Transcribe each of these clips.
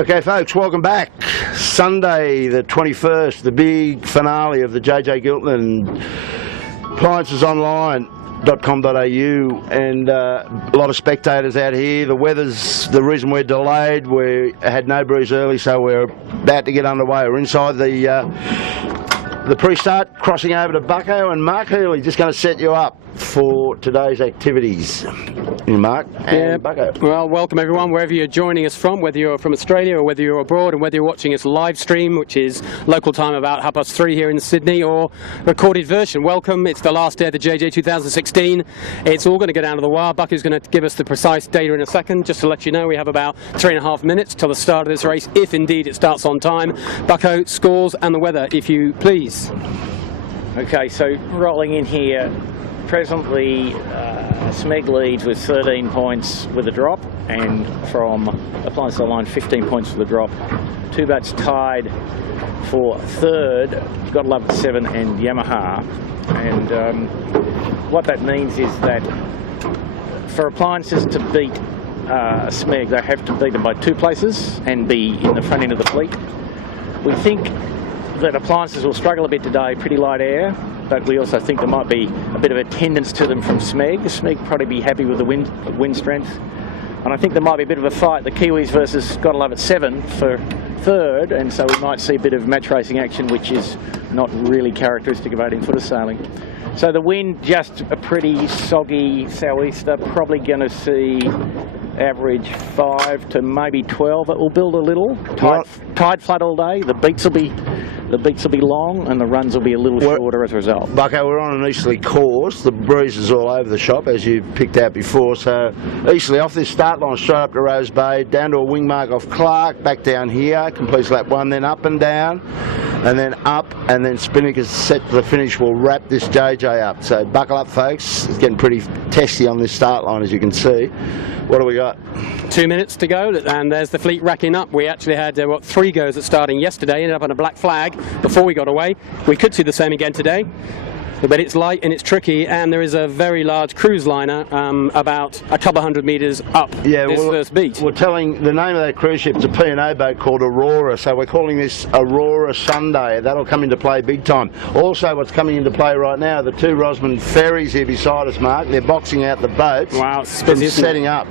Okay, folks, welcome back. Sunday the 21st, the big finale of the JJ Giltinan appliancesonline.com.au, and a lot of spectators out here. The weather's the reason we're delayed. We had no breeze early, so we're about to get underway. We're inside the pre-start, crossing over to Bucko, and Mark Healy just going to set you up for today's activities. Mark and Bucko. Well, welcome everyone, wherever you're joining us from, whether you're from Australia or whether you're abroad, and whether you're watching us live stream, which is local time about 3:30 here in Sydney, or recorded version. Welcome. It's the last day of the JJ 2016. It's all going to go down to the wire. Bucko's going to give us the precise data in a second. Just to let you know, we have about 3.5 minutes till the start of this race, if indeed it starts on time. Bucko, scores and the weather, if you please. Okay, so rolling in here, presently Smeg leads with 13 points with a drop, and from Appliance Line 15 points with a drop. Two Bats tied for third, Got Love at 7 and Yamaha. And what that means is that for Appliances to beat Smeg, they have to beat them by 2 places and be in the front end of the fleet. We think that Appliances will struggle a bit today, pretty light air, but we also think there might be a bit of a tendance to them from Smeg. Smeg probably be happy with the wind strength, and I think there might be a bit of a fight, the Kiwis versus Gotta Love at 7 for third, and so we might see a bit of match racing action, which is not really characteristic of 18-footer sailing. So the wind, just a pretty soggy sou'easter, probably going to see average 5 to maybe 12. It will build a little. Tide flood all day. The beats will be long, and the runs will be a little shorter as a result. Bucko, we're on an easterly course. The breeze is all over the shop, as you picked out before. So easterly off this start line, straight up to Rose Bay, down to a wing mark off Clark, back down here, completes lap 1, then up and down, and then up, and then Spinnaker's set to the finish will wrap this JJ up. So buckle up, folks. It's getting pretty testy on this start line, as you can see. What do we got? 2 minutes to go, and there's the fleet racking up. We actually had 3 goes at starting yesterday, ended up on a black flag before we got away. We could see the same again today, but it's light and it's tricky, and there is a very large cruise liner about a couple 100 metres up first beat. We're telling the name of that cruise ship is a P&O boat called Aurora, so we're calling this Aurora Sunday. That'll come into play big time. Also, what's coming into play right now, the 2 Rosman ferries here beside us, Mark. They're boxing out the boats. Wow, it's busy, setting up.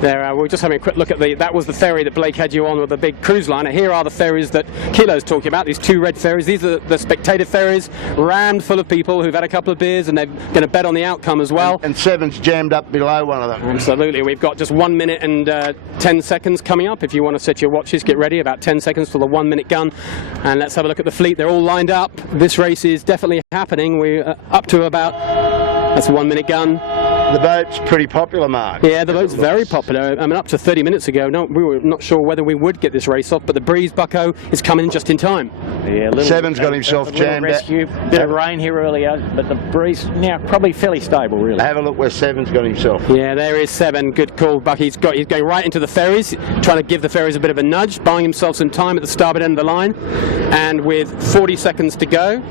There, we're just having a quick look at that was the ferry that Blake had you on with the big cruise liner. Here are the ferries that Kilo's talking about, these 2 red ferries. These are the spectator ferries, rammed full of people who've had a couple of beers, and they're going to bet on the outcome as well. And 7's jammed up below one of them. Absolutely. We've got just 1 minute and 10 seconds coming up. If you want to set your watches, get ready. About 10 seconds for the 1 minute gun. And let's have a look at the fleet. They're all lined up. This race is definitely happening. We're up to about, that's a 1 minute gun. The boat's pretty popular, Mark. Yeah, the boat's very popular. I mean, up to 30 minutes ago, we were not sure whether we would get this race off, but the breeze, Bucko, is coming just in time. Yeah, 7's got himself jammed. Rescue, bit of rain here earlier, but the breeze now probably fairly stable, really. Have a look where 7's got himself. Yeah, there is 7. Good call, Buck. He's going right into the ferries, trying to give the ferries a bit of a nudge, buying himself some time at the starboard end of the line, and with 40 seconds to go.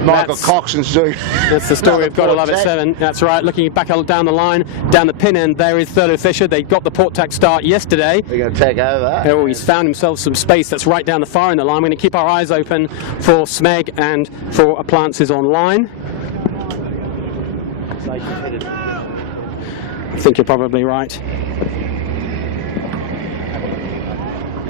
Michael Coxon's doing. That's the story we've got to love at 7. That's right. Looking back down the line, down the pin end, there is Thurlow Fisher. They got the port tack start yesterday. They're going to take over. Oh, he's found himself some space. That's right down the far end of the line. We're going to keep our eyes open for Smeg and for Appliances Online. I think you're probably right.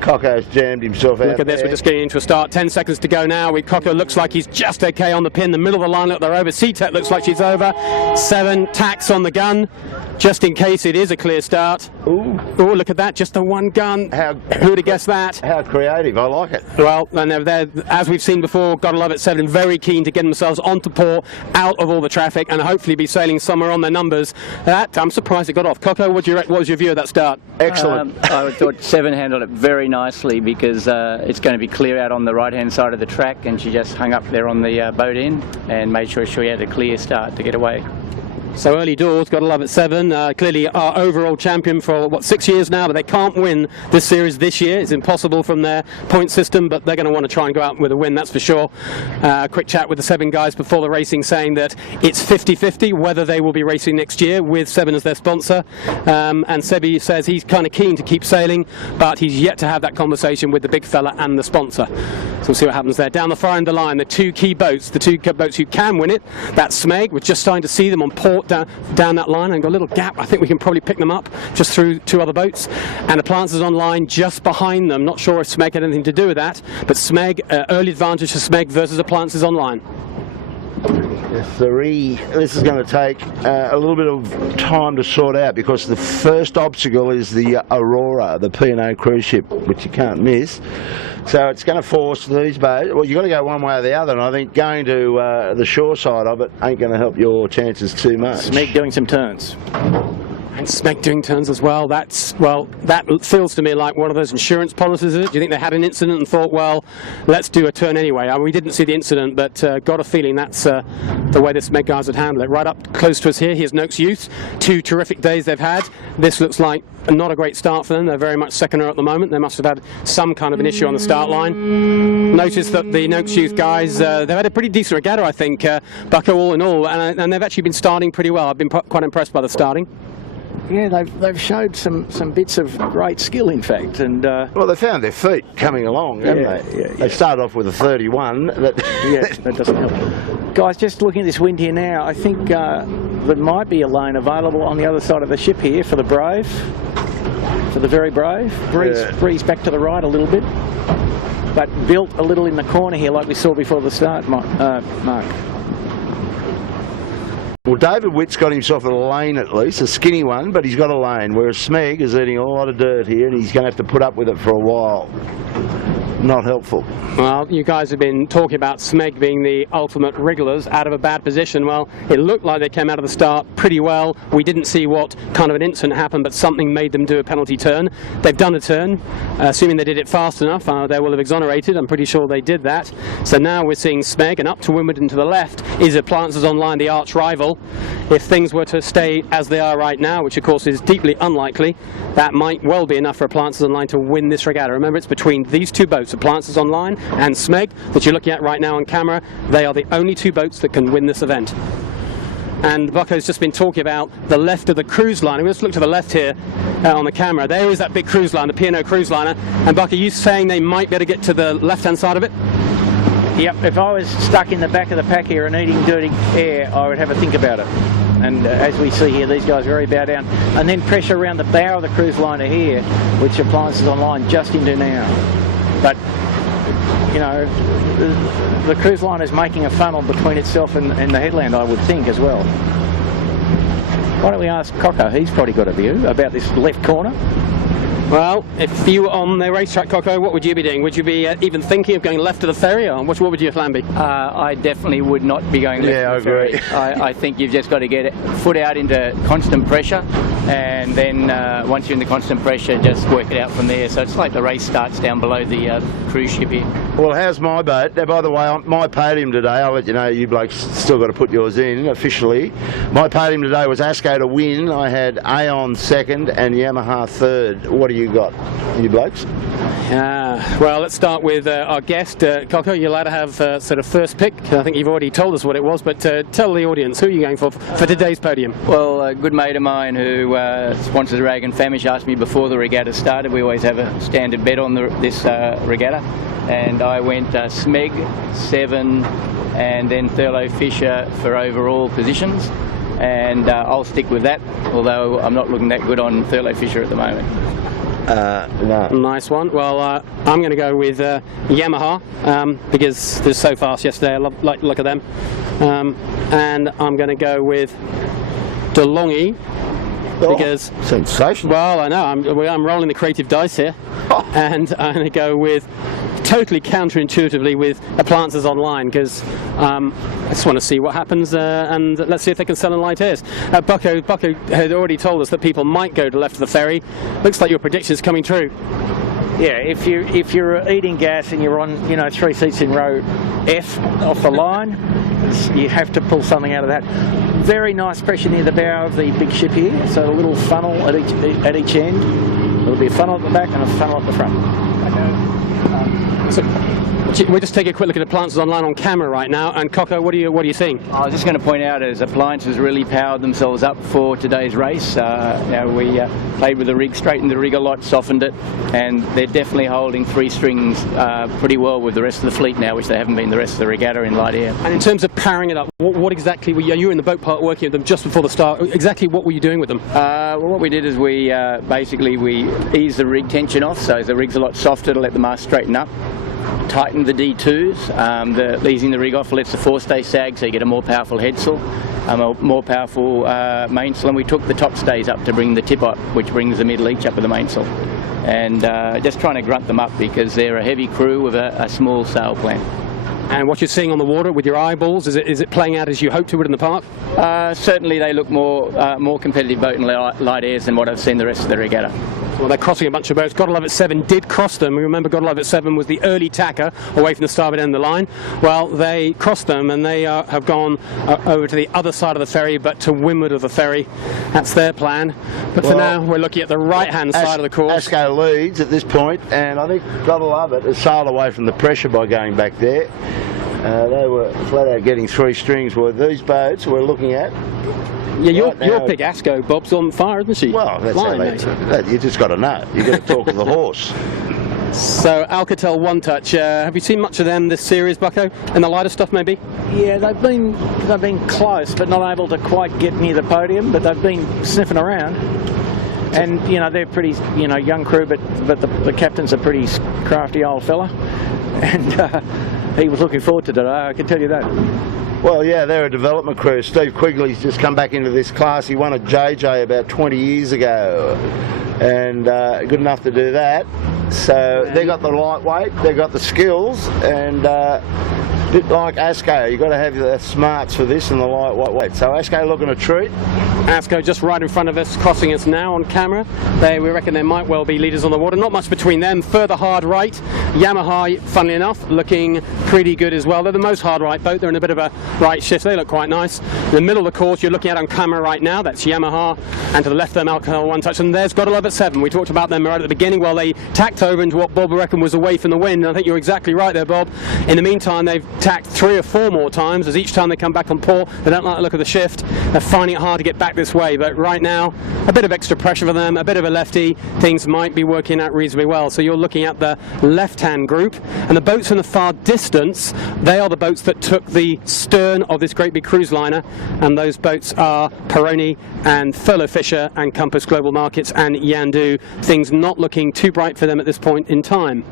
Cocko's jammed himself out. Look at this, we're just getting into a start. 10 seconds to go now. Cocko looks like he's just okay on the pin. The middle of the line, look, they're over. C-Tech looks like she's over. 7 tacks on the gun, just in case it is a clear start. Ooh, look at that, just the 1 gun. Who would have guessed that? How creative, I like it. Well, and they're, as we've seen before, Gotta Love at 7, very keen to get themselves onto port, out of all the traffic, and hopefully be sailing somewhere on their numbers. I'm surprised it got off. Cocko, what was your view of that start? Excellent. I thought 7 handled it very nicely, because it's going to be clear out on the right hand side of the track, and she just hung up there on the boat end and made sure she had a clear start to get away. So early doors, got to love it. 7. Clearly our overall champion for, what, 6 years now, but they can't win this series this year. It's impossible from their point system, but they're going to want to try and go out with a win, that's for sure. Quick chat with the 7 guys before the racing, saying that it's 50-50 whether they will be racing next year with 7 as their sponsor. And Sebi says he's kind of keen to keep sailing, but he's yet to have that conversation with the big fella and the sponsor. So we'll see what happens there. Down the far end of the line, the two key boats who can win it, that's Smeg. We're just starting to see them on port down that line, and got a little gap. I think we can probably pick them up just through 2 other boats. And Appliances Online just behind them. Not sure if Smeg had anything to do with that, but Smeg, early advantage for Smeg versus Appliances Online. 3. This is going to take a little bit of time to sort out, because the first obstacle is the Aurora, the P&O cruise ship, which you can't miss. So it's going to force these boats. Well, you've got to go one way or the other, and I think going to the shore side of it ain't going to help your chances too much. Smeg doing some turns. And Smeg doing turns as well. That feels to me like one of those insurance policies. Do you think they had an incident and thought, well, let's do a turn anyway? I mean, we didn't see the incident, but got a feeling that's the way the Smeg guys would handle it. Right up close to us here, here's Noakes Youth. 2 terrific days they've had. This looks like not a great start for them. They're very much second row at the moment. They must have had some kind of an issue on the start line. Notice that the Noakes Youth guys, they've had a pretty decent regatta, I think, Bucko, all in all, and they've actually been starting pretty well. I've been quite impressed by the starting. Yeah, they've showed some bits of great skill, in fact, and well, they found their feet coming along, haven't they? Yeah. They started off with a 31. That doesn't help. Guys, just looking at this wind here now, I think there might be a lane available on the other side of the ship here for the Brave, for the very Brave. Breeze back to the right a little bit, but built a little in the corner here, like we saw before the start, Mark. Well, David Witt's got himself a lane at least, a skinny one, but he's got a lane, whereas Smeg is eating a lot of dirt here, and he's going to have to put up with it for a while. Not helpful. Well, you guys have been talking about Smeg being the ultimate wrigglers out of a bad position. Well, it looked like they came out of the start pretty well. We didn't see what kind of an incident happened, but something made them do a penalty turn. They've done a turn. Assuming they did it fast enough, they will have exonerated. I'm pretty sure they did that. So now we're seeing Smeg, and up to windward and to the left is Appliances Online, the arch rival. If things were to stay as they are right now, which of course is deeply unlikely, that might well be enough for Appliances Online to win this regatta. Remember, it's between these 2 boats, Appliances Online and Smeg, that you're looking at right now on camera. They are the only 2 boats that can win this event. And Bucko's just been talking about the left of the cruise liner. Let's look to the left here on the camera. There is that big cruise liner, the P&O cruise liner. And Bucko, are you saying they might be able to get to the left-hand side of it? Yep, if I was stuck in the back of the pack here and eating dirty air, I would have a think about it. And as we see here, these guys are very bow down. And then pressure around the bow of the cruise liner here, which Appliances Online just into now. But, you know, the cruise liner is making a funnel between itself and the headland, I would think, as well. Why don't we ask Coco? He's probably got a view about this left corner. Well, if you were on the racetrack, Coco, what would you be doing? Would you be even thinking of going left to the ferry, or what would your plan be? I definitely would not be going left to the ferry. I think you've just got to get foot out into constant pressure, and then once you're in the constant pressure, just work it out from there. So it's like the race starts down below the cruise ship here. Well, how's my boat? Now, by the way, my podium today, I'll let you know, you blokes still got to put yours in officially. My podium today was ASCO to win. I had Aon second and Yamaha third. What do you got, you blokes? Well, let's start with our guest, Coco. You're allowed to have sort of first pick. I think you've already told us what it was, but tell the audience, who are you going for today's podium? Well, a good mate of mine who sponsors Rag and Famish asked me before the regatta started. We always have a standard bet on this regatta, and I went Smeg, 7, and then Thurlow Fisher for overall positions, and I'll stick with that, although I'm not looking that good on Thurlow Fisher at the moment. No. Nice one. Well, I'm going to go with Yamaha because they're so fast yesterday. I like the look of them. And I'm going to go with DeLonghi because... Sensational. Well, I know. I'm rolling the creative dice here. And I'm going to go with, totally counterintuitively, with Appliances Online because I just want to see what happens and let's see if they can sell in light airs. Bucko had already told us that people might go to left of the ferry. Looks like your prediction is coming true. Yeah, if you're eating gas and you're on, you know, 3 seats in row F off the line, you have to pull something out of that. Very nice pressure near the bow of the big ship here, so a little funnel at each end. There'll be a funnel at the back and a funnel at the front. So we're just taking a quick look at appliances online on camera right now. And Coco, what are you seeing? I was just going to point out as appliances really powered themselves up for today's race. We played with the rig, straightened the rig a lot, softened it, and they're definitely holding 3 strings pretty well with the rest of the fleet now, which they haven't been the rest of the regatta in light air. And in terms of powering it up, what exactly were you were in the boat part working with them just before the start? Exactly what were you doing with them? Well, what we did is we basically eased the rig tension off, so the rig's a lot softer to let the mast straighten up. Tightened the D2s, easing the rig off lets the forestay sag, so you get a more powerful headsail, a more powerful mainsail, and we took the top stays up to bring the tip up, which brings the middle each up with the mainsail. And just trying to grunt them up because they're a heavy crew with a small sail plan. And what you're seeing on the water with your eyeballs, is it playing out as you hoped it would in the park? Certainly they look more competitive boat in light airs than what I've seen the rest of the regatta. Well, they're crossing a bunch of boats. God Love It 7 did cross them. We remember God Love It 7 was the early tacker away from the starboard end of the line. Well, they crossed them and they have gone over to the other side of the ferry, but to windward of the ferry. That's their plan. But for now, we're looking at the right-hand side of the course. Asco leads at this point, and I think God Love It has sailed away from the pressure by going back there. They were flat out getting 3 strings. Well, these boats we're looking at. Yeah, your pick Asco, Bob's on fire, isn't she? Well, that's how you just got to know. You've got to talk to the horse. So Alcatel One Touch, have you seen much of them this series, Bucko? And the lighter stuff, maybe? Yeah, they've been close, but not able to quite get near the podium. But they've been sniffing around, and you know they're pretty, young crew. But the captain's a pretty crafty old fella, and he was looking forward to today. I can tell you that. Well, yeah, they're a development crew. Steve Quigley's just come back into this class. He won a JJ about 20 years ago, and good enough to do that. So they got the lightweight, they got the skills, and a bit like Asco, you've got to have the smarts for this and the lightweight. So Asco looking a treat. Asco just right in front of us, crossing us now on camera. We reckon there might well be leaders on the water. Not much between them. Further hard right. Yamaha, funnily enough, looking pretty good as well. They're the most hard right boat. They're in a bit of a right shift. They look quite nice. In the middle of the course, you're looking at on camera right now. That's Yamaha. And to the left, them Alcohol One Touch. And there's Gotta Love It 7. We talked about them right at the beginning. Well, they tacked over into what Bob reckoned was away from the wind. And I think you're exactly right there, Bob. In the meantime, they've tacked 3 or 4 more times, as each time they come back on port, they don't like the look of the shift. They're finding it hard to get back this way. But right now, a bit of extra pressure for them, a bit of a lefty. Things might be working out reasonably well. So you're looking at the left-hand group. And the boats from the far distance, they are the boats that took the stern of this great big cruise liner. And those boats are Peroni and Furlow Fisher and Compass Global Markets and Yandu. Things not looking too bright for them at this point in time.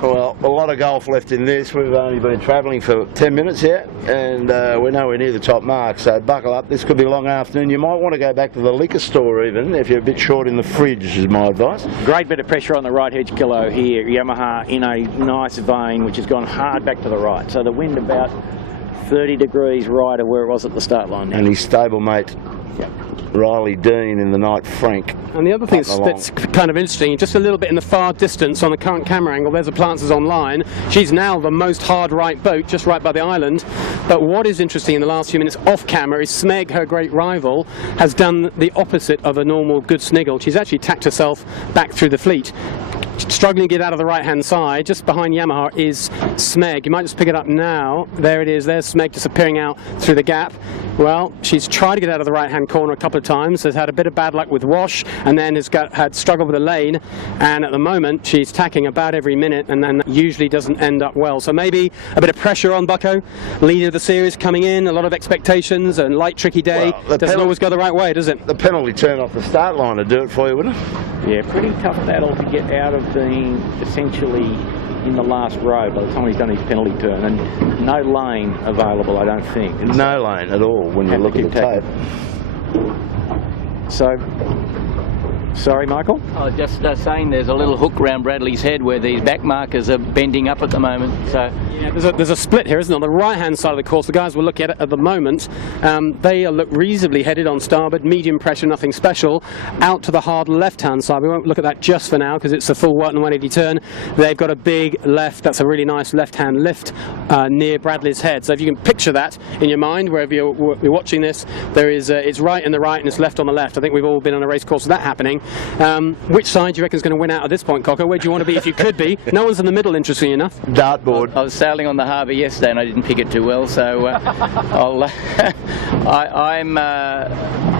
Well, a lot of golf left in this. We've only been travelling for 10 minutes yet, and we're nowhere near the top mark, so buckle up. This could be a long afternoon. You might want to go back to the liquor store even, if you're a bit short in the fridge, is my advice. Great bit of pressure on the right hedge kilo here. Yamaha in a nice vein, which has gone hard back to the right. So the wind about 30 degrees right of where it was at the start line now. And his stablemate, Riley Dean in the Night Frank. And the other thing that's kind of interesting, just a little bit in the far distance on the current camera angle, there's Appliances Online. She's now the most hard right boat, just right by the island. But what is interesting in the last few minutes off camera is Smeg, her great rival, has done the opposite of a normal good sniggle. She's actually tacked herself back through the fleet. Struggling to get out of the right-hand side. Just behind Yamaha is Smeg. You might just pick it up now. There it is. There's Smeg disappearing out through the gap. Well, she's tried to get out of the right-hand corner a couple of times, has had a bit of bad luck with wash, and then had struggled with the lane, and at the moment she's tacking about every minute, and then usually doesn't end up well. So maybe a bit of pressure on Bucko, leader of the series coming in, a lot of expectations, and light tricky day. Well, doesn't always go the right way, does it? The penalty turn off the start line would do it for you, wouldn't it? Yeah, pretty tough battle to get out of being essentially in the last row by the time he's done his penalty turn, and no lane available, I don't think. No lane at all when you look at the tape. So Sorry, Michael? I was just saying there's a little hook around Bradley's head where these back markers are bending up at the moment. So yeah, there's a split here, isn't there? On the right-hand side of the course, the guys we're looking at the moment, they look reasonably headed on starboard, medium pressure, nothing special. Out to the hard left-hand side, we won't look at that just for now because it's a full 180 turn. They've got a big left, that's a really nice left-hand lift near Bradley's head. So if you can picture that in your mind, wherever you're watching this, there is it's right in the right and it's left on the left. I think we've all been on a race course with that happening. Which side do you reckon is going to win out at this point, Coco? Where do you want to be if you could be? No one's in the middle, interestingly enough. Dartboard. I was sailing on the harbour yesterday and I didn't pick it too well, so I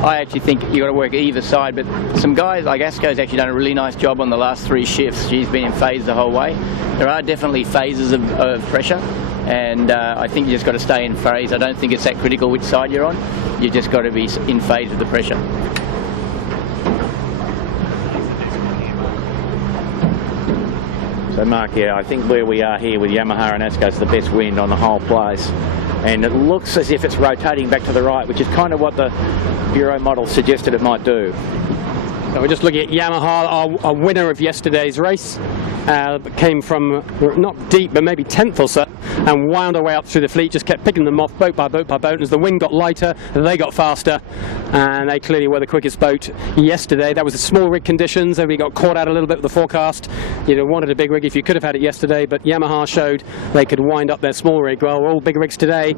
actually think you've got to work either side, but some guys like Asko's actually done a really nice job on the last 3 shifts. She's been in phase the whole way. There are definitely phases of pressure, and I think you just got to stay in phase. I don't think it's that critical which side you're on. You just got to be in phase with the pressure. So Mark, yeah, I think where we are here with Yamaha and Asko is the best wind on the whole place. And it looks as if it's rotating back to the right, which is kind of what the Bureau model suggested it might do. So we're just looking at Yamaha, our winner of yesterday's race. Came from not deep, but maybe 10th or so, and wound our way up through the fleet, just kept picking them off boat by boat by boat. And as the wind got lighter, they got faster, and they clearly were the quickest boat yesterday. That was the small rig conditions, and we got caught out a little bit with the forecast. You'd have wanted a big rig if you could have had it yesterday, but Yamaha showed they could wind up their small rig. Well, we're all big rigs today,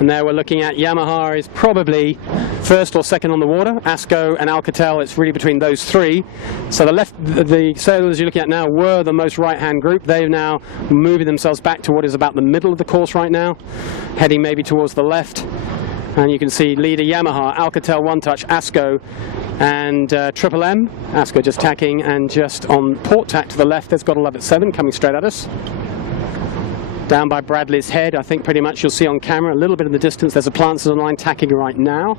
and there we're looking at Yamaha is probably first or second on the water. Asko and Alcatel, it's really between those 3. So the sailors you're looking at now were the most right-hand group. They're now moving themselves back to what is about the middle of the course right now, heading maybe towards the left. And you can see leader Yamaha, Alcatel One Touch, Asko, and Triple M. Asko just tacking, and just on port tack to the left, there's got 11.7 coming straight at us. Down by Bradley's head, I think pretty much you'll see on camera, a little bit in the distance, there's a Planters Online tacking right now.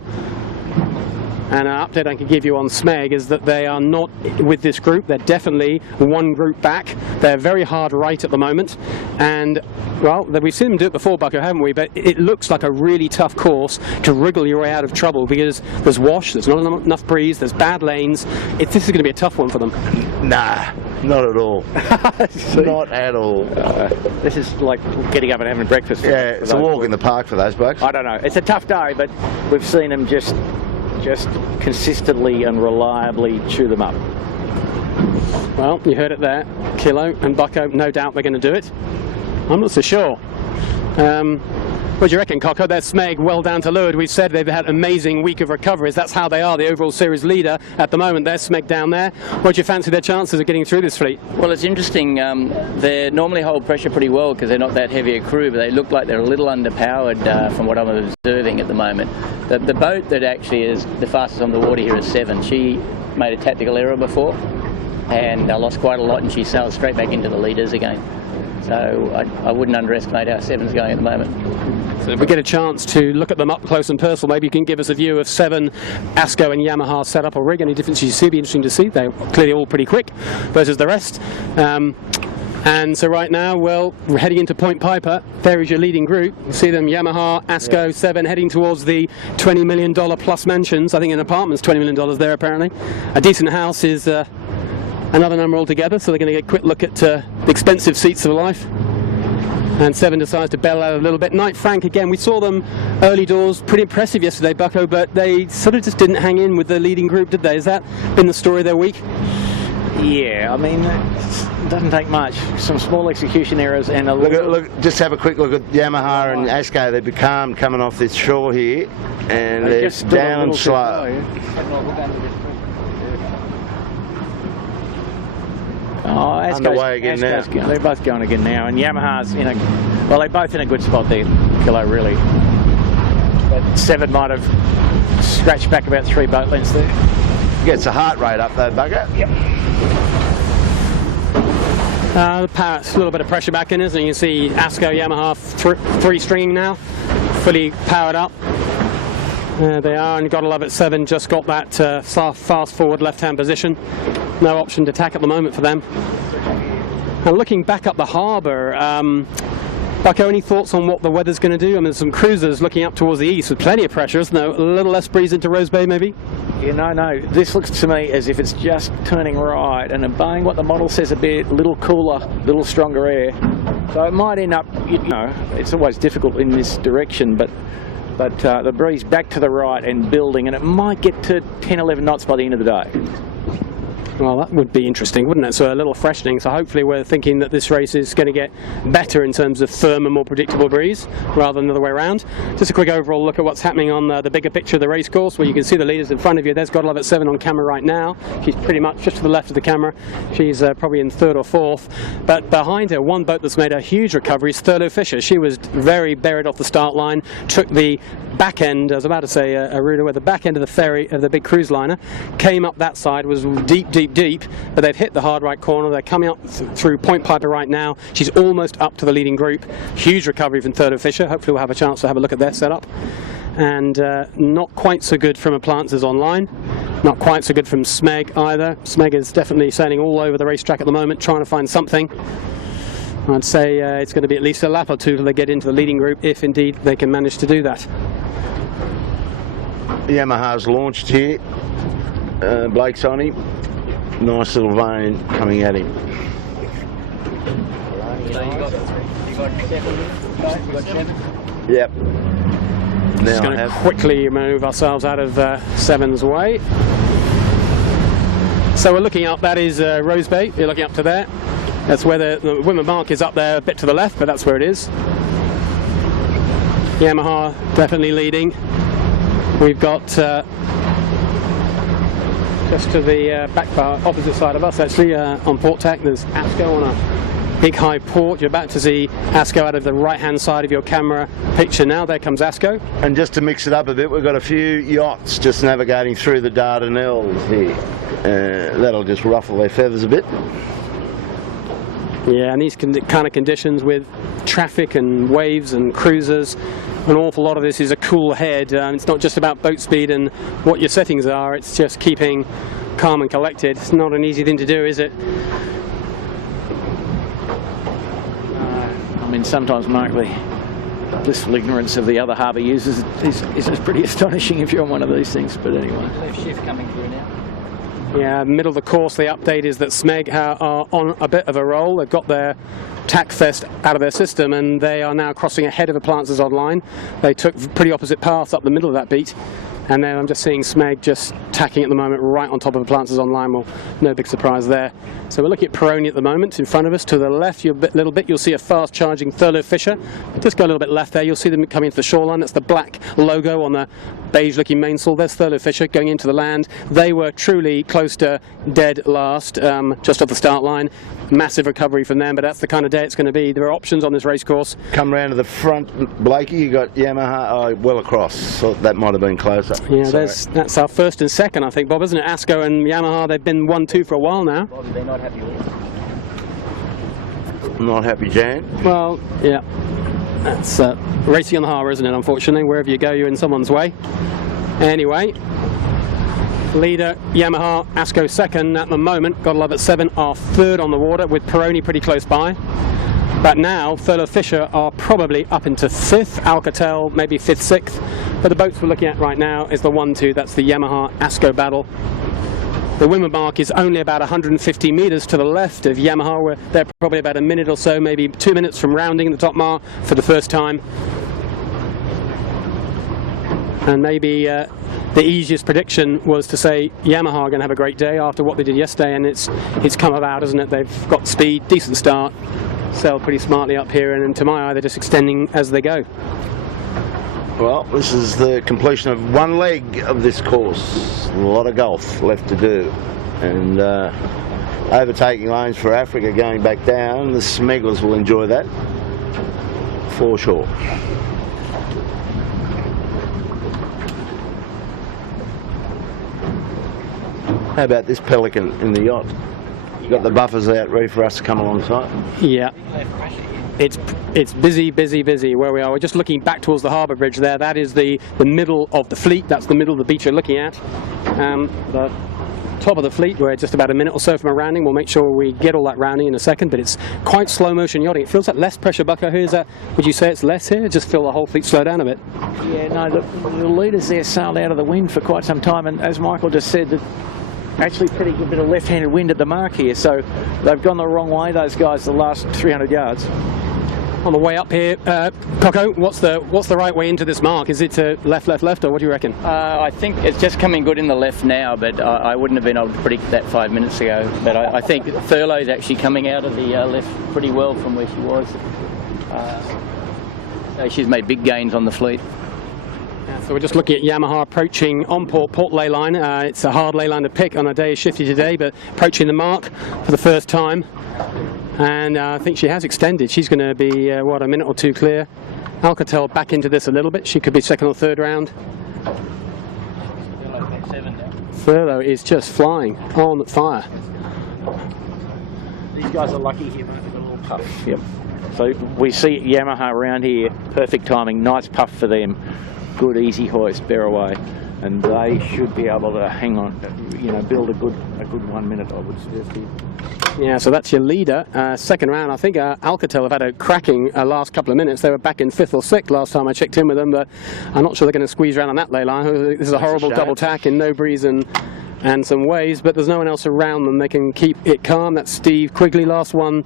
And an update I can give you on Smeg is that they are not with this group. They're definitely one group back. They're very hard right at the moment. And, well, we've seen them do it before, Bucko, haven't we? But it looks like a really tough course to wriggle your way out of trouble because there's wash, there's not enough breeze, there's bad lanes. This is going to be a tough one for them. Nah, not at all. Not at all. This is like getting up and having breakfast. Yeah, it's a walk in the park for those blokes. I don't know. It's a tough day, but we've seen them just consistently and reliably chew them up. Well, you heard it there. Kilo and Bucko, no doubt they're going to do it. I'm not so sure. What do you reckon, Coco? They're Smeg well down to leeward. We've said they've had an amazing week of recoveries. That's how they are, the overall series leader at the moment. They're Smeg down there. What do you fancy their chances of getting through this fleet? Well, it's interesting. They normally hold pressure pretty well because they're not that heavy a crew, but they look like they're a little underpowered from what I'm observing at the moment. The boat that actually is the fastest on the water here is 7. She made a tactical error before and lost quite a lot, and she sailed straight back into the leaders again. So I wouldn't underestimate how 7's going at the moment. So if we get a chance to look at them up close and personal, maybe you can give us a view of 7, Asko and Yamaha set up or rig. Any differences you see? Be interesting to see. They're clearly all pretty quick versus the rest. And so right now, well, we're heading into Point Piper. There is your leading group. You see them, Yamaha, Asko, 7, heading towards the $20 million plus mansions. I think an apartment's $20 million there, apparently. A decent house is another number altogether, so they're going to get a quick look at the expensive seats of life. And 7 decides to bail out a little bit. Knight Frank, again, we saw them early doors, pretty impressive yesterday, Bucko, but they sort of just didn't hang in with the leading group, did they? Has that been the story of their week? Yeah, I mean, it doesn't take much. Some small execution errors and a look, just have a quick look at Yamaha and Asko. They've become coming off this shore here, and they're down slow. Oh, underway again now. They're both going again now, and Yamaha's in a, well, they're both in a good spot there, Kilo, really. But 7 might have scratched back about 3 boat lengths there. Gets the heart rate up though, Bugger. Yep. The power, a little bit of pressure back in us, and you can see Asko, Yamaha 3 stringing now, fully powered up. There they are, and got to love it, 7 just got that fast forward left-hand position. No option to tack at the moment for them. Now looking back up the harbour, Bucko, any thoughts on what the weather's going to do? I mean, there's some cruisers looking up towards the east with plenty of pressure, isn't there? A little less breeze into Rose Bay, maybe? Yeah, no. This looks to me as if it's just turning right and obeying what the model says a bit, a little cooler, a little stronger air. So it might end up, you know, it's always difficult in this direction, but the breeze back to the right and building, and it might get to 10, 11 knots by the end of the day. Well, that would be interesting, wouldn't it? So a little freshening. So hopefully we're thinking that this race is going to get better in terms of firm and more predictable breeze rather than the other way around. Just a quick overall look at what's happening on the bigger picture of the race course, where you can see the leaders in front of you. There's God Love at 7 on camera right now. She's pretty much just to the left of the camera. She's probably in 3rd or 4th. But behind her, one boat that's made a huge recovery is Thurlow Fisher. She was very buried off the start line, took the back end, I was about to say Aruna, where the back end of the ferry of the big cruise liner, came up that side, was deep, but they've hit the hard right corner. They're coming up through Point Piper right now. She's almost up to the leading group. Huge recovery from Thurlow Fisher. Hopefully we'll have a chance to have a look at their setup. And not quite so good from Appliances Online. Not quite so good from Smeg either. Smeg is definitely sailing all over the racetrack at the moment, trying to find something. I'd say it's going to be at least a lap or two till they get into the leading group, if indeed they can manage to do that. Yamaha's launched here. Blake's on him. Nice little vane coming at him. Yep. Just going to quickly move ourselves out of 7's way. So we're looking up, that is Rose Bay. You're looking up to there. That's where the women mark is, up there a bit to the left, but that's where it is. Yamaha definitely leading. We've got just to the back bar, opposite side of us actually, on port tack, there's ASCO on a big high port. You're about to see ASCO out of the right hand side of your camera picture now. There comes ASCO. And just to mix it up a bit, we've got a few yachts just navigating through the Dardanelles here. That'll just ruffle their feathers a bit. Yeah, and these kind of conditions with traffic and waves and cruisers, an awful lot of this is a cool head. It's not just about boat speed and what your settings are, it's just keeping calm and collected. It's not an easy thing to do, is it? I mean, sometimes, Mark, the blissful ignorance of the other harbour users is pretty astonishing if you're on one of these things, but anyway. Left shift coming through now. Yeah, middle of the course, the update is that Smeg are on a bit of a roll. They've got their tack fest out of their system and they are now crossing ahead of Appliances Online. They took pretty opposite paths up the middle of that beat. And then I'm just seeing Smeg just tacking at the moment right on top of Appliances Online. Well, no big surprise there. So we're looking at Peroni at the moment in front of us. To the left, little bit, you'll see a fast charging Thurlow Fisher. Just go a little bit left there, you'll see them coming into the shoreline. That's the black logo on the beige looking mainsail. There's Thurlow Fisher going into the land. They were truly close to dead last, just off the start line. Massive recovery from them, but that's the kind of day it's going to be. There are options on this race course. Come round to the front, Blakey, you got Yamaha well across, so that might have been closer. Yeah, that's our first and second, I think, Bob, isn't it? ASCO and Yamaha, they've been 1-2 for a while now. Bob, they're not happy with it. Not happy, Jan. Well, yeah, that's racing on the harbour, isn't it, unfortunately? Wherever you go, you're in someone's way. Anyway, leader Yamaha, ASCO second at the moment. God Love at 7 are third on the water, with Peroni pretty close by. But now Thurlow Fisher are probably up into 5th, Alcatel maybe 5th, 6th. But the boats we're looking at right now is the 1-2, that's the Yamaha ASCO battle. The women mark is only about 150 metres to the left of Yamaha, where they're probably about a minute or so, maybe 2 minutes from rounding the top mark for the first time. And maybe the easiest prediction was to say Yamaha are going to have a great day after what they did yesterday, and it's come about, isn't it? They've got speed, decent start, sailed pretty smartly up here, and to my eye they're just extending as they go. Well, this is the completion of one leg of this course. A lot of golf left to do, and overtaking lanes for Africa going back down. The Smegglers will enjoy that for sure. How about this pelican in the yacht? Got the buffers out ready for us to come alongside. Yeah, it's busy where we are. We're just looking back towards the harbour bridge there. That is the middle of the fleet. That's the middle of the beach you're looking at. The top of the fleet. We're just about a minute or so from a rounding. We'll make sure we get all that rounding in a second, but it's quite slow motion yachting. It feels like less pressure, Bucko. Would you say it's less here? Just feel the whole fleet slow down a bit. Yeah, no, the leaders there sailed out of the wind for quite some time, and as Michael just said, that actually pretty good bit of left-handed wind at the mark here, so they've gone the wrong way, those guys, the last 300 yards. On the way up here, Coco, what's the right way into this mark? Is it left, left, left, or what do you reckon? I think it's just coming good in the left now, but I wouldn't have been able to predict that 5 minutes ago. But I think Thurlow's actually coming out of the left pretty well from where she was. So she's made big gains on the fleet. So we're just looking at Yamaha approaching on port ley line. It's a hard ley line to pick on a day shifty today, but approaching the mark for the first time. And I think she has extended. She's going to be, a minute or two clear. Alcatel back into this a little bit. She could be second or third round. Thurlow is just flying on fire. These guys are lucky here, mate. They've got a little puff. Yep. So we see Yamaha around here. Perfect timing. Nice puff for them. Good easy hoist, bear away. And they should be able to hang on, build a good 1 minute, I would suggest. Yeah, so that's your leader. Second round, I think Alcatel have had a cracking last couple of minutes. They were back in 5th or 6th last time I checked in with them, but I'm not sure they're going to squeeze around on that ley line. This is a horrible double tack in no breeze and some waves, but there's no one else around them. They can keep it calm. That's Steve Quigley, last one.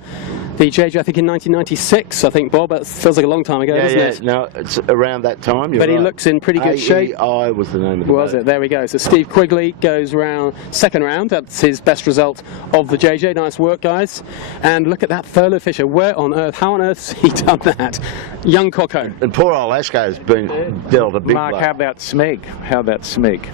The JJ, I think in 1996, I think, Bob. That feels like a long time ago, doesn't it? No, it's around that time. But he looks in pretty good shape. AEI was the name of the boat. Was it? There we go. So Steve Quigley goes round, second round. That's his best result of the JJ. Nice work, guys. And look at that Thurlow Fisher. Where on earth? How on earth has he done that? Young Coco. And poor old Asko's been dealt a big Mark, blow. how about Smeg?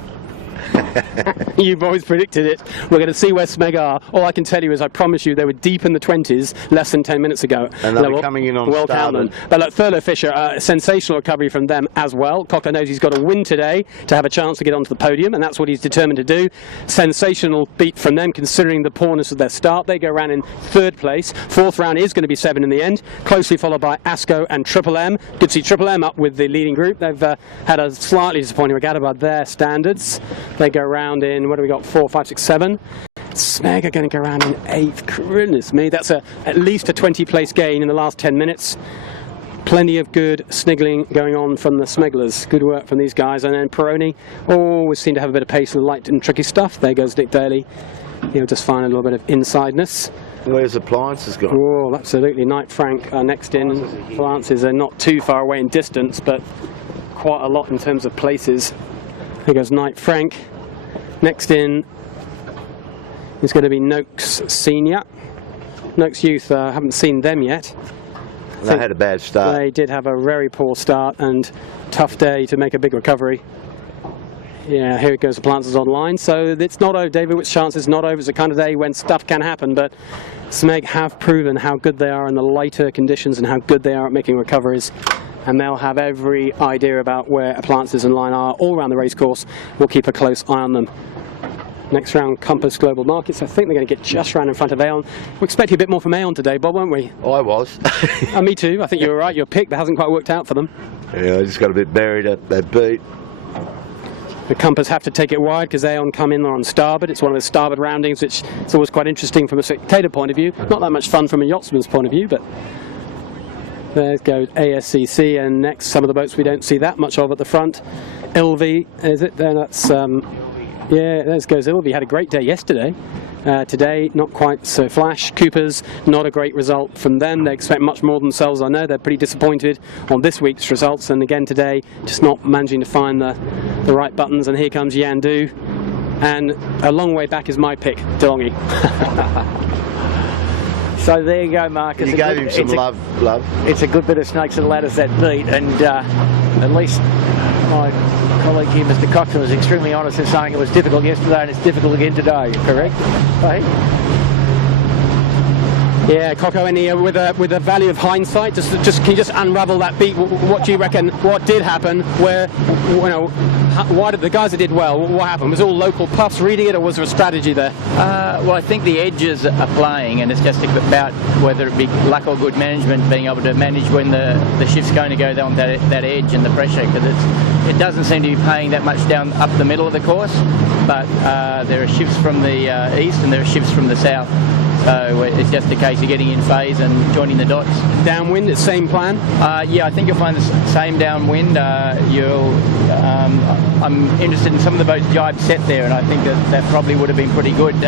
You've always predicted it. We're going to see where Smeg are. All I can tell you is I promise you they were deep in the 20s less than 10 minutes ago. And they'll be coming in on starboard. But look, Thurlow Fisher, sensational recovery from them as well. Cocker knows he's got to win today to have a chance to get onto the podium, and that's what he's determined to do. Sensational beat from them considering the poorness of their start. They go around in 3rd place. 4th round is going to be 7 in the end, closely followed by Asko and Triple M. Good to see Triple M up with the leading group. They've had a slightly disappointing regatta by their standards. They go around in, what do we got, 4, 5, 6, 7. Smeg are going to go around in 8th. Goodness me, that's at least a 20-place gain in the last 10 minutes. Plenty of good sniggling going on from the Smeglers. Good work from these guys. And then Peroni always seem to have a bit of pace and light and tricky stuff. There goes Nick Daly. He'll just find a little bit of insideness. Where's Appliances gone? Oh, absolutely. Knight Frank next in. Appliances are not too far away in distance, but quite a lot in terms of places. There goes Knight Frank. Next in is going to be Noakes Senior. Noakes Youth, haven't seen them yet. They had a bad start. They did have a very poor start and tough day to make a big recovery. Yeah, here it goes, Appliances online. So it's not over, David Witt's chance is not over. It's the kind of day when stuff can happen, but Smeg have proven how good they are in the lighter conditions and how good they are at making recoveries. And they'll have every idea about where Appliances and line are all around the racecourse. We'll keep a close eye on them. Next round, Compass Global Markets. I think they're going to get just round in front of Aon. We're expecting a bit more from Aon today, Bob, weren't we? I was. Me too. I think you were right. Your pick, that hasn't quite worked out for them. Yeah, I just got a bit buried at that beat. The Compass have to take it wide because Aon come in on starboard. It's one of the starboard roundings, which is always quite interesting from a spectator point of view. Not that much fun from a yachtsman's point of view, but there goes ASCC, and next some of the boats we don't see that much of at the front. Ilvi, is it? Then that's yeah, there goes Ilvi. Had a great day yesterday. Today, not quite so flash. Coopers, not a great result from them. They expect much more themselves. I know they're pretty disappointed on this week's results, and again today, just not managing to find the right buttons. And here comes Yandu, and a long way back is my pick, DeLonghi. So there you go, Mark. You gave him some love. It's a good bit of snakes and ladders that beat, and at least my colleague here, Mr. Coxon, was extremely honest in saying it was difficult yesterday and it's difficult again today, correct? Hey? Yeah, Coco, any with a value of hindsight, just can you just unravel that beat? What do you reckon? What did happen? Where, why did the guys that did well? What happened? Was it all local puffs reading it, or was there a strategy there? Well, I think the edges are playing, and it's just about whether it be luck or good management, being able to manage when the shift's going to go down that edge and the pressure, because it doesn't seem to be paying that much down up the middle of the course, but there are shifts from the east and there are shifts from the south. So it's just a case of getting in phase and joining the dots. Downwind, the same plan? Yeah, I think you'll find the same downwind. I'm interested in some of the boats Jibe set there, and I think that probably would have been pretty good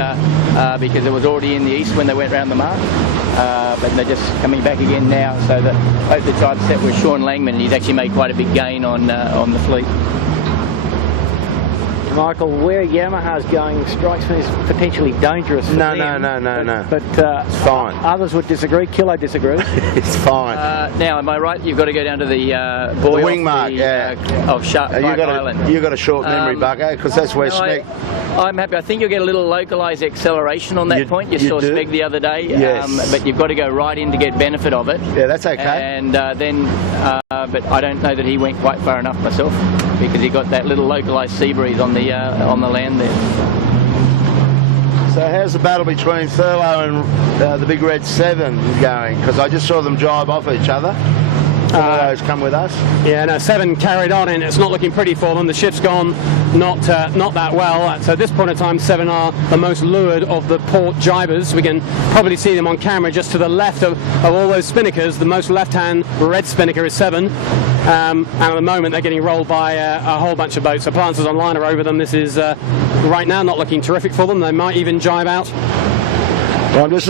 because it was already in the east when they went round the mark. But they're just coming back again now. So the boat that Jibe set was Sean Langman, and he's actually made quite a big gain on the fleet. Michael, where Yamaha's going strikes me as potentially dangerous for them. No. But it's fine. Others would disagree. Kilo disagrees. It's fine. Now, am I right? You've got to go down to the buoy wing mark, of Shark Island. You've got a short memory, Bucko, because that's where Smeg... I'm happy. I think you'll get a little localised acceleration on that point. You saw Smeg the other day, yes. But you've got to go right in to get benefit of it. Yeah, that's okay. And but I don't know that he went quite far enough myself, because he got that little localised sea breeze on the land there. So how's the battle between Thurlow and the Big Red 7 going? Because I just saw them jibe off each other. Those come with us. Yeah, no, 7 carried on, and it's not looking pretty for them. The shift's gone not that well. So at this point in time, 7 are the most lured of the port jibers. We can probably see them on camera just to the left of all those spinnakers. The most left-hand red spinnaker is 7. And at the moment, they're getting rolled by a whole bunch of boats. So Planters Online are over them. This is, right now, not looking terrific for them. They might even jibe out. Well, I'm just...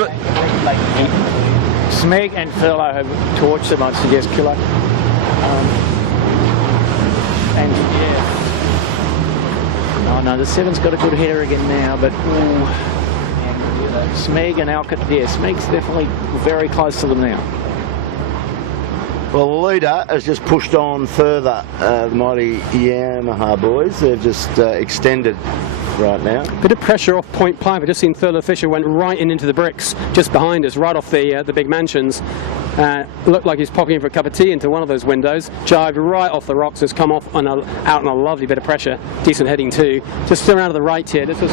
Smeg and Thurlow have torched them, I'd suggest, Kilo. And yeah. Oh no, the 7's got a good header again now, but Smeg and Alcott, yeah, Smeg's definitely very close to them now. Well, the leader has just pushed on further, the mighty Yamaha boys. They've just extended right now. Bit of pressure off Point Pipe. I just seen Thurlow Fisher went right into the bricks just behind us, right off the big mansions. Looked like he's popping in for a cup of tea into one of those windows. Jived right off the rocks, has come off out on a lovely bit of pressure. Decent heading too. Just still around to the right here. This was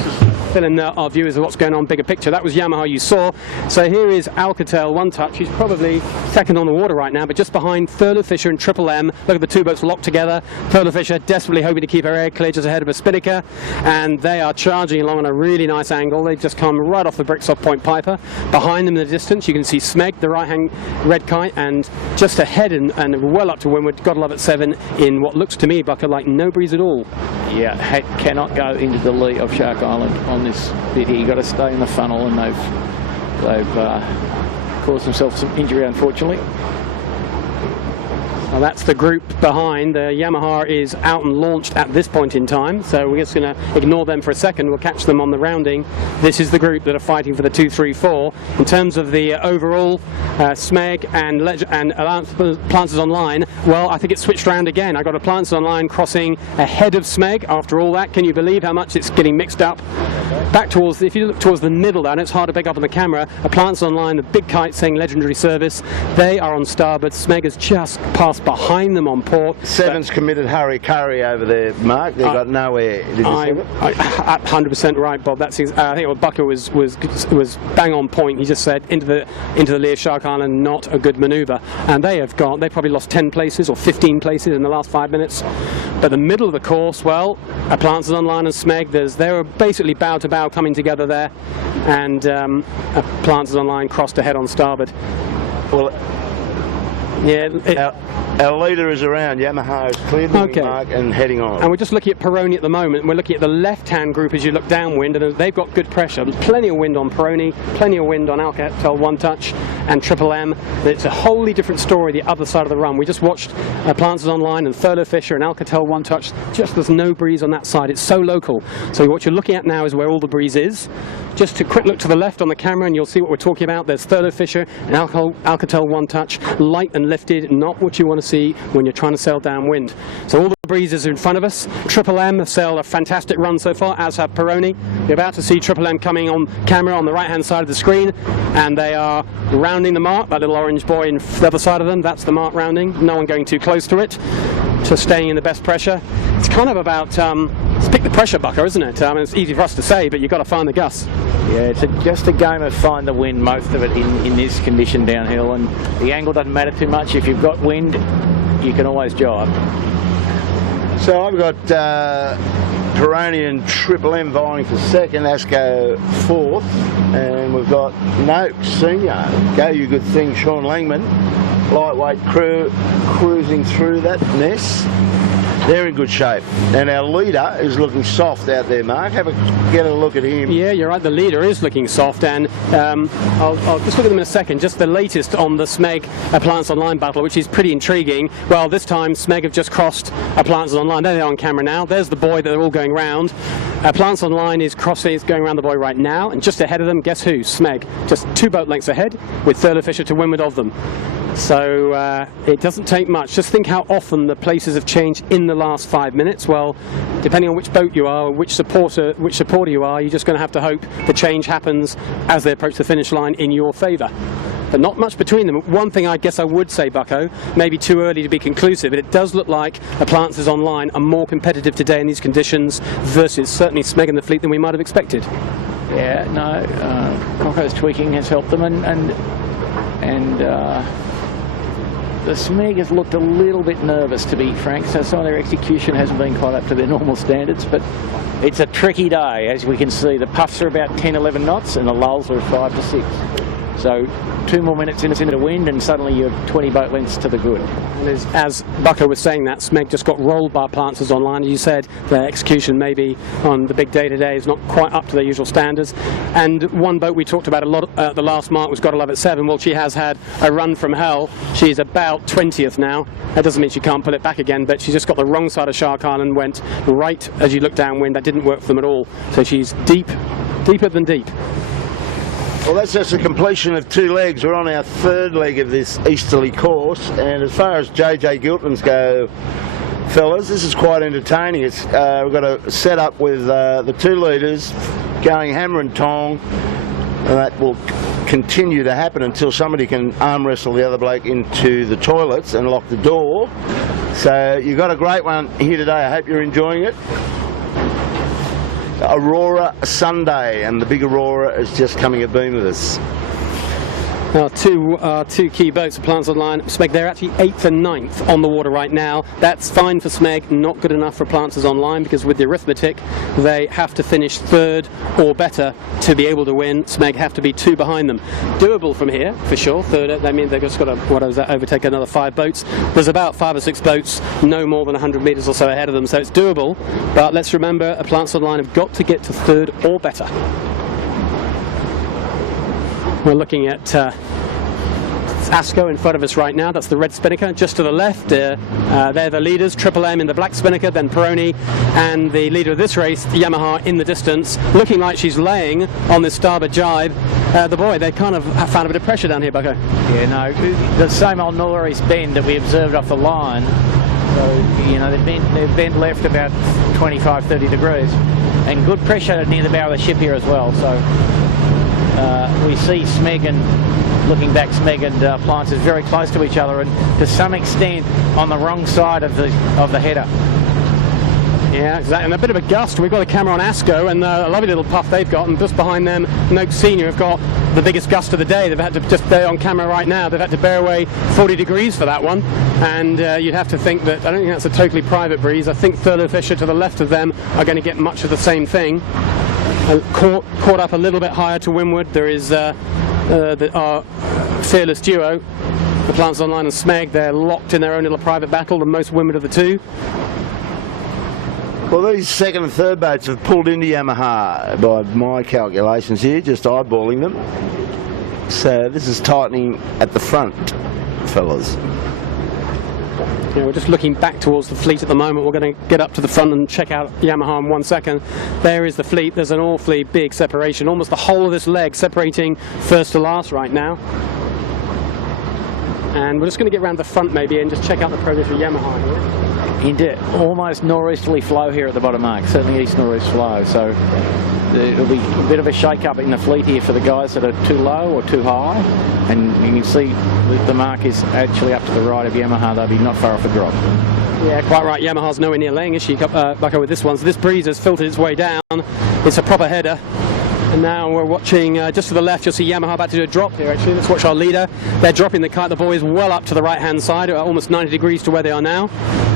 fill in our viewers of what's going on, bigger picture. That was Yamaha you saw. So here is Alcatel, one touch. He's probably second on the water right now, but just behind Thurlow Fisher and Triple M. Look at the two boats locked together. Thurlow Fisher desperately hoping to keep her air clear just ahead of a spinnaker, and they are charging along on a really nice angle. They've just come right off the bricks off Point Piper. Behind them in the distance you can see Smeg, the right-hand red kite, and just ahead and well up to windward, gotta love it, 7 in what looks to me, Bucker, like no breeze at all. Yeah, cannot go into the lee of Shark Island on this bit here. You've got to stay in the funnel, and they've caused themselves some injury, unfortunately. Well, that's the group behind. The Yamaha is out and launched at this point in time, so we're just going to ignore them for a second. We'll catch them on the rounding. This is the group that are fighting for the 2, 3, 4. In terms of the overall, Smeg and Planters Online, well, I think it's switched around again. I got a Planters Online crossing ahead of Smeg. After all that, can you believe how much it's getting mixed up? Back towards, if you look towards the middle down, it's hard to pick up on the camera. A Planters Online, the big kite saying legendary service. They are on starboard. Smeg has just passed behind them on port. 7's committed hurry-curry over there, Mark. They've got nowhere. Did you see it? 100% right, Bob. That's I think what Bucker was bang on point. He just said into the lee of Shark Island, not a good manoeuvre. And they probably lost 10 places or 15 places in the last 5 minutes. But the middle of the course, well, Planters Online and Smeg, they were basically bow to bow coming together there, and Planters Online crossed ahead on starboard. Well, yeah. Our leader is around. Yamaha is cleared the wing mark and heading on. And we're just looking at Peroni at the moment. We're looking at the left-hand group as you look downwind, and they've got good pressure. Plenty of wind on Peroni, plenty of wind on Alcatel One Touch and Triple M. It's a wholly different story the other side of the run. We just watched Planters Online and Thurlow Fisher and Alcatel One Touch. Just there's no breeze on that side. It's so local. So what you're looking at now is where all the breeze is. Just a quick look to the left on the camera and you'll see what we're talking about. There's Thurlow Fisher and Alcatel One Touch, light and lifted, not what you want to see when you're trying to sail downwind. So all the breezes in front of us. Triple M have sailed a fantastic run so far, as have Peroni. You're about to see Triple M coming on camera on the right-hand side of the screen, and they are rounding the mark. That little orange buoy in the other side of them, that's the mark rounding. No one going too close to it. Just staying in the best pressure. It's kind of about pick the pressure, Bucko, isn't it? I mean, it's easy for us to say, but you've got to find the gusts. Yeah, it's just a game of find the wind, most of it in this condition downhill, and the angle doesn't matter too much. If you've got wind, you can always jibe. So I've got Peroni and Triple M vying for second, Asco fourth, and we've got Noakes Senior, Go You Good Thing, Sean Langman, lightweight crew cruising through that mess. They're in good shape, and our leader is looking soft out there, Mark. Get a look at him. Yeah, you're right, the leader is looking soft, and I'll just look at them in a second. Just the latest on the Smeg Appliance Online battle, which is pretty intriguing. Well, this time Smeg have just crossed Appliances Online. There they are on camera now. There's the buoy that they're all going round. Appliance Online is going around the buoy right now, and just ahead of them, guess who? Smeg. Just 2 boat lengths ahead, with Thurlow Fisher to windward of them. So it doesn't take much. Just think how often the places have changed in the last 5 minutes. Well, depending on which boat you are, which supporter you are, you're just going to have to hope the change happens as they approach the finish line in your favour. But not much between them. One thing I guess I would say, Bucko, maybe too early to be conclusive, but it does look like Appliances Online are more competitive today in these conditions versus certainly Smeg and the fleet than we might have expected. Yeah, no, Rocco's tweaking has helped them, and the Smeg has looked a little bit nervous, to be frank, so some of their execution hasn't been quite up to their normal standards, but it's a tricky day. As we can see, the puffs are about 10, 11 knots and the lulls are 5 to 6. So 2 more minutes into the wind and suddenly you're 20 boat lengths to the good. As Bucko was saying that, Smeg just got rolled by Appliances Online. As you said, their execution maybe on the big day today is not quite up to their usual standards. And one boat we talked about a lot at the last mark was Gotta Love at 7. Well, she has had a run from hell. She's about 20th now. That doesn't mean she can't pull it back again, but she just got the wrong side of Shark Island, went right as you look downwind. That didn't work for them at all. So she's deeper than deep. Well, that's just a completion of 2 legs. We're on our 3rd leg of this easterly course, and as far as JJ Giltinans go, fellas, this is quite entertaining. We've got a set up with the 2 leaders going hammer and tong, and that will continue to happen until somebody can arm wrestle the other bloke into the toilets and lock the door. So you've got a great one here today. I hope you're enjoying it. Aurora Sunday, and the big Aurora is just coming abeam with us. Well, two key boats, Appliance Online, Smeg, they're actually 8th and 9th on the water right now. That's fine for Smeg, not good enough for Appliances Online, because with the arithmetic, they have to finish 3rd or better to be able to win. Smeg have to be 2 behind them. Doable from here, for sure. 3rd, that means they've just got to, overtake another 5 boats. There's about 5 or 6 boats, no more than 100 metres or so ahead of them, so it's doable. But let's remember, Appliance Online have got to get to 3rd or better. We're looking at Asco in front of us right now. That's the red spinnaker. Just to the left, they're the leaders. Triple M in the black spinnaker, then Peroni, and the leader of this race, Yamaha, in the distance, looking like she's laying on this starboard jibe. The buoy, they kind of have found a bit of pressure down here, Bucko. Yeah, no, the same old northeast bend that we observed off the line. So, you know, they've bent left about 25, 30 degrees, and good pressure near the bow of the ship here as well. So we see Smeg and, looking back, Smeg and Appliances very close to each other, and to some extent on the wrong side of the header. Yeah, exactly. And a bit of a gust. We've got a camera on Asco, and a lovely little puff they've got, and just behind them, Noakes Senior have got the biggest gust of the day. They've had to, just there on camera right now, they've had to bear away 40 degrees for that one. And you'd have to think that, I don't think that's a totally private breeze. I think Thurlow Fisher to the left of them are going to get much of the same thing. Caught up a little bit higher to windward. There is our fearless duo, Appliance Online and Smeg. They're locked in their own little private battle, the most windward of the 2. Well, these 2nd and 3rd boats have pulled into Yamaha by my calculations here, just eyeballing them. So this is tightening at the front, fellas. Yeah, we're just looking back towards the fleet at the moment. We're going to get up to the front and check out Yamaha in 1 second. There is the fleet. There's an awfully big separation, almost the whole of this leg separating first to last right now. And we're just going to get around the front maybe and just check out the progress of Yamaha here. into almost nor'easterly flow here at the bottom mark, certainly east-nor'east flow. So it'll be a bit of a shake-up in the fleet here for the guys that are too low or too high. And you can see that the mark is actually up to the right of Yamaha. They'll be not far off the drop. Yeah, quite right. Yamaha's nowhere near laying, is she, Bucko, with this one? So this breeze has filtered its way down. It's a proper header. And now we're watching just to the left. You'll see Yamaha about to do a drop here, actually. Let's watch our leader. They're dropping the kite. The boys well up to the right-hand side, almost 90 degrees to where they are now.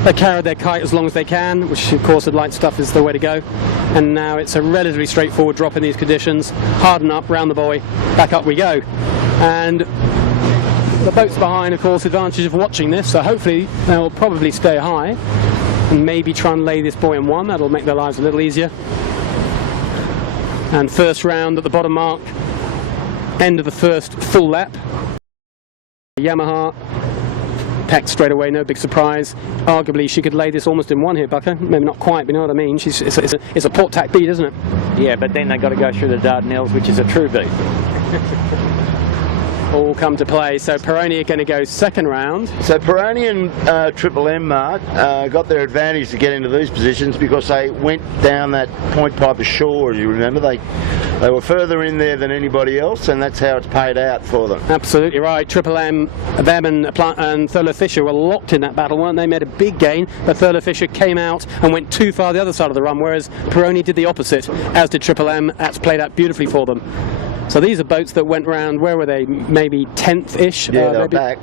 They carried their kite as long as they can, which, of course, at light stuff is the way to go. And now it's a relatively straightforward drop in these conditions. Harden up, round the buoy, back up we go. And the boats behind, of course, advantage of watching this, so hopefully they'll probably stay high and maybe try and lay this buoy in one. That'll make their lives a little easier. And first round at the bottom mark, end of the first full lap. Yamaha packed straight away, no big surprise. Arguably she could lay this almost in one here, Bucko. Maybe not quite, but you know what I mean. It's a port tack beat, isn't it? Yeah, but then they've got to go through the Dardanelles, which is a true beat. All come to play. So Peroni are going to go second round. So Peroni and Triple M, Mark, got their advantage to get into these positions because they went down that Point Piper shore, as you remember. They were further in there than anybody else, and that's how it's paid out for them. Absolutely right. Triple M, them and Thurlow Fisher were locked in that battle, weren't they? Made a big gain, but Thurlow Fisher came out and went too far the other side of the run, whereas Peroni did the opposite, as did Triple M. That's played out beautifully for them. So these are boats that went round, where were they, maybe 10th-ish? Yeah, they're back.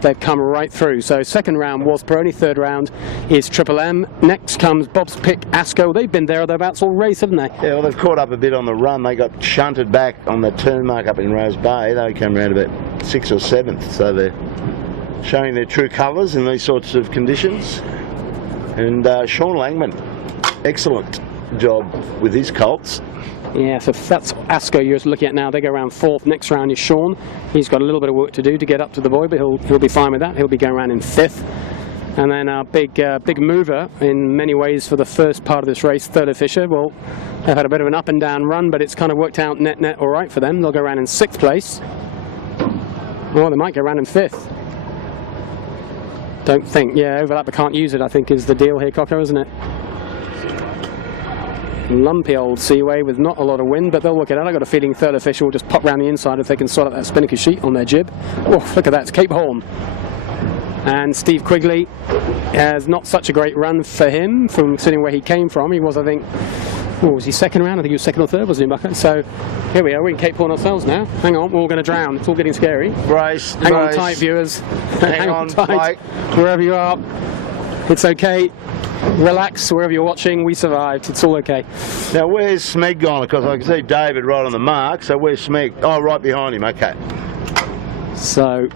They've come right through. So second round was Peroni, third round is Triple M. Next comes Bob's Pick, Asco. They've been there or thereabouts all race, haven't they? Yeah, well, they've caught up a bit on the run. They got shunted back on the turn mark up in Rose Bay. They came around about 6th or 7th, so they're showing their true colours in these sorts of conditions. And Sean Langman, excellent job with his colts. Yeah, so that's Asco you're looking at now. They go around 4th. Next round is Sean. He's got a little bit of work to do to get up to the buoy, but he'll be fine with that. He'll be going around in 5th. And then our big mover in many ways for the first part of this race, Thurlow Fisher. Well, they've had a bit of an up and down run, but it's kind of worked out net all right for them. They'll go around in 6th place. Or they might go around in 5th. Don't think. Yeah, overlap, but can't use it, I think, is the deal here, Cocker, isn't it? Lumpy old seaway with not a lot of wind, but they'll work it out. I've got a feeling Thurlow Fisher will just pop round the inside if they can sort out that spinnaker sheet on their jib. Oh, look at that, it's Cape Horn. And Steve Quigley has not such a great run for him from sitting where he came from. He was, I think, was he second round? I think he was second or third, wasn't he, Bucko? So here we are, we're in Cape Horn ourselves now. Hang on, we're all going to drown. It's all getting scary. Brace. Hang on tight, viewers. Hang on tight, Mike. Wherever you are. It's okay. Relax, wherever you're watching, we survived, it's all okay. Now where's Smeg gone? Because I can see David right on the mark, so where's Smeg? Oh, right behind him, okay. So,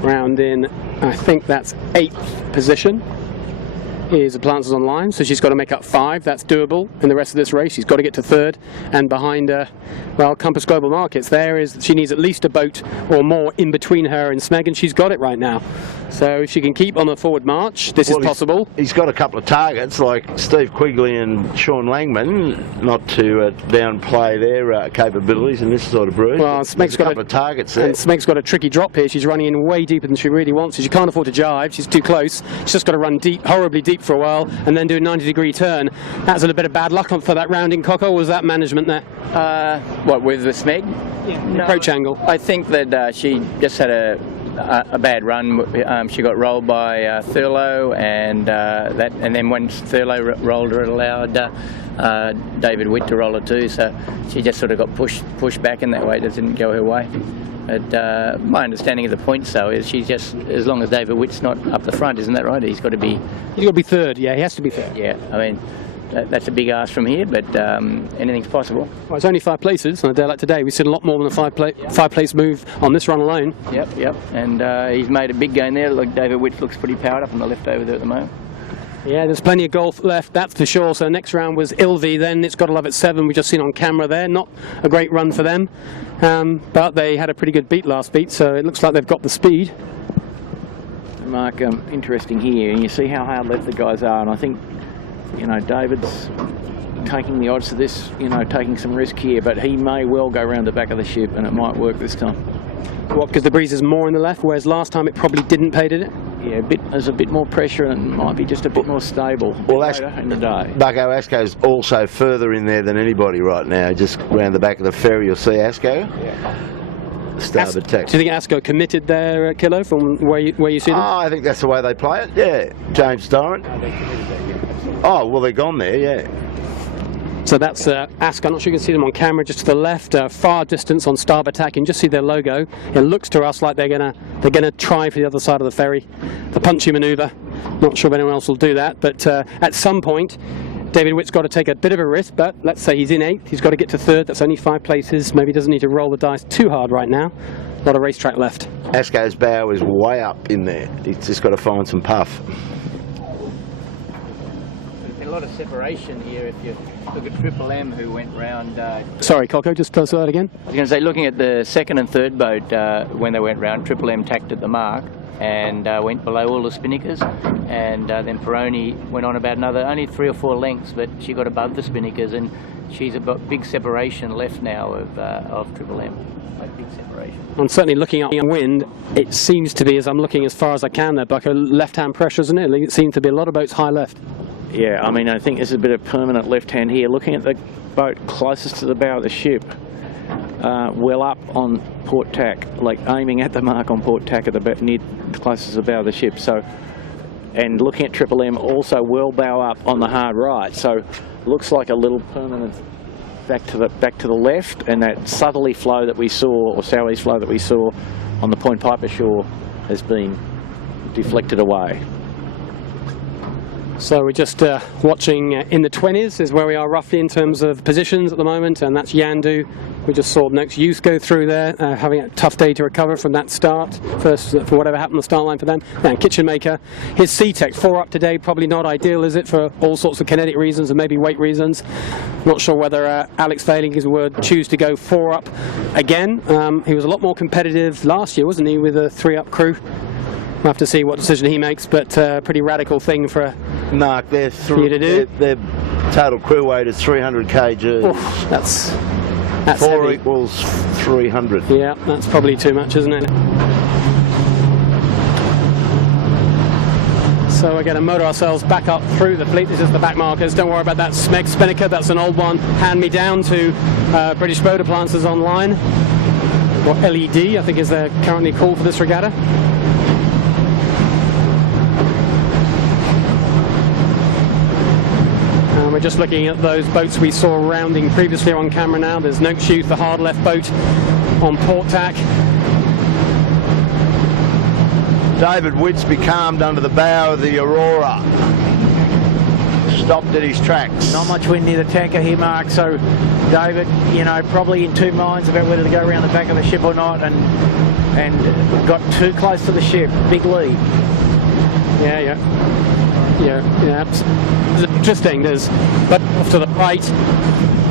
round in, I think that's 8th position, is Appliances Online, so she's got to make up 5, that's doable in the rest of this race. She's got to get to 3rd, and behind her, well, Compass Global Markets, there is, she needs at least a boat or more in between her and Smeg, and she's got it right now. So if she can keep on the forward march, this is possible. He's got a couple of targets, like Steve Quigley and Sean Langman, not to downplay their capabilities in this sort of breed. Well, Smeg's got a couple of targets there. And Smeg's got a tricky drop here. She's running in way deeper than she really wants to. She can't afford to jive. She's too close. She's just got to run deep, horribly deep for a while, and then do a 90-degree turn. That's a little bit of bad luck for that rounding, Cocker. Or was that management there? What, with the Smeg? Yeah, no, approach angle. I think that she just had a bad run. She got rolled by Thurlow, and then when Thurlow rolled her, it allowed David Witt to roll her too. So she just sort of got pushed back in that way. It didn't go her way. But my understanding of the points, though, is she's just, as long as David Witt's not up the front, isn't that right? He's got to be 3rd. Yeah, he has to be 3rd. Yeah, I mean, that's a big ask from here, but anything's possible. Well, it's only 5 places on a day like today. We've seen a lot more than a 5-place move on this run alone. Yep. And he's made a big gain there. Look, David Witt looks pretty powered up on the left over there at the moment. Yeah, there's plenty of golf left, that's for sure. So next round was Ilvi, then It's Got to Love at 7. We've just seen on camera there. Not a great run for them, but they had a pretty good beat last beat, so it looks like they've got the speed. Mark, interesting here, and you see how hard left the guys are, and I think, you know, David's taking the odds of this, you know, taking some risk here, but he may well go around the back of the ship, and it might work this time. What, because the breeze is more in the left, whereas last time it probably didn't pay, did it? Yeah, there's a bit more pressure and it might be just a bit more stable later in the day. Bucko, Asko's also further in there than anybody right now. Just round the back of the ferry, you'll see Asko. Yeah. Starboard tack. Do you think Asko committed there, Kilo, from where you see them? Oh, I think that's the way they play it. Yeah, James Doran. Oh, well, they're gone there. Yeah. So that's Asko. I'm not sure you can see them on camera. Just to the left, far distance on starboard tack. You can just see their logo. It looks to us like they're gonna try for the other side of the ferry, the punchy manoeuvre. Not sure if anyone else will do that, but at some point, David Witt's got to take a bit of a risk. But let's say he's in 8th. He's got to get to 3rd. That's only 5 places. Maybe he doesn't need to roll the dice too hard right now. A lot of racetrack left. Asko's bow is way up in there. He's just got to find some puff. A lot of separation here if you look at Triple M, who went round. Sorry, Coco, just tell us that again. I was going to say, looking at the 2nd and 3rd boat when they went round, Triple M tacked at the mark and went below all the spinnakers, and then Peroni went on about another only 3 or 4 lengths, but she got above the spinnakers, and she's got big separation left now of Triple M. Big separation. I'm certainly looking up wind. It seems to be, as I'm looking as far as I can there, Bucko, left-hand pressure, isn't it? It seems to be a lot of boats high left. Yeah, I mean, I think there's a bit of permanent left hand here. Looking at the boat closest to the bow of the ship, well up on port tack, like aiming at the mark on port tack at the near closest to the bow of the ship. So, and looking at Triple M, also well bow up on the hard right. So, looks like a little permanent back to the left, and that southerly flow that we saw, or southeast flow that we saw on the Point Piper shore, has been deflected away. So we're just watching in the 20s is where we are roughly in terms of positions at the moment, and that's Yandu. We just saw Next Youth go through there, having a tough day to recover from that start, first for whatever happened on the start line for them. And Kitchen Maker, his C-Tech 4 up today, probably not ideal, is it, for all sorts of kinetic reasons and maybe weight reasons. Not sure whether Alex Failing would choose to go 4 up again. He was a lot more competitive last year, wasn't he, with a 3-up crew? We'll have to see what decision he makes, but pretty radical thing for Mark, their total crew weight is 300 kg. Oof, that's 4 heavy. equals 300. Yeah, that's probably too much, isn't it? So we're going to motor ourselves back up through the fleet. This is the back markers. Don't worry about that Smeg spinnaker. That's an old one. Hand me down to British Boat Appliances Online, or LED, I think is they're currently called for this regatta. We're just looking at those boats we saw rounding previously on camera now. There's Noakes Youth, the hard left boat on port tack. David Witt's becalmed under the bow of the Aurora. Stopped at his tracks. Not much wind near the tanker here, Mark, so David, you know, probably in 2 minds about whether to go around the back of the ship or not, and got too close to the ship. Big lead. Yeah. It's interesting. But off to the right,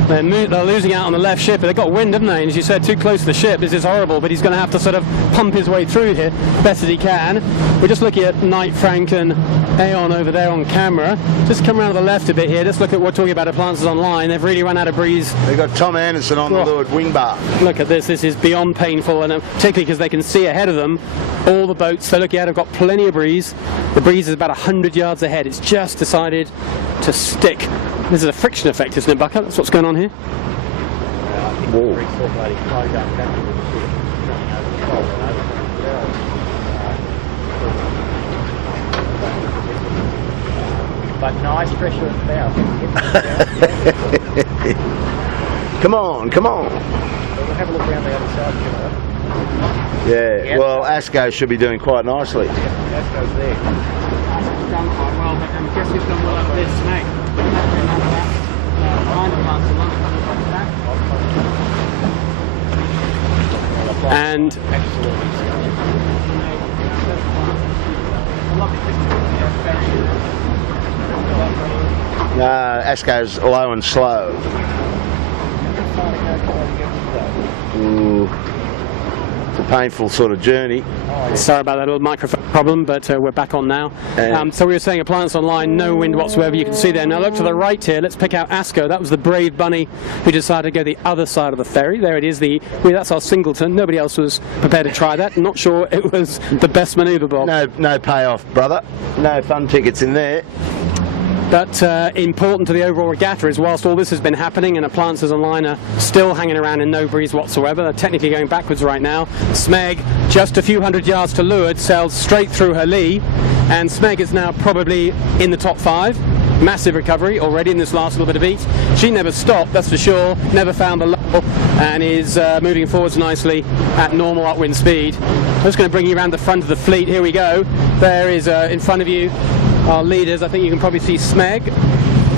they're losing out on the left ship. They've got wind, haven't they? And as you said, too close to the ship. This is horrible, but he's going to have to sort of pump his way through here best as he can. We're just looking at Knight, Frank and Aeon over there on camera. Just come around to the left a bit here. Just look at, we're talking about Appliances Online. They've really run out of breeze. They've got Tom Anderson on the leeward wing bar. Look at this. This is beyond painful, and particularly because they can see ahead of them. All the boats they're looking at have got plenty of breeze. The breeze is about 100 yards ahead. It's just decided to stick. This is a friction effect, isn't it, Bucko? That's what's going on here. Whoa. But nice pressure at the bow. Come on. We'll have a look around the other side. Yeah, well, Asko should be doing quite nicely. Asko's there. Asko's done quite well, but guess who's done well over this snake? And Asko's low and slow. Ooh. It's a painful sort of journey. Sorry about that little microphone problem, but we're back on now. So we were saying Appliance Online, no wind whatsoever, you can see there. Now look to the right here, let's pick out Asko. That was the brave bunny who decided to go the other side of the ferry. There it is, that's our singleton. Nobody else was prepared to try that. Not sure it was the best manoeuvre, Bob. No payoff, brother. No fun tickets in there. But important to the overall regatta is whilst all this has been happening and Appliances Online are still hanging around in no breeze whatsoever, they're technically going backwards right now. Smeg, just a few hundred yards to leeward, sails straight through her lee, and Smeg is now probably in the top 5. Massive recovery already in this last little bit of beat. She never stopped, that's for sure, never found the level, and is moving forwards nicely at normal upwind speed. I'm just going to bring you around the front of the fleet. Here we go. There is in front of you our leaders. I think you can probably see Smeg,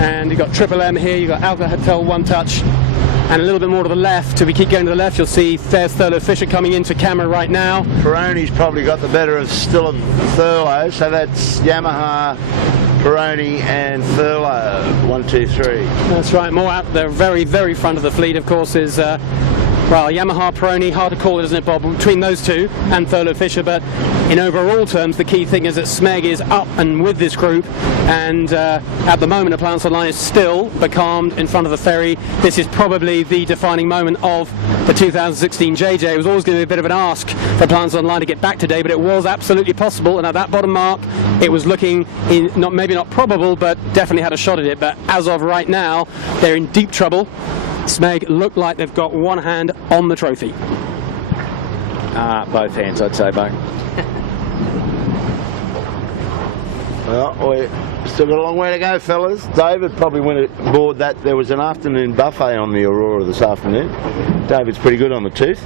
and you've got Triple M here, you've got Alcatel One Touch, and a little bit more to the left. If we keep going to the left, you'll see there's Thurlow Fisher coming into camera right now. Peroni's probably got the better of Thurlow, so that's Yamaha, Peroni and Thurlow. 1, 2, 3. That's right, more out the very, very front of the fleet, of course, is well, Yamaha, Peroni, hard to call it, isn't it, Bob, between those two and Thurlow Fisher, but in overall terms, the key thing is that Smeg is up and with this group, and at the moment, Appliance Online is still becalmed in front of the ferry. This is probably the defining moment of the 2016 JJ. It was always going to be a bit of an ask for Appliance Online to get back today, but it was absolutely possible, and at that bottom mark, it was looking, maybe not probable, but definitely had a shot at it, but as of right now, they're in deep trouble. Smeg look like they've got one hand on the trophy. Both hands, I'd say, Bo. Well, we've still got a long way to go, fellas. David probably went aboard that. There was an afternoon buffet on the Aurora this afternoon. David's pretty good on the tooth.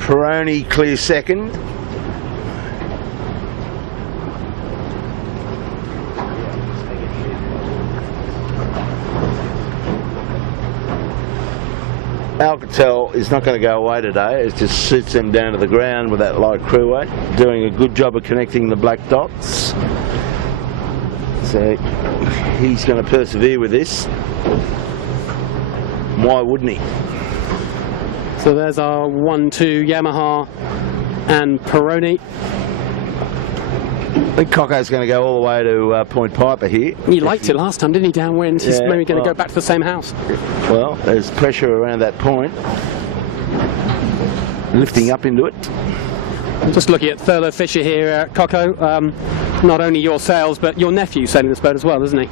Peroni clear second. Alcatel is not going to go away today. It just suits them down to the ground with that light crew weight. Doing a good job of connecting the black dots. So he's going to persevere with this. Why wouldn't he? So there's our 1-2 Yamaha and Peroni. I think Coco's going to go all the way to Point Piper here. He liked it last time, didn't he, downwind? He's Yeah, maybe going to go back to the same house. Well, there's pressure around that point. Lifting up into it. I'm just looking at Thurlow Fisher here, Coco. Not only your sails, but your nephew sailing this boat as well, isn't he?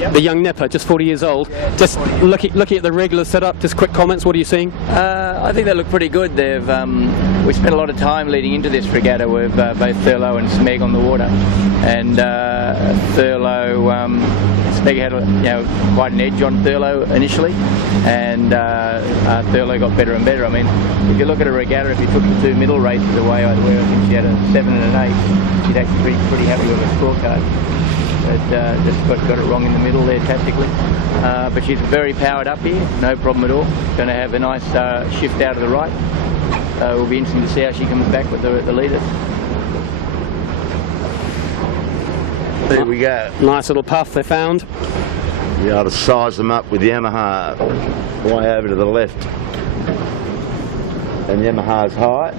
Yep. The young nipper, just 40 years old. Just looking at the regular setup, just quick comments, what are you seeing? I think they look pretty good. We spent a lot of time leading into this regatta with both Thurlow and Smeg on the water, and Thurlow, Smeg had quite an edge on Thurlow initially, and Thurlow got better and better. I mean, if you look at a regatta, if you took the two middle races away, I think she had a 7 and an 8. She'd actually be pretty happy with her scorecard. But just got it wrong in the middle there tactically. But she's very powered up here, no problem at all. Going to have a nice shift out of the right. It will be interesting to see how she comes back with the leader. There we go. Nice little puff they found. You ought to size them up with Yamaha way over to the left. And Yamaha's high.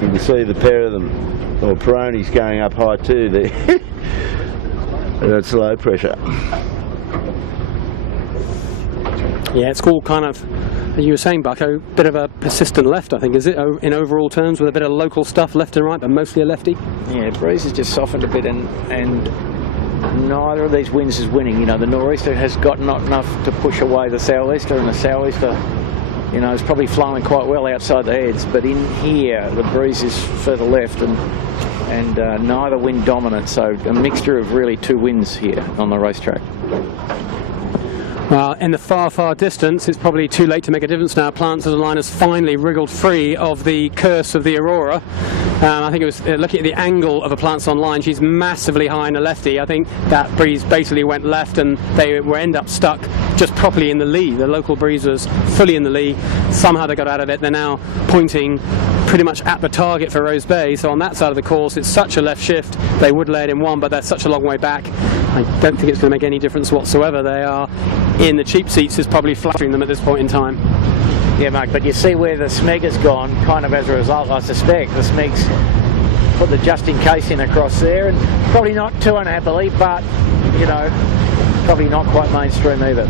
You can see the pair of them. Well, Peroni's going up high too there. That's low pressure. Yeah, it's all kind of, as you were saying, Bucko, bit of a persistent left, I think, is it, in overall terms, with a bit of local stuff left and right, but mostly a lefty? Yeah, breeze has just softened a bit, and neither of these winds is winning. You know, the nor'easter has got not enough to push away the sou'easter, and the sou'easter, you know, is probably flowing quite well outside the heads, but in here the breeze is further left, and neither wind dominant, so a mixture of really two winds here on the racetrack. Well, in the far, far distance, it's probably too late to make a difference now. Plants as a line has finally wriggled free of the curse of the Aurora. I think it was looking at the angle of a Plants on line, she's massively high in the lefty. I think that breeze basically went left and they were end up stuck just properly in the lee. The local breeze was fully in the lee. Somehow they got out of it. They're now pointing pretty much at the target for Rose Bay. So on that side of the course, it's such a left shift. They would lay it in one, but they're such a long way back. I don't think it's going to make any difference whatsoever. They are in the cheap seats, is probably flattering them at this point in time. Yeah, mate, but you see where the Smeg has gone, kind of as a result, I suspect. The Smeg's put the just-in-case in across there, and probably not too unhappily, but, you know, probably not quite mainstream either.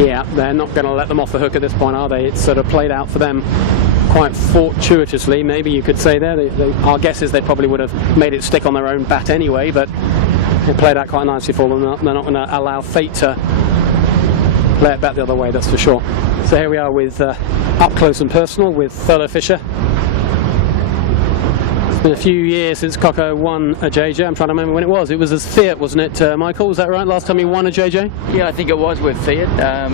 Yeah, they're not going to let them off the hook at this point, are they? It's sort of played out for them quite fortuitously, maybe you could say there. Our guess is they probably would have made it stick on their own bat anyway, but it played out quite nicely for them. They're not going to allow fate to play it back the other way, that's for sure. So here we are with up close and personal with Thurlow Fisher. It's been a few years since Coco won a JJ. I'm trying to remember when it was. It was as Fiat, wasn't it, Michael? Was that right? Last time he won a JJ? Yeah, I think it was with Fiat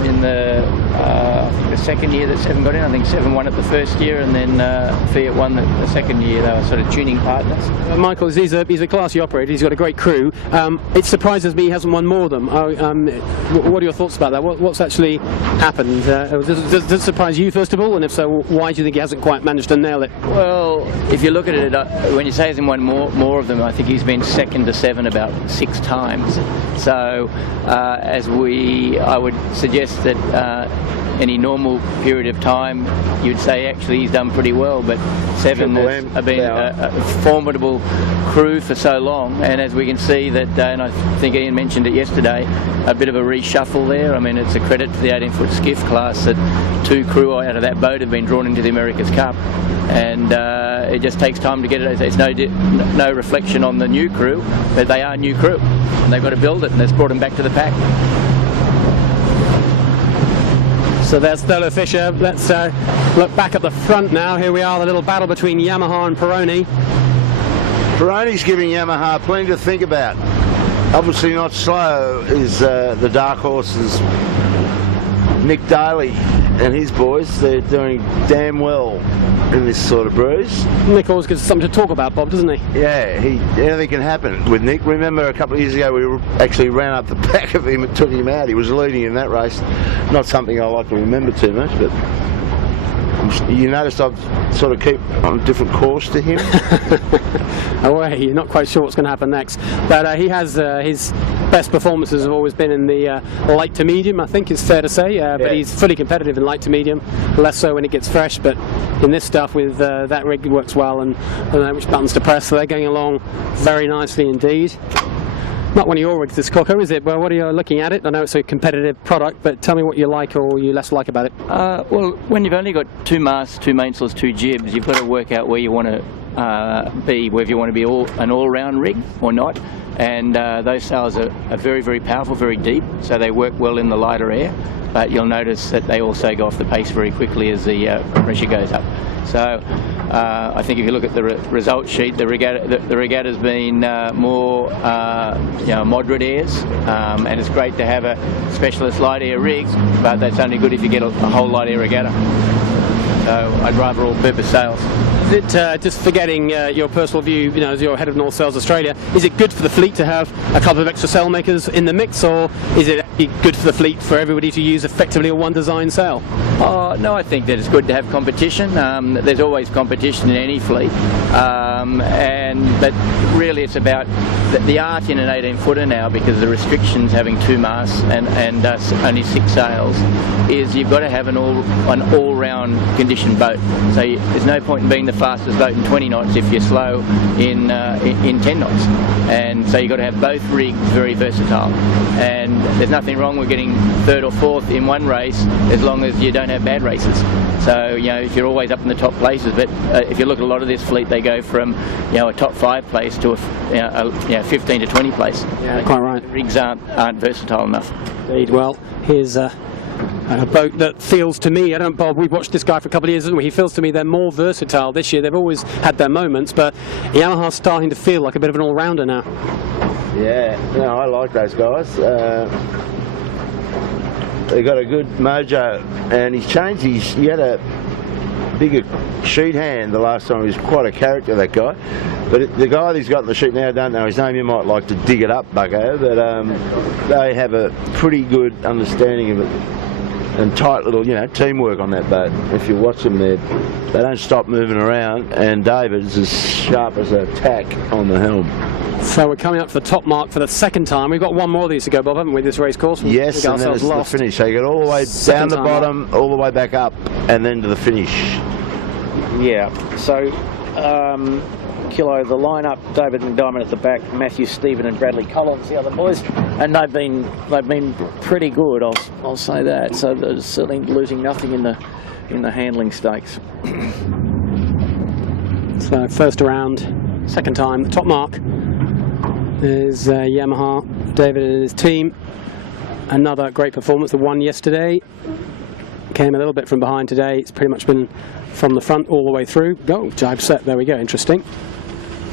in the second year that Seven got in. I think Seven won it the first year, and then Fiat won the second year. They were sort of tuning partners. Michael, he's a classy operator. He's got a great crew. It surprises me he hasn't won more of them. What are your thoughts about that? What's actually happened? Does it surprise you, first of all? And if so, why do you think he hasn't quite managed to nail it? Well, if you look at it, when you say he hasn't won more of them, I think he's been second to Seven about 6 times. So, I would suggest that any normal period of time, you'd say actually he's done pretty well. But Seven has been a formidable crew for so long, and as we can see that, and I think Ian mentioned it yesterday, a bit of a reshuffle there. I mean, it's a credit to the 18-foot skiff class that 2 crew out of that boat have been drawn into the America's Cup, and it just takes time to get it. It's no reflection on the new crew, but they are new crew, and they've got to build it, and that's brought them back to the pack. So there's Thurlow Fisher. Let's look back at the front now. Here we are, the little battle between Yamaha and Peroni. Peroni's giving Yamaha plenty to think about. Obviously not slow is the dark horses. Nick Daly and his boys, they're doing damn well in this sort of breeze. Nick always gives us something to talk about, Bob, doesn't he? Yeah, anything can happen with Nick. Remember a couple of years ago we actually ran up the back of him and took him out. He was leading in that race. Not something I like to remember too much, but you noticed I've sort of keep on a different course to him. Away, you're not quite sure what's going to happen next. But he has his best performances have always been in the light to medium, I think it's fair to say. But he's fully competitive in light to medium, less so when it gets fresh. But in this stuff with that rig works well, and I don't know which buttons to press, so they're going along very nicely indeed. Not one of your rigs, this Coco, is it? Well, what are you looking at it? I know it's a competitive product, but tell me what you like or you less like about it. Well, when you've only got 2 masts, 2 mainsails, 2 jibs, you've got to work out where you want to be, whether you want to be an all-round rig or not. And those sails are very, very powerful, very deep, so they work well in the lighter air. But you'll notice that they also go off the pace very quickly as the pressure goes up. So I think if you look at the result sheet, the regatta's been more moderate airs, and it's great to have a specialist light air rig, but that's only good if you get a whole light air regatta. So I'd rather all-purpose sails. Is it, just forgetting your personal view, as you're head of North Sails Australia, is it good for the fleet to have a couple of extra sail makers in the mix, or is it good for the fleet for everybody to use effectively a one design sail? No, I think that it's good to have competition. There's always competition in any fleet, but really it's about the art in an 18-footer now, because of the restrictions having 2 masts and only 6 sails, is you've got to have an all-round conditioned boat. So there's no point in being the fastest boat in 20 knots if you're slow in 10 knots. And so you've got to have both rigs very versatile. And there's nothing wrong with getting 3rd or 4th in one race as long as you don't have bad races. So if you're always up in the top places, but if you look at a lot of this fleet, they go from a top 5 place to a 15 to 20 place. Yeah, quite right. The rigs aren't versatile enough. Indeed. Well, here's a boat that feels to me, Bob, we've watched this guy for a couple of years, haven't we? He feels to me they're more versatile this year. They've always had their moments, but Yamaha's starting to feel like a bit of an all-rounder now. Yeah, I like those guys. They got a good mojo, and he's changed he had a bigger sheet hand the last time. He was quite a character, that guy. But the guy that's got in the sheet now, I don't know his name, you might like to dig it up, Bucko, but they have a pretty good understanding of it and tight little, teamwork on that boat. If you watch them, they don't stop moving around, and David's as sharp as a tack on the helm. So we're coming up to the top mark for the second time. We've got one more of these to go, Bob, haven't we, this race course? Yes, and then it's the finish. So you get all the way down the bottom, all the way back up, and then to the finish. Yeah, so Kilo, the lineup, David McDiamond at the back, Matthew, Stephen and Bradley Collins, the other boys, and they've been pretty good, I'll say that. So they're certainly losing nothing in the handling stakes. So first round, second time, the top mark is Yamaha, David and his team. Another great performance, the one yesterday. Came a little bit from behind today. It's pretty much been from the front all the way through. Go, jibe set, there we go, interesting.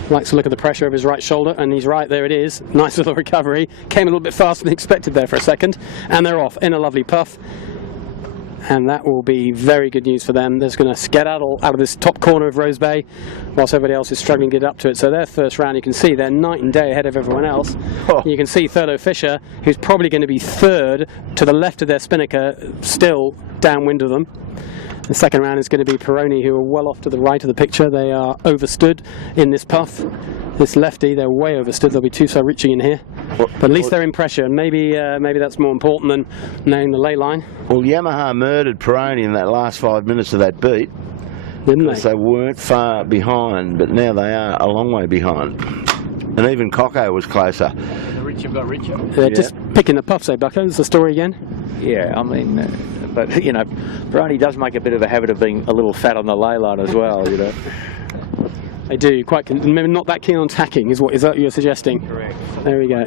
Likes to look at the pressure of his right shoulder, and he's right, there it is. Nice little recovery. Came a little bit faster than expected there for a second, and they're off in a lovely puff. And that will be very good news for them. They're going to skedaddle out of this top corner of Rose Bay, whilst everybody else is struggling to get up to it. So their first round, you can see they're night and day ahead of everyone else. Oh. You can see Thurlow Fisher, who's probably going to be third to the left of their spinnaker, still downwind of them. The second round is going to be Peroni, who are well off to the right of the picture. They are overstood in this puff. This lefty, they're way overstood. They'll be too slow reaching in here. But at least they're in pressure, and maybe that's more important than knowing the lay line. Well, Yamaha murdered Peroni in that last 5 minutes of that beat. Didn't they? Because they weren't far behind, but now they are a long way behind. And even Coco was closer. The rich have got richer. They're just picking the puffs, Bucko. Is the story again? Yeah, I mean, but Peroni does make a bit of a habit of being a little fat on the lay line as well, They do, maybe not that keen on tacking, is that what you're suggesting? Correct. There we go.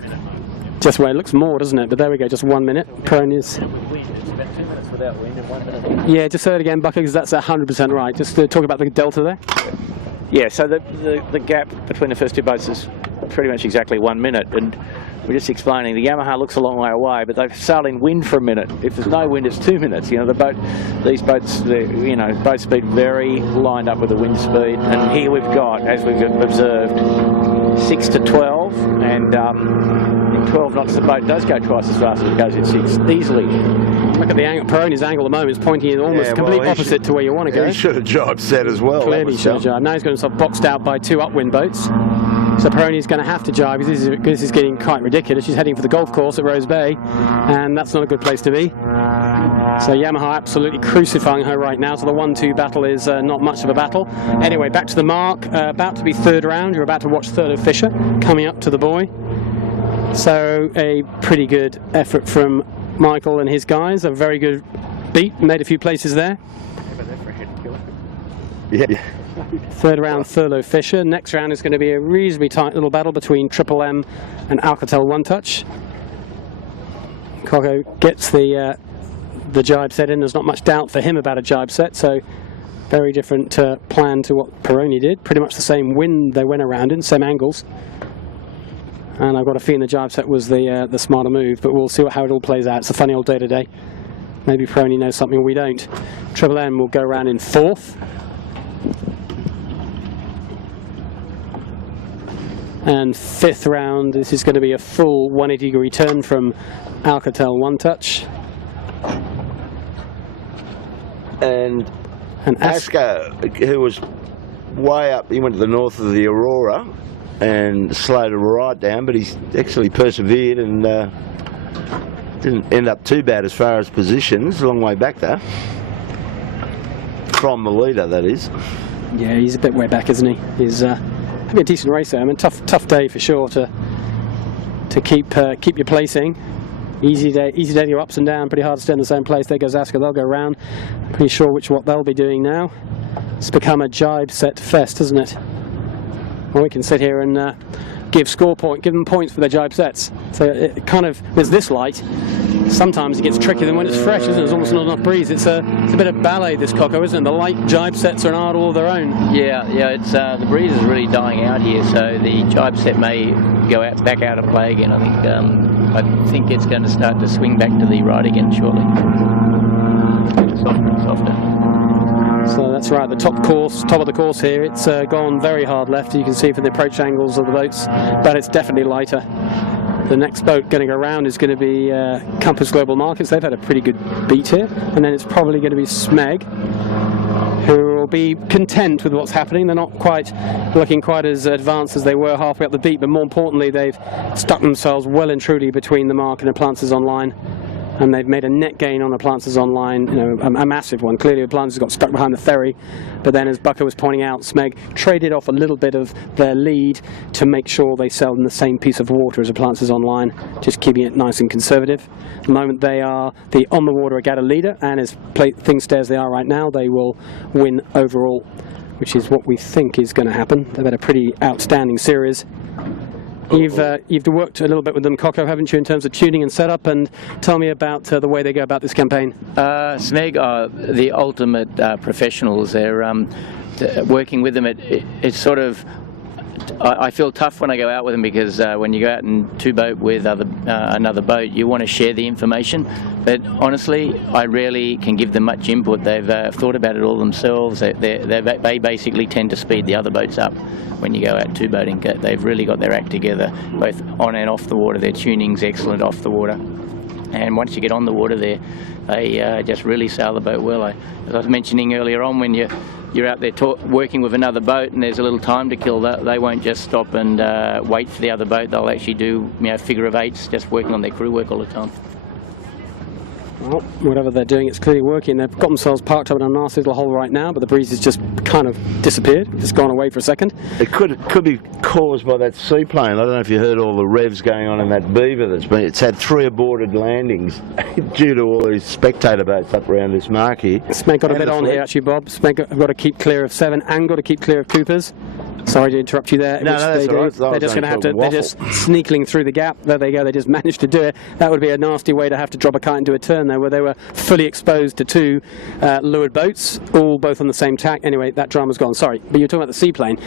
Just where it looks more, doesn't it? But there we go, just 1 minute. Peroni's. It's about 2 minutes without wind and 1 minute. Yeah, just say it again, Bucko, because that's 100% right. Just to talk about the delta there. Yeah, so the gap between the first two boats is pretty much exactly 1 minute, and we're just explaining the Yamaha looks a long way away, but they've sailed in wind for a minute. If there's no wind, it's 2 minutes. These boats, boat speed very lined up with the wind speed, and here we've got, as we've observed, 6 to 12, and in 12 knots the boat does go twice as fast as it goes in 6 easily. Look at the angle. Peroni's angle at the moment is pointing in almost complete opposite to where you want to go. He should have jibe set as well. Clearly should have jibe. Now he's got himself boxed out by 2 upwind boats. So Peroni's going to have to jibe because this is getting quite ridiculous. She's heading for the golf course at Rose Bay, and that's not a good place to be. So Yamaha absolutely crucifying her right now. So the 1-2 battle is not much of a battle. Anyway, back to the mark. About to be third round. You're about to watch Thurlow Fisher coming up to the buoy. So a pretty good effort from Michael and his guys. A very good beat. Made a few places there. Yeah. Third round, Thurlow Fisher. Next round is going to be a reasonably tight little battle between Triple M and Alcatel One Touch. Coco gets the jibe set in. There's not much doubt for him about a jibe set, so very different plan to what Peroni did. Pretty much the same wind they went around in, same angles. And I've got a feeling the jibe set was the smarter move, but we'll see how it all plays out. It's a funny old day today. Maybe Peroni knows something we don't. Triple M will go around in fourth. And fifth round, this is going to be a full 180-degree turn from Alcatel One Touch. And Asco, who was way up, he went to the north of the Aurora and slowed it right down, but he's actually persevered and didn't end up too bad as far as positions. A long way back though. From the leader, that is. Yeah, he's a bit way back, isn't he? He's having a decent race there. I mean, tough day for sure to keep your placing. Easy day to go ups and down. Pretty hard to stay in the same place. There goes Asker. They'll go round. Pretty sure what they'll be doing now. It's become a jibe set fest, hasn't it? Well, we can sit here and give them points for their jibe sets. So it kind of, there's this light, sometimes it gets trickier than when it's fresh, isn't it? There's almost not enough breeze. It's a bit of ballet, this Coco, isn't it? The light jibe sets are an art all of their own. Yeah, it's the breeze is really dying out here, so the jibe set may go back out of play again. I think it's going to start to swing back to the right again shortly. Softer and softer. So that's right, the top of the course here, it's gone very hard left. You can see from the approach angles of the boats, but it's definitely lighter. The next boat going to go around is going to be Compass Global Markets. They've had a pretty good beat here, and then it's probably going to be Smeg, who will be content with what's happening. They're not quite looking quite as advanced as they were halfway up the beat, but more importantly, they've stuck themselves well and truly between the mark and Aplances Online. And they've made a net gain on Aplances Online, a massive one. Clearly, Aplances got stuck behind the ferry, but then, as Bucko was pointing out, Smeg traded off a little bit of their lead to make sure they sell in the same piece of water as Aplances Online, just keeping it nice and conservative. At the moment, they are the on-the-water regatta leader, and as things stay as they are right now, they will win overall, which is what we think is going to happen. They've had a pretty outstanding series. You've worked a little bit with them, Coco, haven't you, in terms of tuning and setup, and tell me about the way they go about this campaign. Smeg are the ultimate professionals. They're working with them. It's sort of, I feel tough when I go out with them, because when you go out in two boat with another boat, you want to share the information. But honestly, I rarely can give them much input. They've thought about it all themselves. They basically tend to speed the other boats up when you go out two boating. They've really got their act together, both on and off the water. Their tuning's excellent off the water. And once you get on the water there, they just really sail the boat well. As I was mentioning earlier on, when you're out there working with another boat and there's a little time to kill, they won't just stop and wait for the other boat. They'll actually do figure of eights, just working on their crew work all the time. Well, whatever they're doing, it's clearly working. They've got themselves parked up in a nice little hole right now, but the breeze has just kind of disappeared. It's gone away for a second. It could be caused by that seaplane. I don't know if you heard all the revs going on in that Beaver it's had 3 aborted landings due to all these spectator boats up around this mark here. Smeg got a bit on here actually, Bob. Smeg have got to keep clear of 7 and got to keep clear of Coopers. Sorry to interrupt you there. No, that's all right. They're just going to have to. They're just sneakling through the gap. There they go. They just managed to do it. That would be a nasty way to have to drop a kite into a turn there, where they were fully exposed to 2 leeward boats, all both on the same tack. Anyway, that drama's gone. Sorry, but you're talking about the seaplane.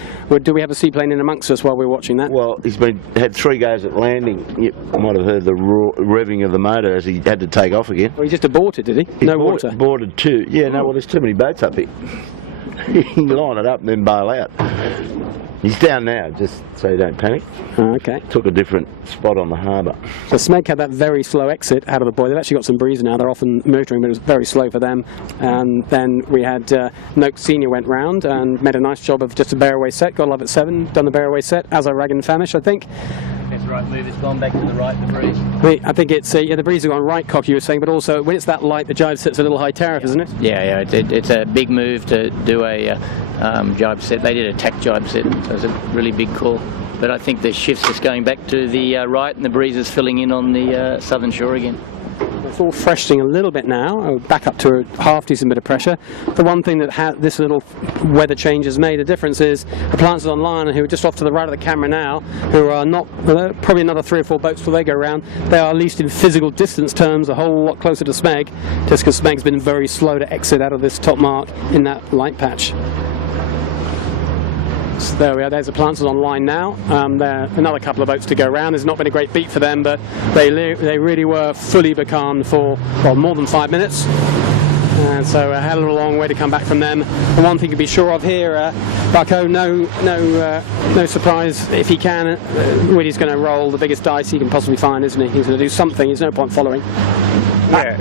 Do we have a seaplane in amongst us while we're watching that? Well, he's had 3 goes at landing. You might have heard the revving of the motor as he had to take off again. Well, he just aborted, did he? No water. Boarded 2. Yeah, no. Well, there's too many boats up here. You line it up and then bail out. He's down now, just so you don't panic. Okay. Took a different spot on the harbour. So Smeg had that very slow exit out of the buoy. They've actually got some breeze now. They're often motoring, but it was very slow for them. And then we had Noak Senior went round and made a nice job of just a bear away set. Got love at 7, done the bear away set as a Rag and Famish, I think. That's the right move. It's gone back to the right, the breeze. I think it's the breeze has gone right, Cock, you were saying, but also when it's that light, the jibe set's a little high tariff, isn't it? Yeah. It's a big move to do a jibe set. They did a tack jibe set, so it's a really big call. But I think the shift's just going back to the right, and the breeze is filling in on the southern shore again. It's all freshening a little bit now, back up to a half decent bit of pressure. The one thing that this little weather change has made a difference is Aplances Online, who are just off to the right of the camera now, who are not probably another 3 or 4 boats before they go around. They are, at least in physical distance terms, a whole lot closer to Smeg, just because Smeg's been very slow to exit out of this top mark in that light patch. So there we are, there's Aplances Online now. There are another couple of boats to go around. There's not been a great beat for them, but they really were fully becalmed for, well, more than 5 minutes. And so a hell of a long way to come back from them. And one thing to be sure of here, Bucko, no surprise if he can. Woody's going to roll the biggest dice he can possibly find, isn't he? He's going to do something. There's no point following. Yeah.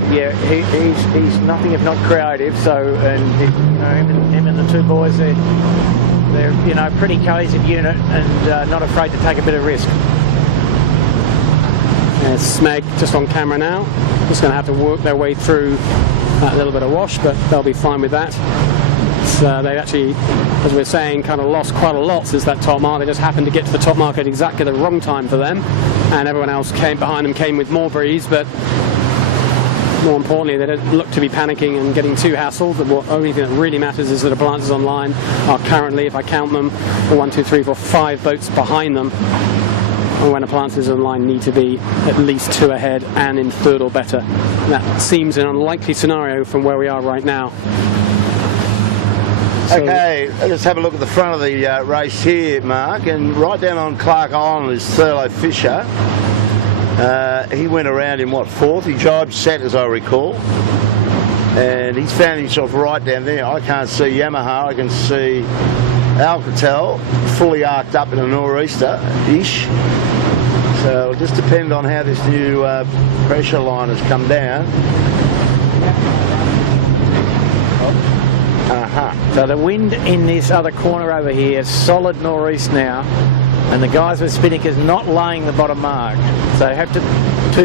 He's nothing if not creative. So, and him and the 2 boys, they're pretty cohesive unit and not afraid to take a bit of risk. There's Smeg just on camera now. Just going to have to work their way through that little bit of wash, but they'll be fine with that. So they've actually, as we're saying, kind of lost quite a lot since that top mark. They just happened to get to the top mark at exactly the wrong time for them, and everyone else behind them came with more breeze, but more importantly, they don't look to be panicking and getting too hassled. The only thing that really matters is that Aplances Online are currently, if I count them, 1, 2, 3, 4, 5 boats behind them. when appliances on line need to be at least 2 ahead and in third or better. That seems an unlikely scenario from where we are right now. So, okay, let's have a look at the front of the race here, Mark, and right down on Clark Island is Thurlow Fisher. He went around in what, 4th? He jibed set, as I recall, and he's found himself right down there. I can't see Yamaha, I can see Alcatel fully arced up in a nor'easter-ish. So it'll just depend on how this new pressure line has come down. So the wind in this other corner over here is solid nor'east now, and the guys with spinnakers not laying the bottom mark, so they have to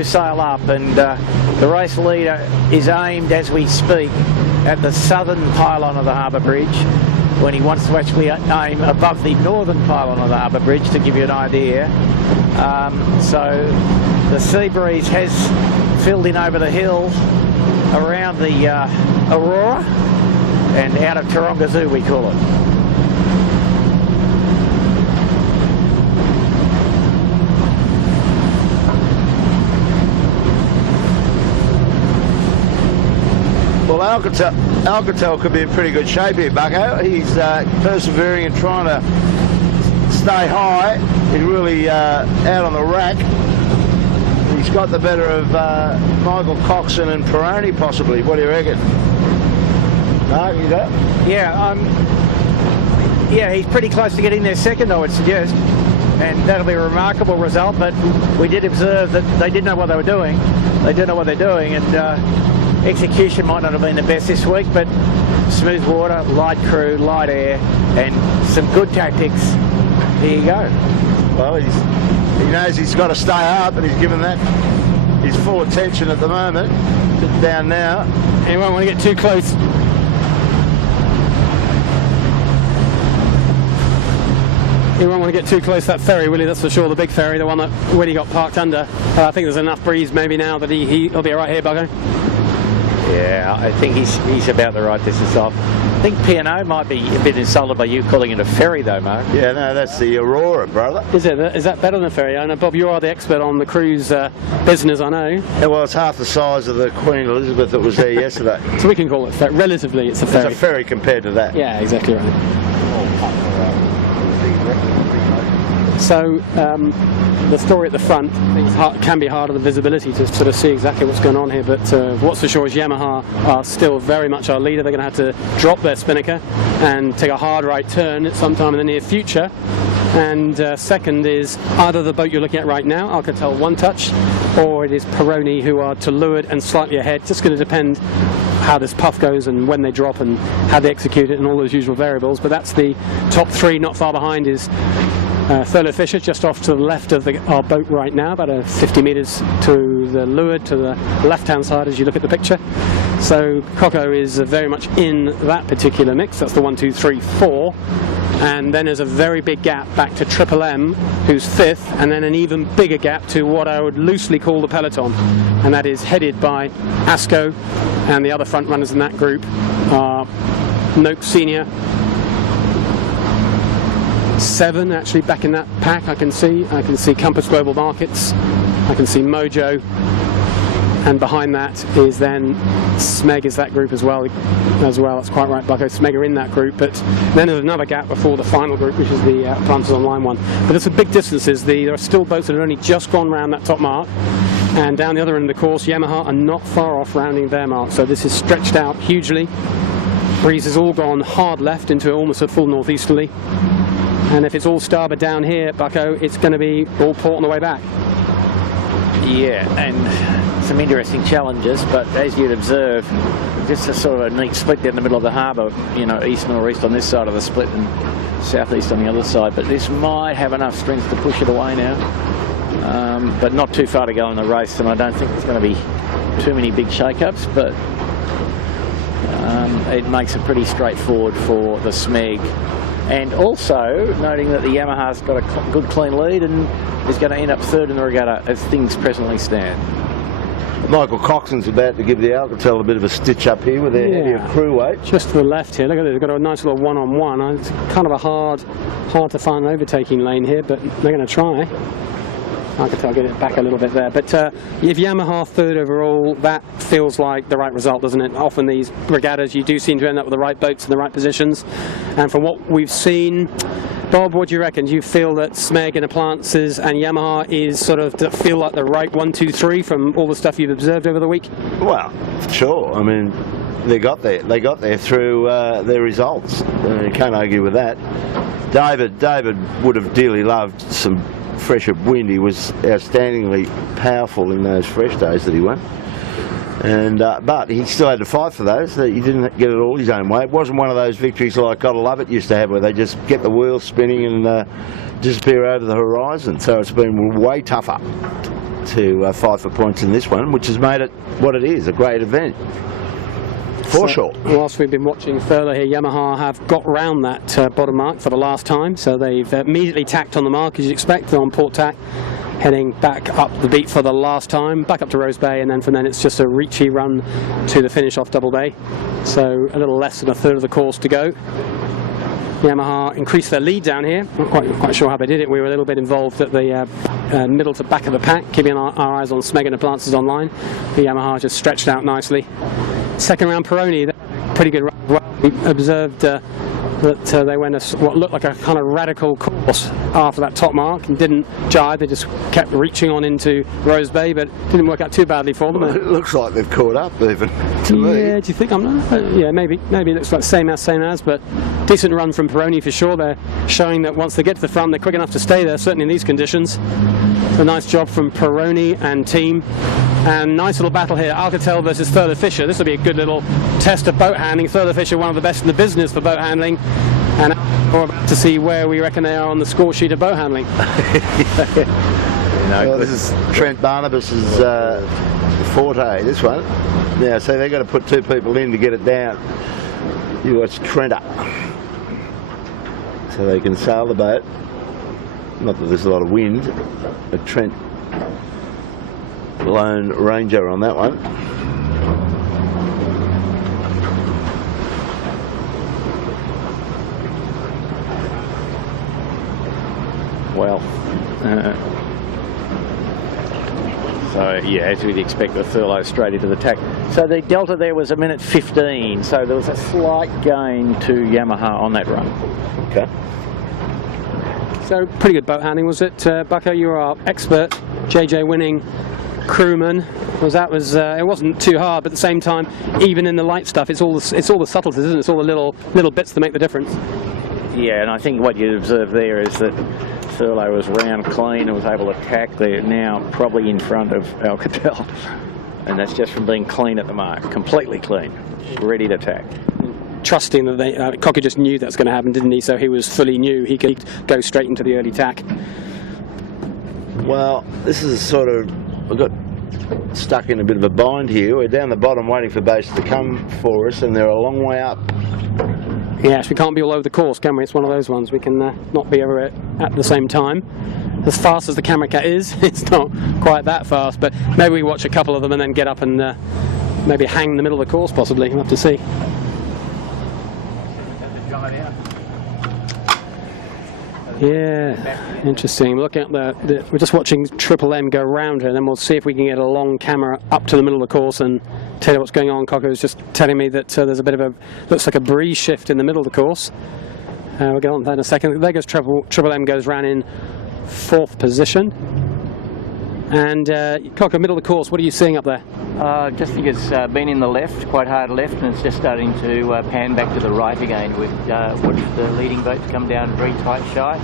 sail up, and the race leader is aimed as we speak at the southern pylon of the harbour bridge, when he wants to actually aim above the northern pylon of the harbour bridge, to give you an idea. So the sea breeze has filled in over the hill around the Aurora, and out of Taronga Zoo, we call it. Well, Alcatel could be in pretty good shape here, Bucko. He's persevering and trying to stay high. He's really out on the rack. He's got the better of Michael Coxon and Peroni, possibly. What do you reckon? Mark, you got? Yeah, he's pretty close to getting there second, I would suggest, and that'll be a remarkable result. But we did observe that they did know what they were doing. They do know what they're doing, and execution might not have been the best this week, but smooth water, light crew, light air, and some good tactics. Here you go. Well, he knows he's got to stay up, and he's given that his full attention at the moment. Sit down now. He won't want to get too close. He won't want to get too close to that ferry, will he? That's for sure, the big ferry, the one that Willie got parked under. I think there's enough breeze maybe now that he'll be right here, Buggo. Yeah, I think he's about the right distance off. I think P&O might be a bit insulted by you calling it a ferry, though, Mark. Yeah, no, that's the Aurora, brother. Is that better than a ferry? I know, Bob, you are the expert on the cruise business, I know. Yeah, well, it's half the size of the Queen Elizabeth that was there yesterday. So we can call it relatively, it's a ferry. It's a ferry compared to that. Yeah, exactly right. So the story at the front can be harder, the visibility to sort of see exactly what's going on here, but what's for sure is Yamaha are still very much our leader. They're going to have to drop their spinnaker and take a hard right turn at some time in the near future. And second is either the boat you're looking at right now, Alcatel One Touch, or it is Peroni, who are to leeward and slightly ahead. Just going to depend how this puff goes and when they drop and how they execute it and all those usual variables. But that's the top three. Not far behind is Thurlow Fisher, just off to the left of our boat right now, about 50 metres to the leeward, to the left-hand side as you look at the picture. So Coco is very much in that particular mix. That's the 1, 2, 3, 4. And then there's a very big gap back to Triple M, who's 5th, and then an even bigger gap to what I would loosely call the peloton, and that is headed by Asco, and the other front runners in that group are Nope Senior, 7 actually back in that pack. I can see Compass Global Markets, I can see Mojo, and behind that is then Smeg is that group as well. That's quite right, Bucko. Smeg are in that group, but then there's another gap before the final group, which is the Planters Online one. But there's some big distances. There are still boats that have only just gone round that top mark, and down the other end of the course, Yamaha are not far off rounding their mark. So this is stretched out hugely. Breeze has all gone hard left into almost a full northeasterly, and if it's all starboard down here, Bucko, it's going to be all port on the way back. Yeah, and some interesting challenges, but as you'd observe, just a sort of a neat split down the middle of the harbour, you know, east northeast on this side of the split and southeast on the other side. But this might have enough strength to push it away now, but not too far to go in the race, and I don't think there's going to be too many big shake-ups, but it makes it pretty straightforward for the Smeg. And also noting that the Yamaha's got a good clean lead and is going to end up 3rd in the regatta as things presently stand. Michael Coxon's about to give the Alcatel a bit of a stitch up here with their heavier crew weight. Just to the left here, look at it, they've got a nice little one-on-one. It's kind of a hard to find an overtaking lane here, but they're going to try. I can tell, get it back a little bit there. But if Yamaha third overall, that feels like the right result, doesn't it? Often these regattas, you do seem to end up with the right boats in the right positions. And from what we've seen, Bob, what do you reckon? Do you feel that Smeg and Appliances and Yamaha is sort of to feel like the right 1, 2, 3 from all the stuff you've observed over the week? Well, sure. I mean, they got there. They got there through their results. You can't argue with that. David would have dearly loved some fresher wind. He was outstandingly powerful in those fresh days that he won. And but he still had to fight for those. He didn't get it all his own way. It wasn't one of those victories like Gotta Love It used to have, where they just get the wheels spinning and disappear over the horizon. So it's been way tougher to fight for points in this one, which has made it what it is, a great event. For sure. Whilst we've been watching further here, Yamaha have got round that bottom mark for the last time, so they've immediately tacked on the mark, as you'd expect, on port tack, heading back up the beat for the last time, back up to Rose Bay, and then from then it's just a reachy run to the finish off Double Bay. So a little less than a third of the course to go. Yamaha increased their lead down here. Not quite sure how they did it. We were a little bit involved at the middle to back of the pack, keeping our eyes on Smeg and Appliances online. The Yamaha just stretched out nicely. Second round, Peroni, pretty good run. We observed that they went what looked like a kind of radical course after that top mark and didn't jibe. They just kept reaching on into Rose Bay, but didn't work out too badly for them. Well, it looks like they've caught up even to me. Yeah, do you think? Yeah, maybe it looks like same as, but decent run from Peroni for sure. They're showing that once they get to the front, they're quick enough to stay there, certainly in these conditions. A nice job from Peroni and team. And nice little battle here, Alcatel versus Thurlow Fisher. This will be a good little test of boat handling. Thurlow Fisher, one of the best in the business for boat handling. And we're about to see where we reckon they are on the score sheet of boat handling. Well, this is Trent Barnabas's forte, this one. Yeah, so they've got to put two people in to get it down. You watch Trent up. So they can sail the boat. Not that there's a lot of wind, but Trent, Lone Ranger on that one. Well, so yeah, as we'd expect, the Thurlow straight into the tack. So the delta there was 1:15, so there was a slight gain to Yamaha on that run. Okay. So pretty good boat handling, was it? Bucko, you're our expert. JJ winning crewman. It wasn't too hard, but at the same time, even in the light stuff, it's all the subtleties, isn't it? It's all the little bits that make the difference. Yeah, and I think what you observe there is that Thurlow was round clean and was able to tack. They're now probably in front of Alcatel, and that's just from being clean at the mark, completely clean, ready to tack. Trusting that Cocker just knew that's going to happen, didn't he? So he was fully knew he could go straight into the early tack. Well, this is sort of, we got stuck in a bit of a bind here. We're down the bottom waiting for boats to come for us, and they're a long way up. Yes, we can't be all over the course, can we? It's one of those ones. We can not be over it at the same time. As fast as the camera cat is, it's not quite that fast, but maybe we watch a couple of them and then get up and maybe hang in the middle of the course, possibly. We'll have to see. Yeah, interesting. Looking at we're just watching Triple M go round her, and then we'll see if we can get a long camera up to the middle of the course and tell you what's going on. Coco was just telling me that there's a bit of looks like a breeze shift in the middle of the course. We'll get on to that in a second. There goes Triple M goes round in 4th position. And Coco, middle of the course, what are you seeing up there? Just think it's been in the left, quite hard left, and it's just starting to pan back to the right again. We've watched the leading boats come down very tight shy,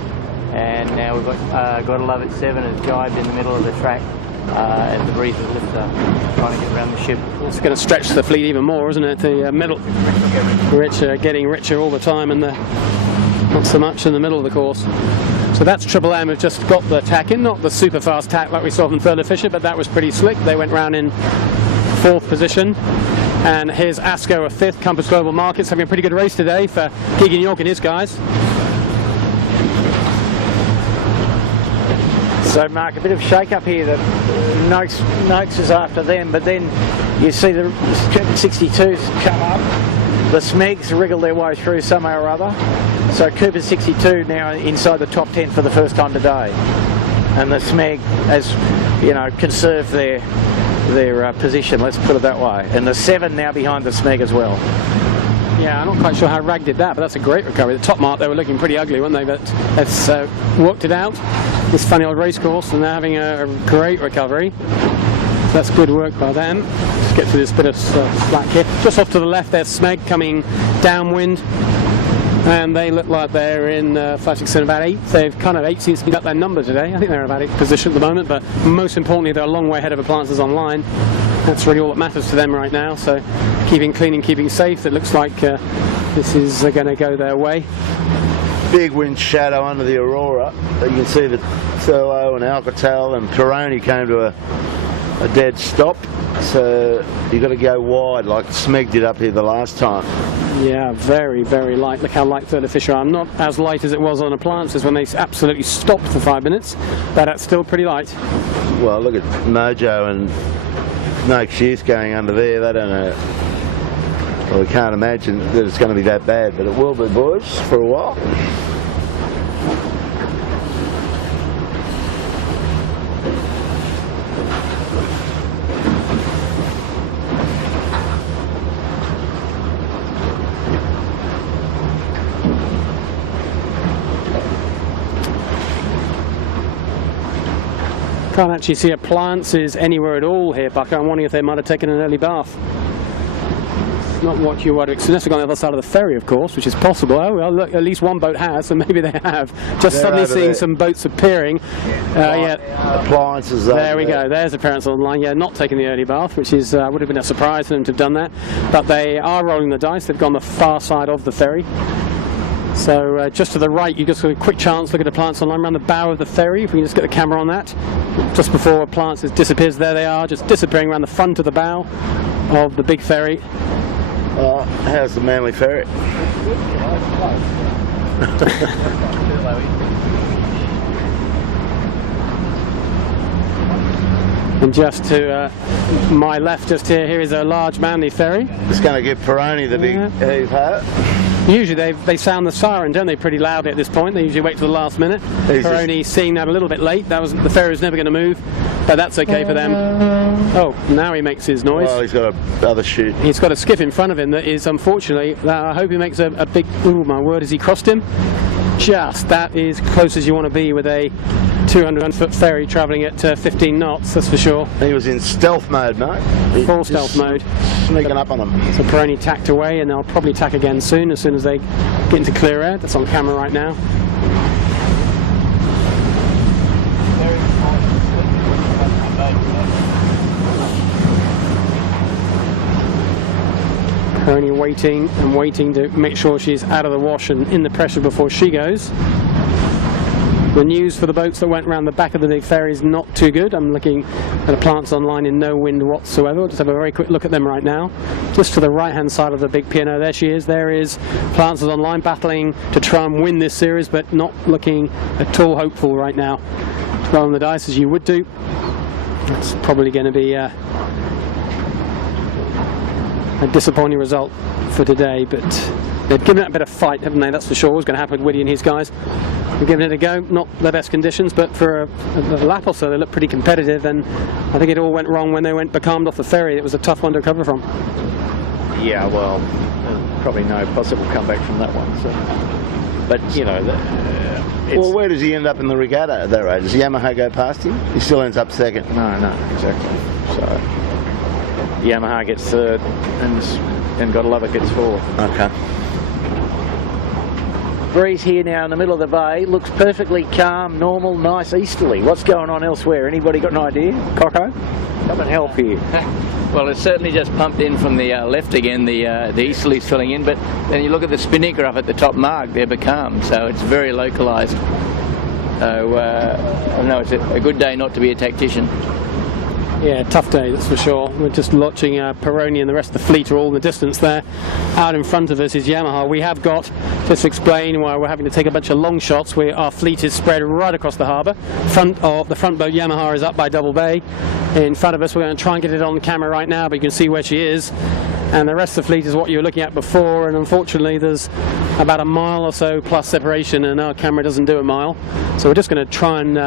and now we've got Gotta Love It 7 has jibed in the middle of the track as the breeze is lifted, trying to get around the ship. It's going to stretch the fleet even more, isn't it? The middle, getting richer all the time, and not so much in the middle of the course. So that's Triple M have just got the tack in, not the super fast tack like we saw from Thurlow Fisher, but that was pretty slick. They went round in 4th position. And here's Asco, a 5th, Compass Global Markets, having a pretty good race today for Keegan York and his guys. So Mark, a bit of shake up here. The Noakes is after them, but then you see the 62s come up. The Smegs wriggle their way through somehow or other. So Cooper's 62 now inside the top 10 for the first time today. and the Smeg has, you know, conserved their position, let's put it that way. And the 7 now behind the Smeg as well. Yeah, I'm not quite sure how Rag did that, but that's a great recovery. The top mark, they were looking pretty ugly, weren't they? But it's worked it out, this funny old race course, and they're having a great recovery. So that's good work by them. Let's get through this bit of slack here. Just off to the left, there's Smeg coming downwind. And they look like they're in 5, 6, 7, about 8. They've kind of 8 seems to be up their number today. I think they're about 8th position at the moment, but most importantly, they're a long way ahead of Appliances Online. That's really all that matters to them right now. So keeping clean and keeping safe. It looks like this is going to go their way. Big wind shadow under the Aurora. You can see that Thurlow and Alcatel and Peroni came to a dead stop. So you've got to go wide like Smeg did up here the last time. Yeah, very, very light. Look how light Thurlow Fisher are. Not as light as it was on Appliances when they absolutely stopped for 5 minutes, but that's still pretty light. Well, look at Mojo and no excuse going under there. They don't know. Well, we can't imagine that it's going to be that bad, but it will be, boys, for a while. Can't actually see Appliances anywhere at all here, Bucker. I'm wondering if they might have taken an early bath. It's not what you would expect. Unless they've gone on the other side of the ferry, of course, which is possible. Oh, well, look, at least one boat has, so maybe they have. Just suddenly seeing some boats appearing. Yeah. Appliances. There we go. There's Appearance Online. Yeah, not taking the early bath, which is would have been a surprise for them to have done that. But they are rolling the dice. They've gone the far side of the ferry. So just to the right, you just got a quick chance, look at Appliance Online around the bow of the ferry, if we can just get the camera on that. Just before Appliances disappears, there they are, just disappearing around the front of the bow of the big ferry. How's the Manly ferry? And just to my left, just here is a large Manly ferry. It's going to give Peroni the big heave-ho. Usually they sound the siren, don't they, pretty loudly at this point. They usually wait till the last minute. Peroni seeing that a little bit late. The ferry was never going to move, but that's okay for them. Oh, now he makes his noise. Oh, he's got another chute. He's got a skiff in front of him that is, unfortunately, I hope he makes a big, oh my word, has he crossed him? Just, that is close as you want to be with a 200-foot ferry travelling at 15 knots, that's for sure. He was in stealth mode, mate. Full stealth mode. Sneaking up on them. So Peroni tacked away, and they'll probably tack again soon as they get into clear air. That's on camera right now. Peroni waiting and waiting to make sure she's out of the wash and in the pressure before she goes. The news for the boats that went around the back of the big ferry is not too good. I'm looking at Appliance Online in no wind whatsoever. We'll just have a very quick look at them right now. Just to the right hand side of the big piano, there she is. There is Appliances Online battling to try and win this series, but not looking at all hopeful right now. Rolling the dice as you would do. It's probably going to be a disappointing result for today, but they've given it a bit of fight, haven't they? That's for sure. What's going to happen with Whitty and his guys? They're giving it a go. Not the best conditions, but for a lap or so they look pretty competitive, and I think it all went wrong when they went becalmed off the ferry. It was a tough one to recover from. Yeah, well, probably no possible comeback from that one. So. But, you know, well, where does he end up in the regatta at that rate? Does Yamaha go past him? He still ends up second. No, exactly. So Yamaha gets third, and gotta love it gets fourth. Okay. Breeze here now in the middle of the bay. Looks perfectly calm, normal, nice, easterly. What's going on elsewhere? Anybody got an idea? Coco? Come and help here. Well, it's certainly just pumped in from the left again, the easterly's filling in, but then you look at the spinnaker graph at the top mark, they're becalmed, so it's very localised. So, I don't know, it's a good day not to be a tactician. Yeah, tough day, that's for sure. We're just watching Peroni and the rest of the fleet are all in the distance there. Out in front of us is Yamaha. We have got, just to explain why we're having to take a bunch of long shots, our fleet is spread right across the harbour. The front boat Yamaha is up by Double Bay. In front of us, we're going to try and get it on camera right now, but you can see where she is. And the rest of the fleet is what you were looking at before, and unfortunately there's about a mile or so plus separation, and our camera doesn't do a mile. So we're just going to try and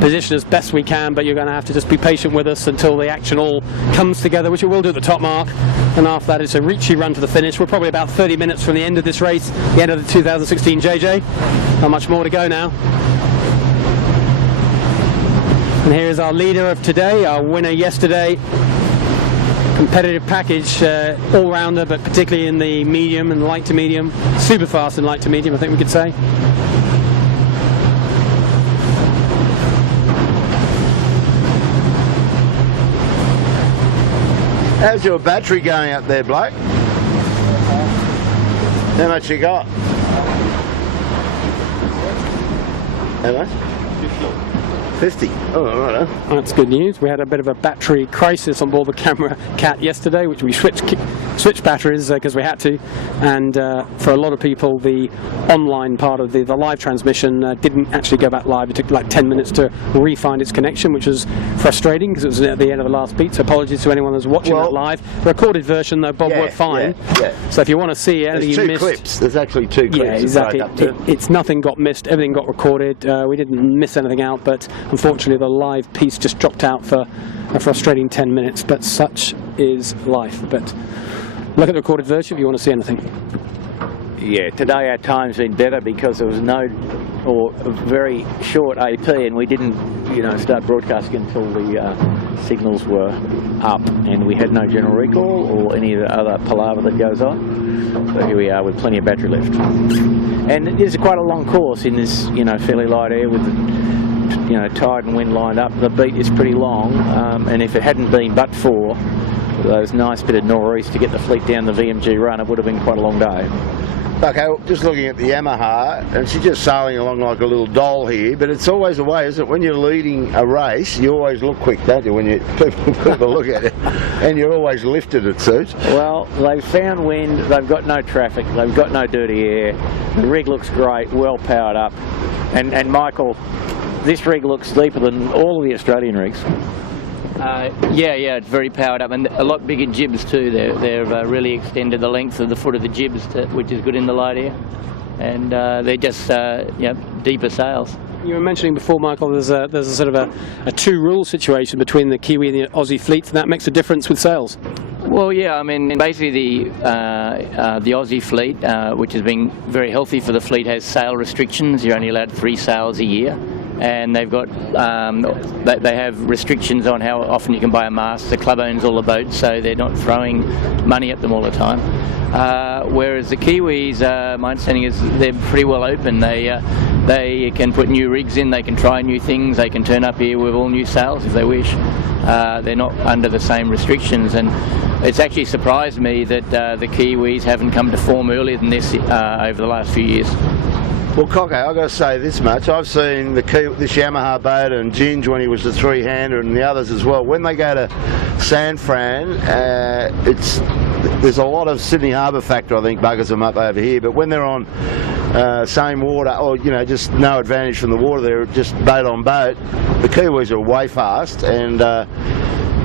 position as best we can, but you're going to have to just be patient with us until the action all comes together, which it will do at the top mark. And after that, it's a reachy run to the finish. We're probably about 30 minutes from the end of this race, the end of the 2016 JJ. Not much more to go now. And here is our leader of today, our winner yesterday. Competitive package, all-rounder, but particularly in the medium and light to medium. Super fast in light to medium, I think we could say. How's your battery going up there, bloke? How much you got? How much? 50. Oh, all right. That's good news. We had a bit of a battery crisis on board the camera Cat yesterday, which we switched batteries because we had to. And for a lot of people, the online part of the live transmission didn't actually go back live. It took like 10 minutes to re-find its connection, which was frustrating because it was at the end of the last beat. So apologies to anyone who's watching that live. Recorded version, though, Bob, worked fine. Yeah. So if you want to see anything you missed... There's 2 clips. There's actually 2 clips. Yeah, exactly. It's nothing got missed. Everything got recorded. We didn't miss anything out, but unfortunately the live piece just dropped out for a frustrating 10 minutes, but such is life. But look at the recorded version if you want to see anything. Yeah, today our time's been better because there was no, or a very short AP, and we didn't, start broadcasting until the signals were up, and we had no general recall or any of the other palaver that goes on. So here we are with plenty of battery left. And it is quite a long course in this, fairly light air with the, tide and wind lined up. The beat is pretty long, and if it hadn't been but for those nice bit of nor'east to get the fleet down the VMG run, it would have been quite a long day. Okay, just looking at the Yamaha, and she's just sailing along like a little doll here, but it's always the way, isn't it? When you're leading a race, you always look quick, don't you, when people look at it? And you're always lifted, it suits. Well, they've found wind, they've got no traffic, they've got no dirty air, the rig looks great, well powered up, and Michael, this rig looks deeper than all of the Australian rigs. Yeah, it's very powered up, and a lot bigger jibs too. They've really extended the length of the foot of the jibs, which is good in the light air, and they're just deeper sails. You were mentioning before, Michael, there's a sort of a two-rule situation between the Kiwi and the Aussie fleets, and that makes a difference with sails. Well, yeah, I mean, basically the Aussie fleet, which has been very healthy for the fleet, has sail restrictions. You're only allowed 3 sails a year. And they've got, they have restrictions on how often you can buy a mast. The club owns all the boats, so they're not throwing money at them all the time. Whereas the Kiwis, my understanding is they're pretty well open. They can put new rigs in, they can try new things, they can turn up here with all new sails if they wish. They're not under the same restrictions, and it's actually surprised me that the Kiwis haven't come to form earlier than this over the last few years. Well, Cocker, I've got to say this much. I've seen this Yamaha boat and Ginge when he was the 3-hander and the others as well. When they go to San Fran, there's a lot of Sydney Harbour factor, I think, buggers them up over here. But when they're on same water, or, just no advantage from the water, they're just boat on boat, the Kiwis are way fast, and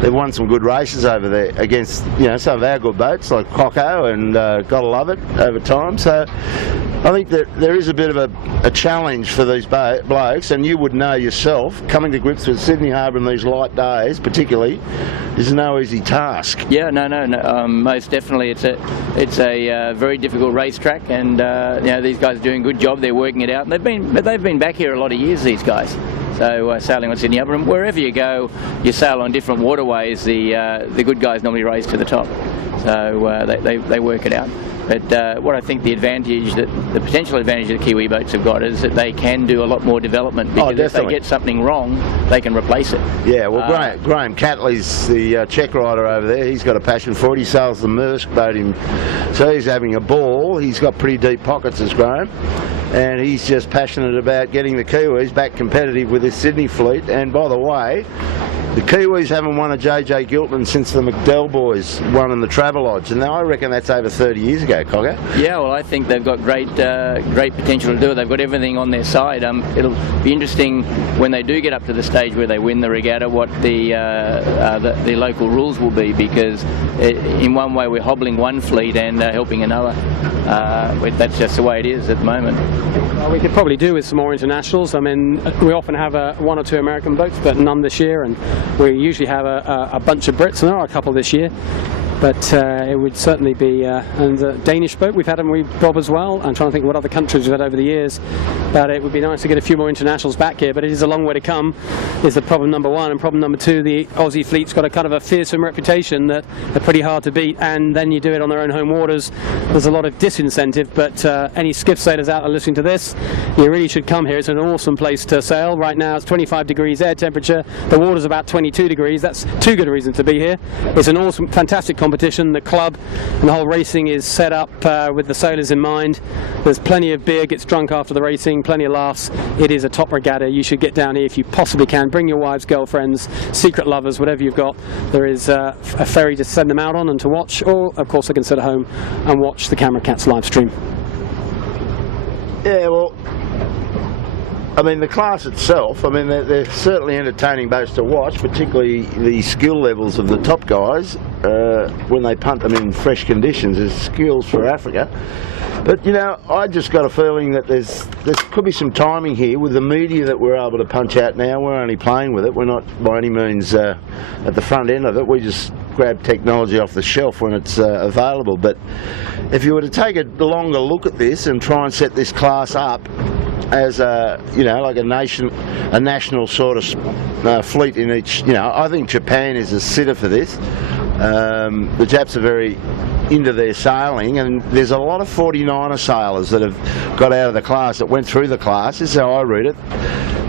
they've won some good races over there against, some of our good boats like Coco, and gotta love it over time. So I think that there is a bit of a challenge for these blokes, and you would know yourself, coming to grips with Sydney Harbour in these light days particularly is no easy task. Yeah, no. Most definitely it's a very difficult racetrack, and these guys are doing a good job. They're working it out, and they've been back here a lot of years, these guys. So sailing on Sydney Harbour, and wherever you go, you sail on different waterways. The good guys normally race to the top, so they work it out. But what I think the potential advantage that the Kiwi boats have got is that they can do a lot more development, because if they get something wrong, they can replace it. Yeah, well, Graham Catley's the Czech rider over there. He's got a passion for it. He sails the Maersk boat, so he's having a ball. He's got pretty deep pockets, as Graham, and he's just passionate about getting the Kiwis back competitive with this Sydney fleet. And by the way, the Kiwis haven't won a JJ Giltinan since the McDell boys won in the Travelodge, and I reckon that's over 30 years ago, Cogger. Yeah, well, I think they've got great potential to do it. They've got everything on their side. It'll be interesting when they do get up to the stage where they win the regatta, what the local rules will be, because in one way we're hobbling one fleet and helping another. That's just the way it is at the moment. Well, we could probably do with some more internationals. I mean, we often have one or two American boats, but none this year, and we usually have a bunch of Brits, and there are a couple this year. But it would certainly be, and the Danish boat, we've had them, Bob, as well. I'm trying to think what other countries we've had over the years. But it would be nice to get a few more internationals back here, but it is a long way to come, is the problem number one. And problem number two, the Aussie fleet's got a kind of a fearsome reputation that they're pretty hard to beat, and then you do it on their own home waters. There's a lot of disincentive, but any skiff sailors out there listening to this, you really should come here. It's an awesome place to sail. Right now it's 25 degrees air temperature, the water's about 22 degrees. That's two good reasons to be here. It's an awesome, fantastic competition. The club and the whole racing is set up with the sailors in mind. There's plenty of beer, gets drunk after the racing, plenty of laughs. It is a top regatta. You should get down here if you possibly can. Bring your wives, girlfriends, secret lovers, whatever you've got. There is a ferry to send them out on and to watch, or of course they can sit at home and watch the Camera Cats live stream. Yeah, well, I mean, the class itself, I mean, they're certainly entertaining boats to watch, particularly the skill levels of the top guys when they punt them in fresh conditions. There's skills for Africa. But, you know, I just got a feeling that there could be some timing here with the media that we're able to punch out now. We're only playing with it. We're not by any means at the front end of it. We just grab technology off the shelf when it's available. But if you were to take a longer look at this and try and set this class up as like a national sort of fleet in each, I think Japan is a sitter for this. The Japs are very into their sailing, and there's a lot of 49er sailors that have got out of the class, that went through the class. This is how I read it.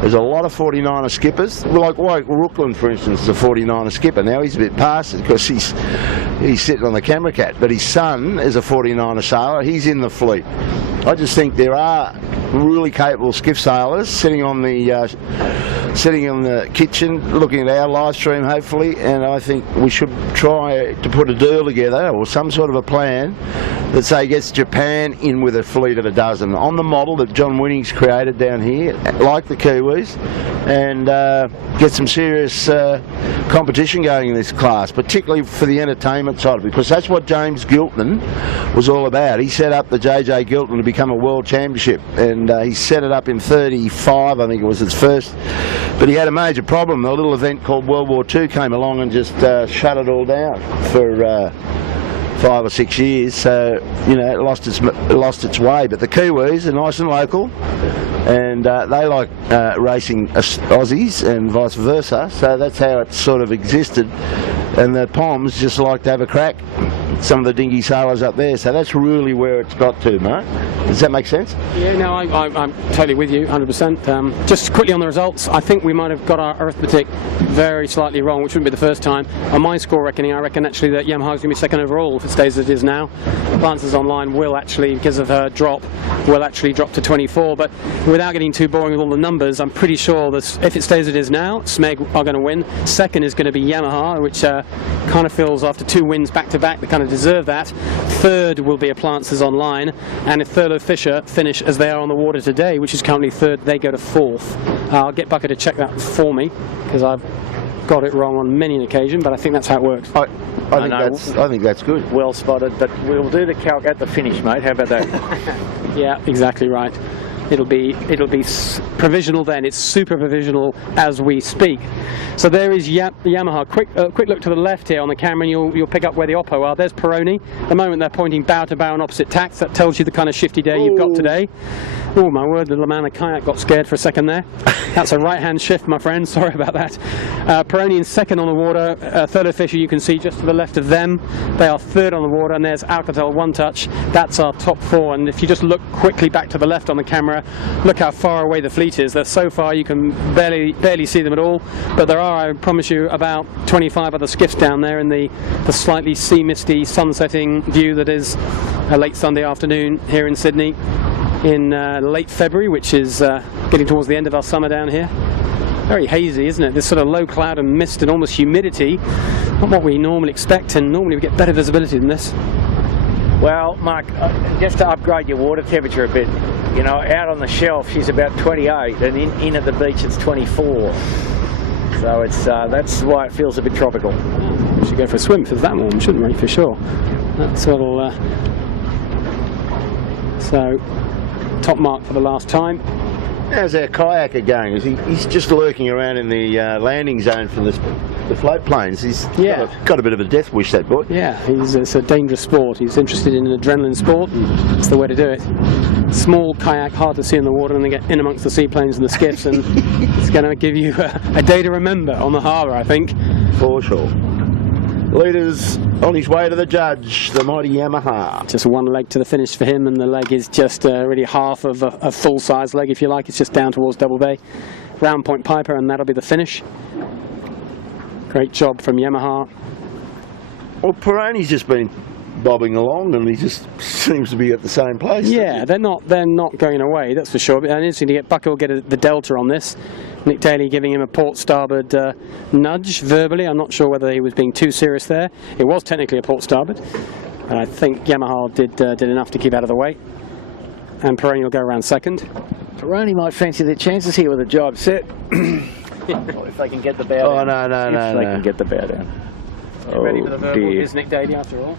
There's a lot of 49er skippers, like Rookland, for instance, the 49er skipper. Now he's a bit past it because he's sitting on the Camera Cat, but his son is a 49er sailor. He's in the fleet. I just think there are really capable skiff sailors sitting on the kitchen looking at our live stream, hopefully, and I think we should try to put a deal together or some sort of a plan that, say, gets Japan in with a fleet of a dozen on the model that John Winning's created down here, like the Kiwis, and get some serious competition going in this class, particularly for the entertainment side of it, because that's what James Giltinan was all about. He set up the JJ Giltinan to become a world championship, and he set it up in 35, I think it was its first, but he had a major problem. A little event called World War II came along and just shut it all down for 5 or 6 years, so it lost its way. But the Kiwis are nice and local, and they like racing Aussies and vice versa, so that's how it sort of existed. And the Poms just like to have a crack, some of the dinghy sailors up there, so that's really where it's got to, mate. Does that make sense? Yeah, no, I'm totally with you, 100%. Just quickly on the results, I think we might have got our arithmetic very slightly wrong, which wouldn't be the first time. On my score reckoning, I reckon actually that Yamaha's going to be second overall if it stays as it is now. Advances Online will actually, because of her drop, will actually drop to 24, but without getting too boring with all the numbers, I'm pretty sure that if it stays as it is now, Smeg are going to win. Second is going to be Yamaha, which kind of feels after 2 wins back-to-back, they kind of deserve that. Third will be Appliances Online, and if Thurlow Fisher finish as they are on the water today, which is currently third, they go to fourth. I'll get Bucket to check that for me, because I've got it wrong on many an occasion, but I think that's how it works. I think that's good. Well spotted, but we'll do the calc at the finish, mate. How about that? Yeah, exactly right. It'll be provisional then. It's super provisional as we speak. So there is Yamaha. Quick look to the left here on the camera, and you'll pick up where the Oppo are. There's Peroni. At the moment they're pointing bow to bow on opposite tacks. That tells you the kind of shifty day you've got today. Oh my word, the man of kayak got scared for a second there. That's a right-hand shift, my friend. Sorry about that. Peroni in second on the water. Thurlow Fisher, you can see just to the left of them. They are third on the water, and there's Alcatel One Touch. That's our top 4. And if you just look quickly back to the left on the camera, look how far away the fleet is. They're so far you can barely see them at all. But there are, I promise you, about 25 other skiffs down there in the slightly sea misty sunsetting view that is a late Sunday afternoon here in Sydney in late February, which is getting towards the end of our summer down here. very hazy, isn't it? This sort of low cloud and mist and almost humidity. Not what we normally expect, and normally we get better visibility than this. Well, Mark, just to upgrade your water temperature a bit, you know, out on the shelf she's about 28, and in at the beach it's 24. So it's that's why it feels a bit tropical. We should go for a swim for that warm, shouldn't we? For sure. That's all. So, top mark for the last time. How's our kayaker going? He's just lurking around in the landing zone for the float planes. He's got a bit of a death wish, that boy. Yeah, it's a dangerous sport. He's interested in an adrenaline sport, and it's the way to do it. Small kayak, hard to see in the water, and then get in amongst the seaplanes and the skiffs, and it's going to give you a day to remember on the harbour, I think. For sure. Leaders on his way to the judge, the mighty Yamaha. Just one leg to the finish for him, and the leg is just really half of a full-size leg, if you like. It's just down towards Double Bay. Round Point Piper, and that'll be the finish. Great job from Yamaha. Well, Peroni's just been bobbing along, and he just seems to be at the same place. Yeah, they're not going away, that's for sure. But interesting to get Buckle get the delta on this. Nick Daly giving him a port starboard nudge verbally. I'm not sure whether he was being too serious there. It was technically a port starboard, but I think Yamaha did enough to keep out of the way. And Peroni will go around second. Peroni might fancy their chances here with a jibe set. If they can get the bow down. No. They can get the bow down. Oh, ready for the verbal? dear. Is Nick Daly after all?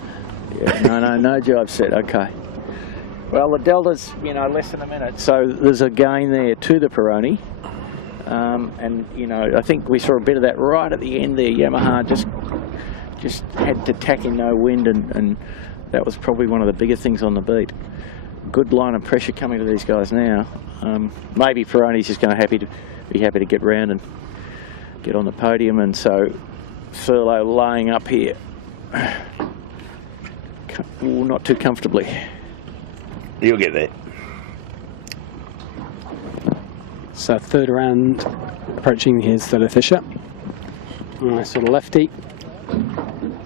Yeah, no jibe set. Okay. Well, the delta's, you know, less than a minute, so there's a gain there to the Peroni. And you know, I think we saw a bit of that right at the end there. Yamaha just had to tack in no wind, and that was probably one of the bigger things on the beat. Good line of pressure coming to these guys now. Maybe Peroni's just going to be happy to get round and get on the podium, and so Furlow laying up here. Ooh, not too comfortably. You'll get there. So third round, approaching his fellow Fisher. Nice little lefty.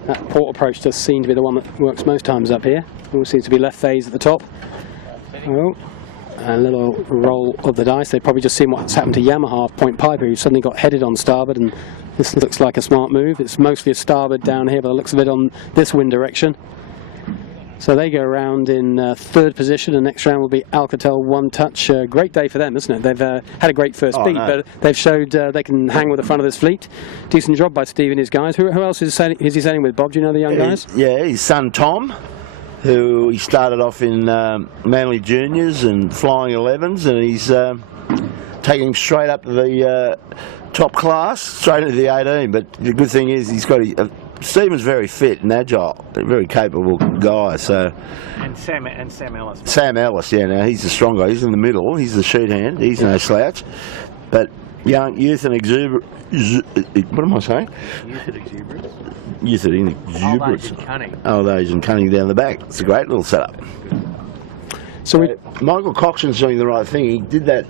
That port approach does seem to be the one that works most times up here. Always seems to be left phase at the top. Oh, a little roll of the dice. They've probably just seen what's happened to Yamaha Point Piper, who suddenly got headed on starboard, and this looks like a smart move. It's mostly a starboard down here, but it looks a bit on this wind direction. So they go around in third position, and next round will be Alcatel One Touch. Great day for them, isn't it? They've had a great first beat, but they've showed they can hang with the front of this fleet. Decent job by Steve and his guys. Who else is he sailing with, Bob? Do you know the young guys? Yeah, his son Tom, who he started off in Manly Juniors and flying 11s, and he's taking him straight up to the top class, straight into the 18. But the good thing is he's got Stephen's very fit and agile, a very capable guy. So, and Sam Ellis. Sam Ellis, yeah. Now he's the strong guy. He's in the middle. He's the sheet hand. He's no slouch. But youth and exuberance. What am I saying? Youth and exuberance. Youth and exuberance. Old age and cunning. Old age and cunning down the back. It's a great little setup. So Michael Coxon's doing the right thing. He did that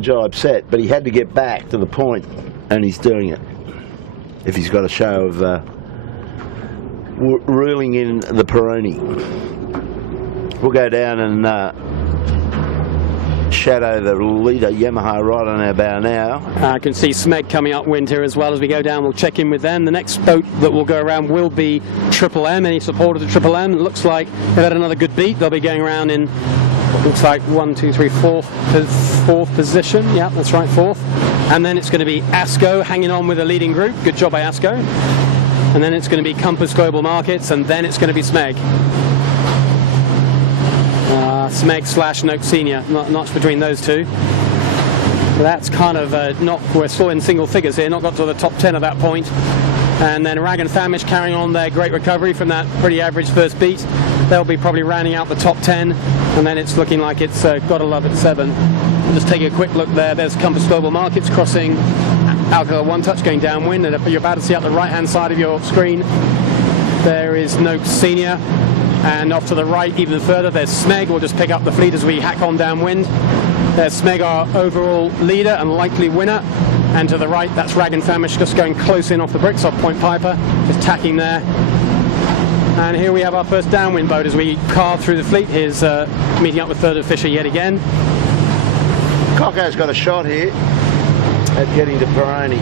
jibe set, but he had to get back to the point, and he's doing it. If he's got a show of reeling in the Peroni. We'll go down and shadow the leader Yamaha right on our bow now. I can see Smeg coming upwind here as well. As we go down, we'll check in with them. The next boat that will go around will be Triple M. Any support of the Triple M? It looks like they've had another good beat. They'll be going around in, looks like 1, 2, 3, fourth position. Yeah, that's right, fourth. And then it's going to be ASCO hanging on with a leading group. Good job by ASCO. And then it's going to be Compass Global Markets, and then it's going to be Smeg. Smeg / Noak Senior, not between those two. But that's kind of we're still in single figures here, not got to the top 10 at that point. And then Rag and Famish carrying on their great recovery from that pretty average first beat. They'll be probably rounding out the top 10, and then it's looking like it's got to love at 7. Just take a quick look there. There's Compass Global Markets crossing Alcatel One Touch going downwind, and you're about to see out the right hand side of your screen there is Noak Senior, and off to the right even further there's Smeg. We'll just pick up the fleet as we hack on downwind. There's Smeg, our overall leader and likely winner, and to the right that's Rag and Famish just going close in off the bricks off Point Piper, just tacking there. And here we have our first downwind boat as we carve through the fleet. Here's meeting up with Third Fisher yet again. Cocko's got a shot here. at getting to Peroni.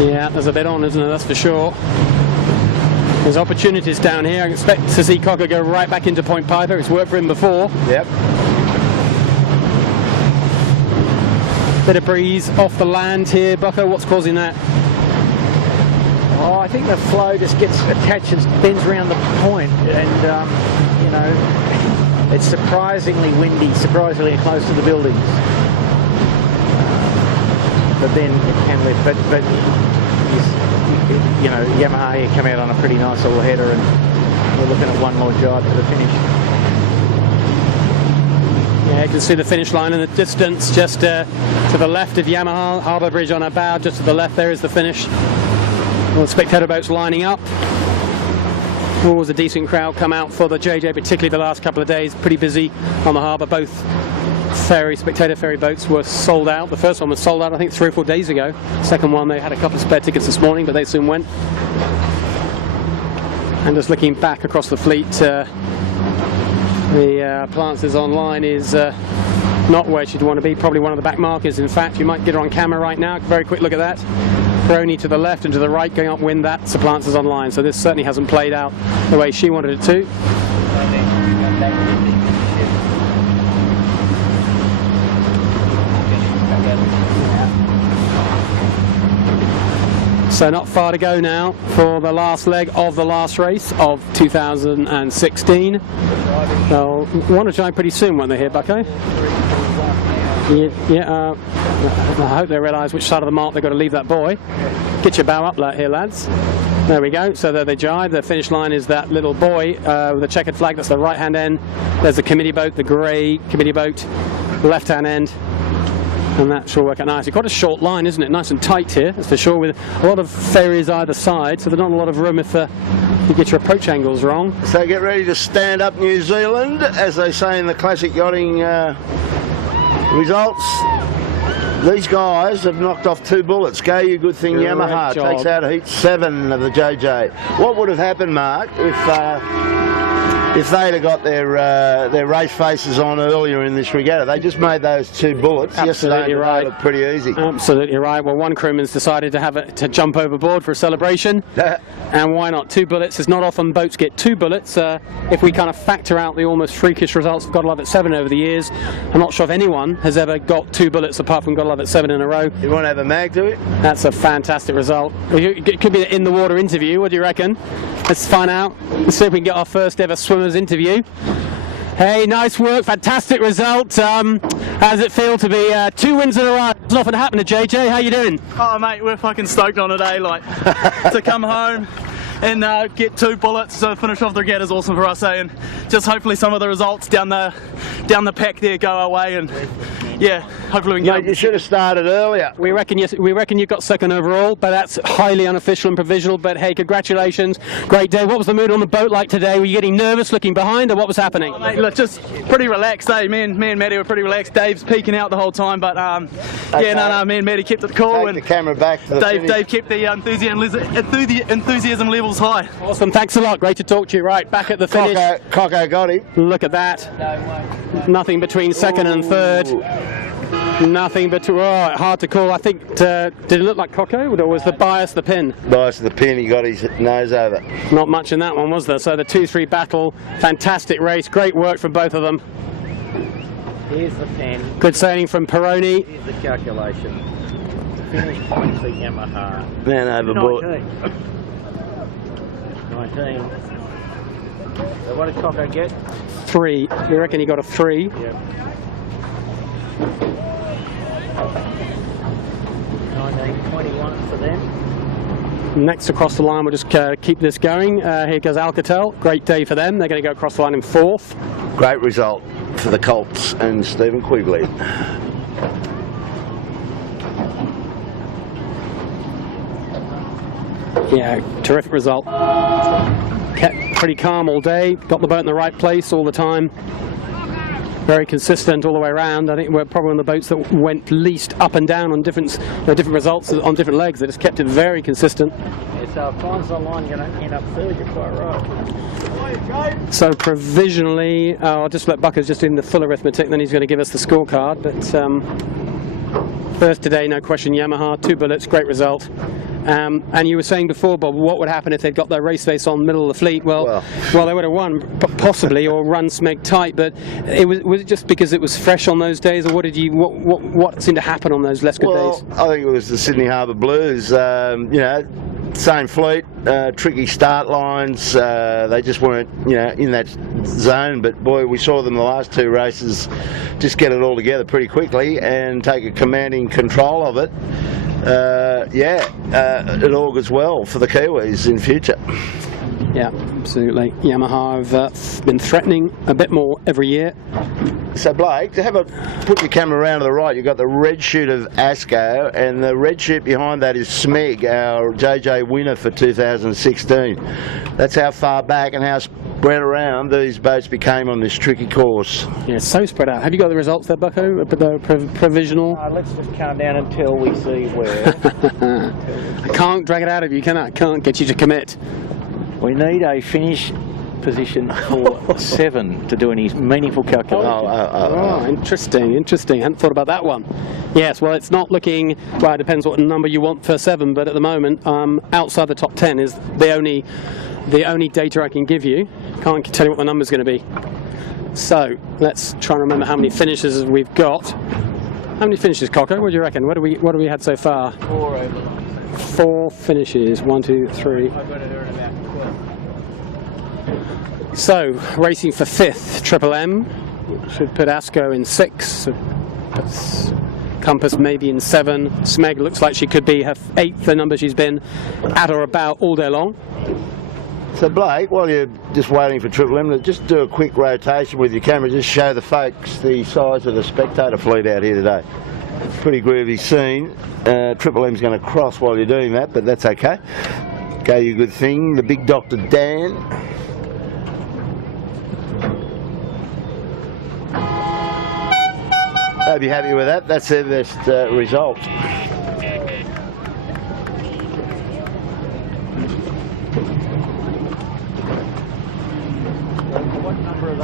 Yeah, there's a bit on, isn't there? That's for sure. There's opportunities down here. I expect to see Cocker go right back into Point Piper. It's worked for him before. Yep. Bit of breeze off the land here, Bucko. What's causing that? Oh, I think the flow just gets attached and bends around the point, and you know, it's surprisingly windy, surprisingly close to the buildings. But then it can lift. But you know, Yamaha here come out on a pretty nice little header, and we're looking at one more job to the finish. Yeah, you can see the finish line in the distance, just to the left of Yamaha, Harbour Bridge on our bow, just to the left there is the finish. All the spectator boats lining up. Always a decent crowd come out for the JJ, particularly the last couple of days. Pretty busy on the harbour. Both spectator ferry boats were sold out. The first one was sold out, I think, 3 or 4 days ago. Second one, they had a couple of spare tickets this morning, but they soon went. And just looking back across the fleet, the Plances Online is not where she'd want to be. Probably one of the back markers, in fact. You might get her on camera right now. Very quick look at that. Peroni to the left and to the right going upwind. That's the Plances Online. So this certainly hasn't played out the way she wanted it to. So not far to go now for the last leg of the last race of 2016. They'll want to drive pretty soon, won't they, here, Bucko? Yeah, I hope they realise which side of the mark they've got to leave that buoy. Get your bow up here, lads. There we go. So there they jive. The finish line is that little buoy with a checkered flag. That's the right-hand end. There's the committee boat, the grey committee boat, left-hand end. And that should work out nicely. Quite a short line, isn't it? Nice and tight here, that's for sure, with a lot of ferries either side, so there's not a lot of room if you get your approach angles wrong. So get ready to stand up, New Zealand, as they say in the classic yachting results. These guys have knocked off 2 bullets. Go, you good thing. Great Yamaha job. takes out heat 7 of the JJ. What would have happened, Mark, if they'd have got their race faces on earlier in this regatta? They just made those 2 bullets. Absolutely right. They looked pretty easy. Absolutely right. Well, one crewman's decided to jump overboard for a celebration. And why not? 2 bullets. It's not often boats get 2 bullets. If we kind of factor out the almost freakish results of God Love It 7 over the years, I'm not sure if anyone has ever got 2 bullets apart from God Love It 7 in a row. You want to have a mag to it? That's a fantastic result. It could be an in the water interview. What do you reckon? Let's find out. Let's see if we can get our first ever swimmer's interview. Hey, nice work, fantastic result. How does it feel to be 2 wins in a row? It's often happened to JJ. How you doing? Oh mate, we're fucking stoked on today. Like to come home and get 2 bullets to finish off the regatta is awesome for us. And just hopefully some of the results down the pack there go our way. And yeah, hopefully we can Mate, you should have started earlier. We reckon you got 2nd overall, but that's highly unofficial and provisional. But hey, congratulations, great day. What was the mood on the boat like today? Were you getting nervous looking behind, or what was happening? Mate, look, just pretty relaxed. Me and Matty were pretty relaxed. Dave's peeking out the whole time, but Okay. no, me and Matty kept it cool. Take And the camera back to the finish. Dave kept the enthusiasm levels high. Awesome, thanks a lot. Great to talk to you. Right, back at the finish. Coco got him. Look at that. Nothing between 2nd and 3rd. Nothing but hard to call. I think did it look like Coco, or was the bias the pin? Bias of the pin, he got his nose over. Not much in that one, was there? So the 2-3 battle, fantastic race, great work from both of them. Here's the pen. Good sailing from Peroni. Here's the calculation. Finish points for Yamaha. Man overboard. 19. So what did Coco get? 3. You reckon he got a 3? Yeah. 1921 for them. Next across the line, we'll just keep this going. Here goes Alcatel. Great day for them. They're going to go across the line in 4th. Great result for the Colts and Stephen Quigley. Yeah, terrific result. Kept pretty calm all day. Got the boat in the right place all the time. Very consistent all the way around. I think we're probably one of the boats that went least up and down on different results on different legs. They just kept it very consistent. It's Plances Online going to end up 3rd. You're quite right. So provisionally, I'll just let Buckers just do the full arithmetic, then he's going to give us the scorecard. But First today, no question, Yamaha, 2 bullets, great result. And you were saying before, Bob, what would happen if they'd got their race face on middle of the fleet? Well, they would have won, possibly, or run Smeg tight. But was it just because it was fresh on those days, or what seemed to happen on those less good days? I think it was the Sydney Harbour Blues. Same fleet, tricky start lines. They just weren't, in that zone. But boy, we saw them the last 2 races just get it all together pretty quickly and take a commanding control of it. It augurs well for the Kiwis in future. Yeah, absolutely. Yamaha have been threatening a bit more every year. So Blake, put your camera around to the right. You've got the red chute of ASCO, and the red chute behind that is Smeg, our JJ winner for 2016. That's how far back and how spread around these boats became on this tricky course. Yeah, so spread out. Have you got the results there, Bucko? The provisional? Let's just count down until we see where. I can't drag it out of you, can I? I can't get you to commit. We need a finish position for 7 to do any meaningful calculation. Oh, interesting. Hadn't thought about that one. Yes, well, it's not looking, well, it depends what number you want for 7, but at the moment, outside the top 10 is the only data I can give you. Can't tell you what the number's going to be. So, let's try and remember how many finishes we've got. How many finishes, Coco? What do you reckon? What have we had so far? 4 over. 4 finishes. 1, 2, 3. I've got it around about 12. So, racing for 5th, Triple M. Should put ASCO in 6. So puts Compass maybe in 7. Smeg looks like she could be her 8th, the number she's been at or about all day long. So Blake, while you're just waiting for Triple M, just do a quick rotation with your camera, just show the folks the size of the spectator fleet out here today. Pretty groovy scene. Triple M's going to cross while you're doing that, but that's okay. Go, you good thing. The big Dr. Dan. Hope you're happy with that. That's their best result. What number are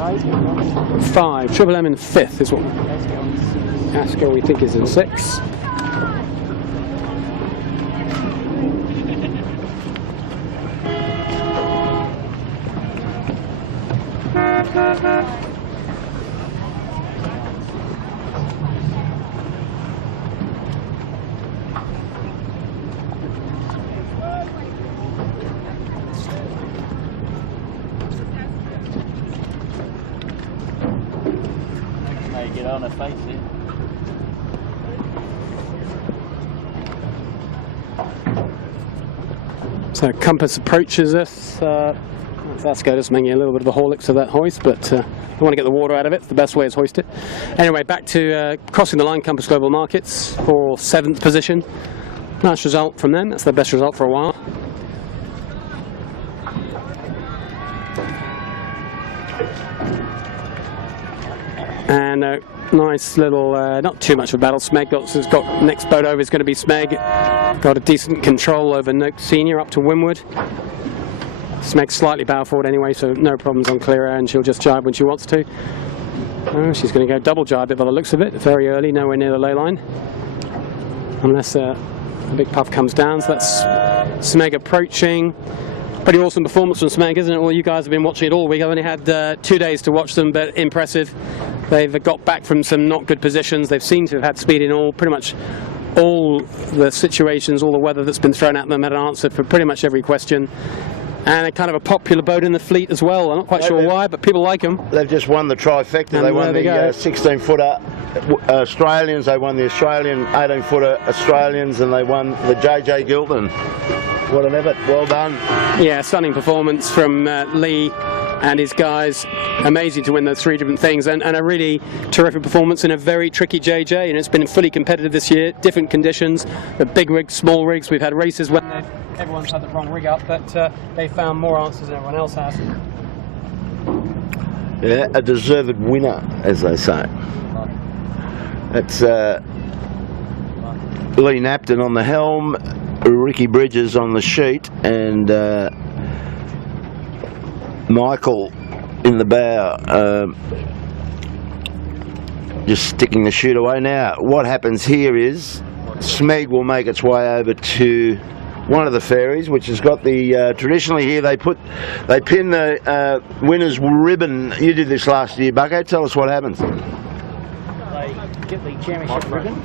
those? 5. Triple M in 5th is what ASCO we think is in 6. Get on her face there. So Compass approaches us. That's good. Just making a little bit of a horlicks to that hoist, but I want to get the water out of it. It's the best way is hoist it. Anyway, back to crossing the line, Compass Global Markets for 7th position. Nice result from them. That's their best result for a while. And a nice little, not too much of a battle. Smeg has got next boat over is going to be Smeg. Got a decent control over Noak Senior up to windward. Smeg's slightly bow forward anyway, so no problems on clear air, and she'll just jibe when she wants to. Oh, she's going to go double jibe it by the looks of it. Very early, nowhere near the ley line. Unless a big puff comes down. So that's Smeg approaching. Pretty awesome performance from Smeg, isn't it? Well, you guys have been watching it all week. I've only had 2 days to watch them, but impressive. They've got back from some not good positions. They've seemed to have had speed in pretty much all the situations, all the weather that's been thrown at them, had an answer for pretty much every question. And a kind of a popular boat in the fleet as well. I'm not quite sure why, but people like them. They've just won the trifecta. And they won the 16-footer Australians, they won the Australian 18-footer Australians, and they won the JJ Giltinan. What an effort. Well done. Yeah, stunning performance from Lee and his guys. Amazing to win those 3 different things, and a really terrific performance in a very tricky JJ, and it's been fully competitive this year. Different conditions, the big rigs, small rigs. We've had races when everyone's had the wrong rig up, but they found more answers than everyone else has. Yeah, a deserved winner, as they say. That's Lee Napton on the helm, Ricky Bridges on the sheet, and Michael in the bow, just sticking the chute away. Now, what happens here is Smeg will make its way over to one of the ferries, which has got the traditionally here they pin the winner's ribbon. You did this last year, Bucko. Tell us what happens. They get the championship ribbon.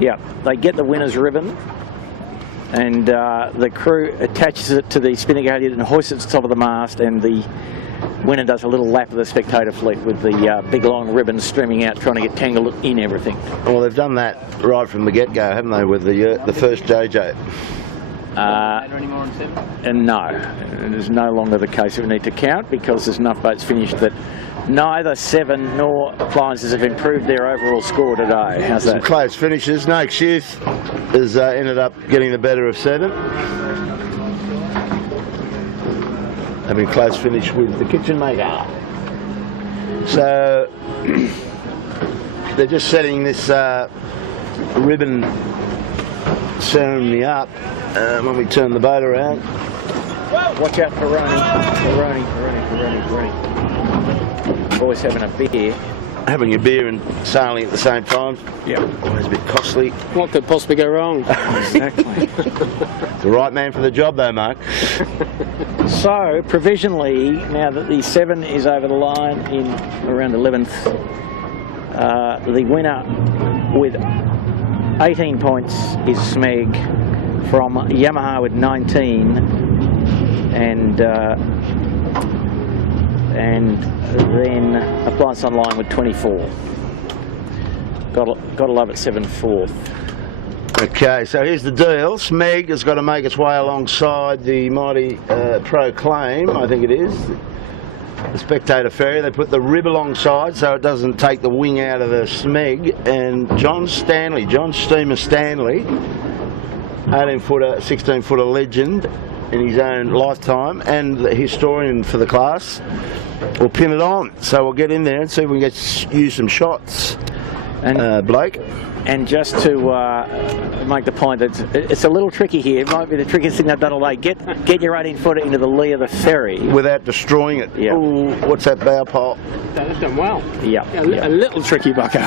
Yeah, they get the winner's ribbon, and the crew attaches it to the spinning galley and hoists it to the top of the mast, and the winner does a little lap of the spectator fleet with the big long ribbon streaming out, trying to get tangled in everything. Well, they've done that right from the get-go, haven't they, with the first JJ? And no, it is no longer the case that we need to count, because there's enough boats finished that neither Seven nor Appliances have improved their overall score today. How's that? Some close finishes. No excuse has ended up getting the better of Seven. Having a close finish with the kitchen maker. So they're just setting this ribbon ceremony up when we turn the boat around. Watch out for Ronnie. Boys having a beer. Having a beer and sailing at the same time. Yeah. Always a bit costly. What could possibly go wrong? Exactly. The right man for the job though, Mark. So, provisionally, now that the Seven is over the line in around 11th, the winner with 18 points is Smeg from Yamaha with 19, and then Appliance Online with 24. Got to love it, 7/4. Okay, so here's the deal. Smeg has got to make its way alongside the mighty Proclaim, I think it is. The spectator ferry. They put the rib alongside so it doesn't take the wing out of the Smeg. And John Steamer Stanley, 18-footer, 16-footer legend in his own lifetime, and the historian for the class, will pin it on. So we'll get in there and see if we can use some shots. And Blake. And just to make the point that it's a little tricky here. It might be the trickiest thing they've done all day. Get your 18-footer into the lee of the ferry without destroying it. Yeah. Ooh, what's that bow pole? That's done well. Yeah. A little tricky, Bucko.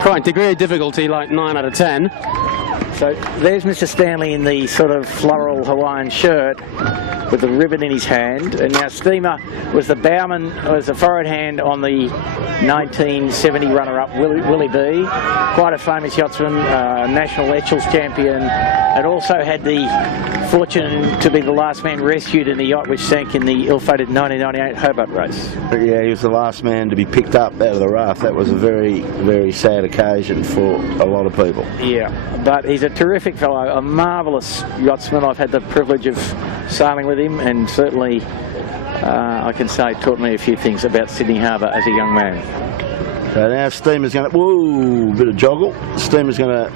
Quite degree of difficulty, like 9 out of 10. So there's Mr. Stanley in the sort of floral Hawaiian shirt with the ribbon in his hand, and now Steamer was the bowman, was the forward hand on the 1970 runner-up Willie B, quite a famous yachtsman, national Etchells champion, and also had the fortune to be the last man rescued in the yacht which sank in the ill-fated 1998 Hobart race. Yeah, he was the last man to be picked up out of the raft. That was a very, very sad occasion for a lot of people. Yeah, but he's a terrific fellow, a marvellous yachtsman. I've had the privilege of sailing with him, and certainly I can say taught me a few things about Sydney Harbour as a young man. So now Steamer's going to, whoa, bit of joggle. Steamer's going to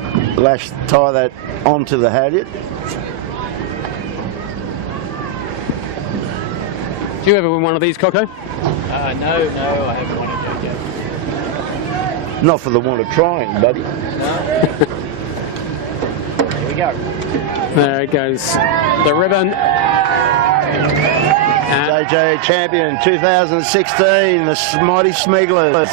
tie that onto the halyard. Do you ever win one of these, Coco? No, I haven't won it yet. Not for the want of trying, buddy. Here we go. There it goes. The ribbon. JJ Champion 2016, the mighty Smegglers.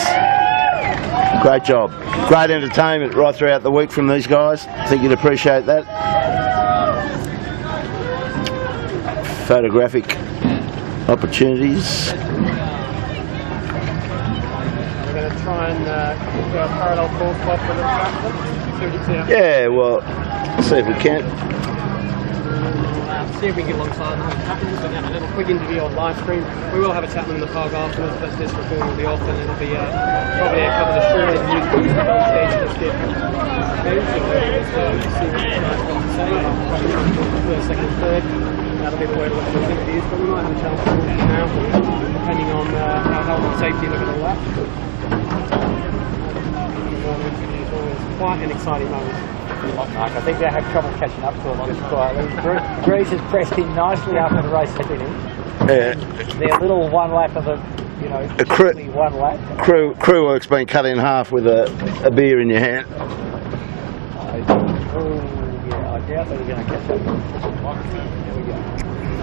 Great job. Great entertainment right throughout the week from these guys. I think you'd appreciate that. Photographic opportunities. We're going to try and go a parallel course for the track. Yeah, well, see if we can. See if we can get alongside and have a chat with them. We're going to have a little quick interview on live stream. We will have a chat with them in the park afterwards, but this recording will be off, and it'll be probably a couple of Australian news on stage to skip. Okay, so we'll see what the guys got to say. First, second, third. That'll be the way to look at those interviews, but we might have a chance to talk now, depending on how health and safety look at all that. It's quite an exciting moment. I think they have trouble catching up to it just quietly. Grease has pressed in nicely after the race finish. Yeah. Their little one lap of the, one lap. Crew work's been cut in half with a beer in your hand. I doubt they're going to catch up.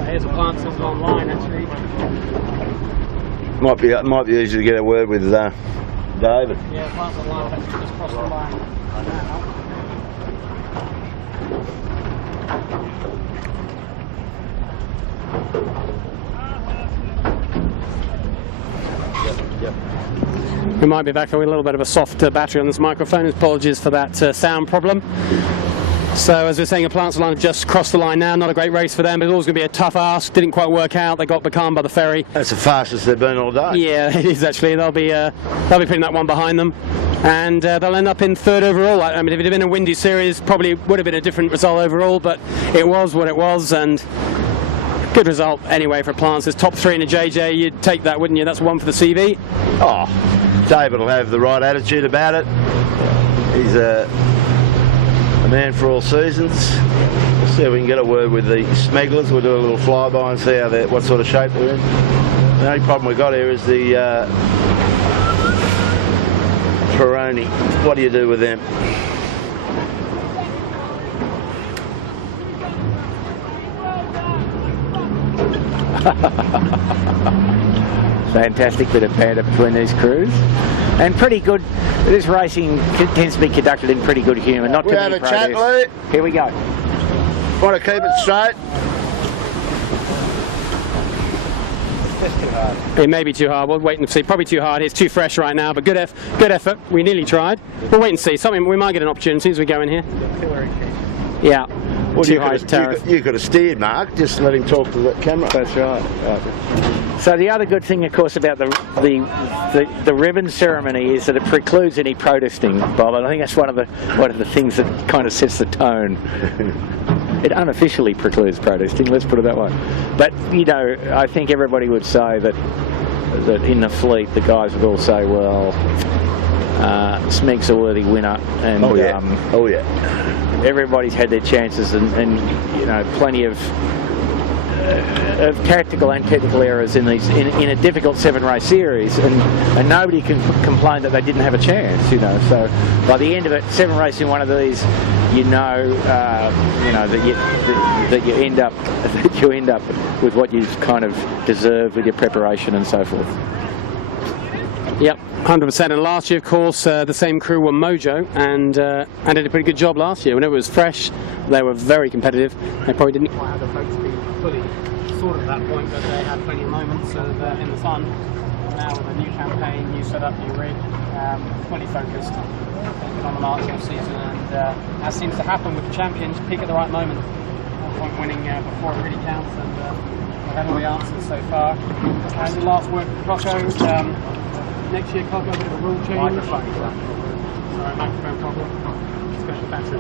Here's Appliances Online, actually. Might be easy to get a word with David. Yeah, Plants Online has just crossed the line now. We might be back with a little bit of a soft battery on this microphone. Apologies for that sound problem. So as we're saying, Plants Online have just crossed the line now. Not a great race for them, but it's always going to be a tough ask. Didn't quite work out. They got becalmed by the ferry. That's the fastest they've been all day. Yeah, it is actually. They'll be putting that one behind them, and they'll end up in third overall. I mean, if it had been a windy series, probably would have been a different result overall. But it was what it was, and good result anyway for Plants. There's top 3 in a JJ. You'd take that, wouldn't you? That's one for the CV. Oh, David will have the right attitude about it. He's a man for all seasons. We'll see if we can get a word with the smugglers. We'll do a little flyby and see how what sort of shape they're in. The only problem we've got here is the Peroni. What do you do with them? Fantastic bit of banter between these crews, and pretty good. This racing tends to be conducted in pretty good humour. Not too We many have a chat, protests. Lee. Here we go. Want to keep it straight? It may be too hard. We'll wait and see. Probably too hard. It's too fresh right now, but good effort. We nearly tried. We'll wait and see. Something we might get an opportunity as we go in here. Yeah. Well, Too high tariff. you could have steered, Mark. Just let him talk to the camera. That's right. So the other good thing, of course, about the ribbon ceremony is that it precludes any protesting, Bob. And I think that's one of the things that kind of sets the tone. It unofficially precludes protesting. Let's put it that way. But you know, I think everybody would say that in the fleet, the guys would all say, well, Smeg's a worthy winner, and oh yeah. Everybody's had their chances, and you know, plenty of tactical and technical errors in a difficult 7-race series, and nobody can complain that they didn't have a chance. You know, so by the end of it, 7 races in one of these, you know that you end up with what you've kind of deserved with your preparation and so forth. Yep, 100%. And last year, of course, the same crew were Mojo, and did a pretty good job last year. When it was fresh, they were very competitive. They probably didn't quite have the boat speed fully sorted at that point, but they had plenty of moments in the sun. Now with a new campaign, new setup, new rig, fully focused on the march all season, and as seems to happen with the champions, peak at the right moment. 1 point winning before it really counts, and we've had all the answers so far. And the last word for Coco. Next year, Coco, a bit of a rule change. Sorry, microphone problem. It's got the battery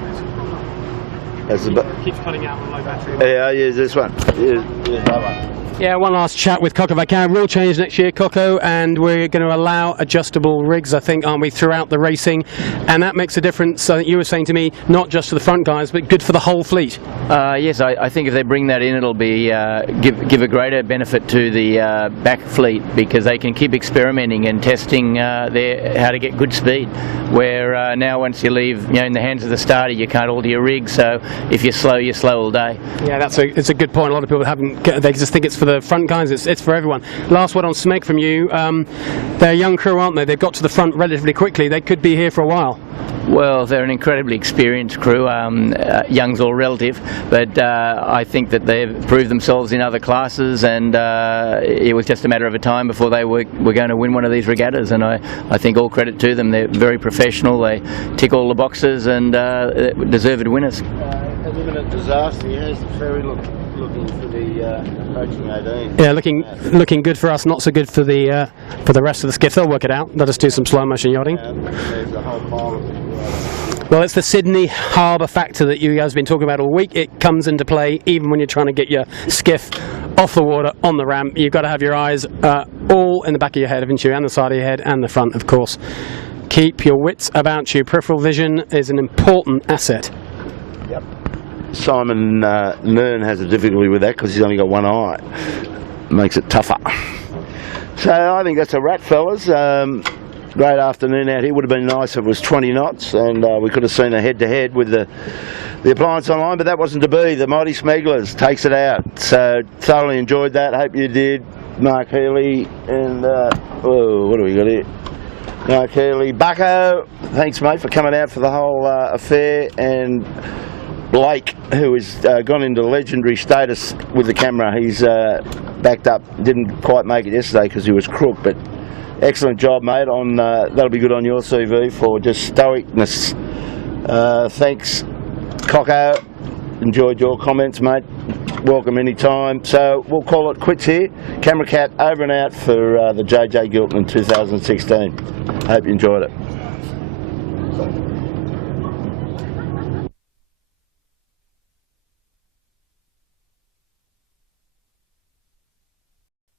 keeps cutting out on low battery. Yeah, I use this one. Use that one. Yeah, one last chat with Coco if I can. Rule change next year, Coco, and we're going to allow adjustable rigs, I think, aren't we, throughout the racing? And that makes a difference, I think you were saying to me, not just to the front guys, but good for the whole fleet. Yes, I think if they bring that in, it'll be give a greater benefit to the back fleet, because they can keep experimenting and testing how to get good speed. Where now, once you leave, in the hands of the starter, you can't alter your rig. So if you're slow all day. Yeah, it's a good point. A lot of people they just think it's for the front guys. It's for everyone. Last word on Smeg from you. They're a young crew, aren't they? They've got to the front relatively quickly. They could be here for a while. Well, they're an incredibly experienced crew. Young's all relative, but I think that they've proved themselves in other classes, and it was just a matter of a time before they were going to win one of these regattas, and I think all credit to them. They're very professional, they tick all the boxes, and deserved winners. Imminent disaster. Here's the ferry looking for the approaching 18. Yeah, looking good for us, not so good for the rest of the skiff. They'll work it out. They'll just do some slow motion yachting. There's a whole pile of Well, it's the Sydney harbour factor that you guys have been talking about all week. It comes into play even when you're trying to get your skiff off the water on the ramp. You've got to have your eyes all in the back of your head, haven't you, and the side of your head and the front, of course. Keep your wits about you. Peripheral vision is an important asset. Yep. Simon Nern has a difficulty with that because he's only got one eye. Makes it tougher. So I think that's a wrap, fellas. Great afternoon out here. Would have been nice if it was 20 knots and we could have seen a head-to-head with the Appliance Online, but that wasn't to be. The Mighty Smugglers takes it out. So thoroughly enjoyed that. Hope you did. Mark Healy, and what do we got here? Mark Healy, Bucko, thanks mate for coming out for the whole affair, and Blake, who has gone into legendary status with the camera. He's backed up, didn't quite make it yesterday because he was crook, but excellent job mate. On that'll be good on your CV for just stoicness. Thanks Cocko, enjoyed your comments mate, welcome anytime. So we'll call it quits here. Camera Cat over and out for the JJ Giltinan 2016. Hope you enjoyed it.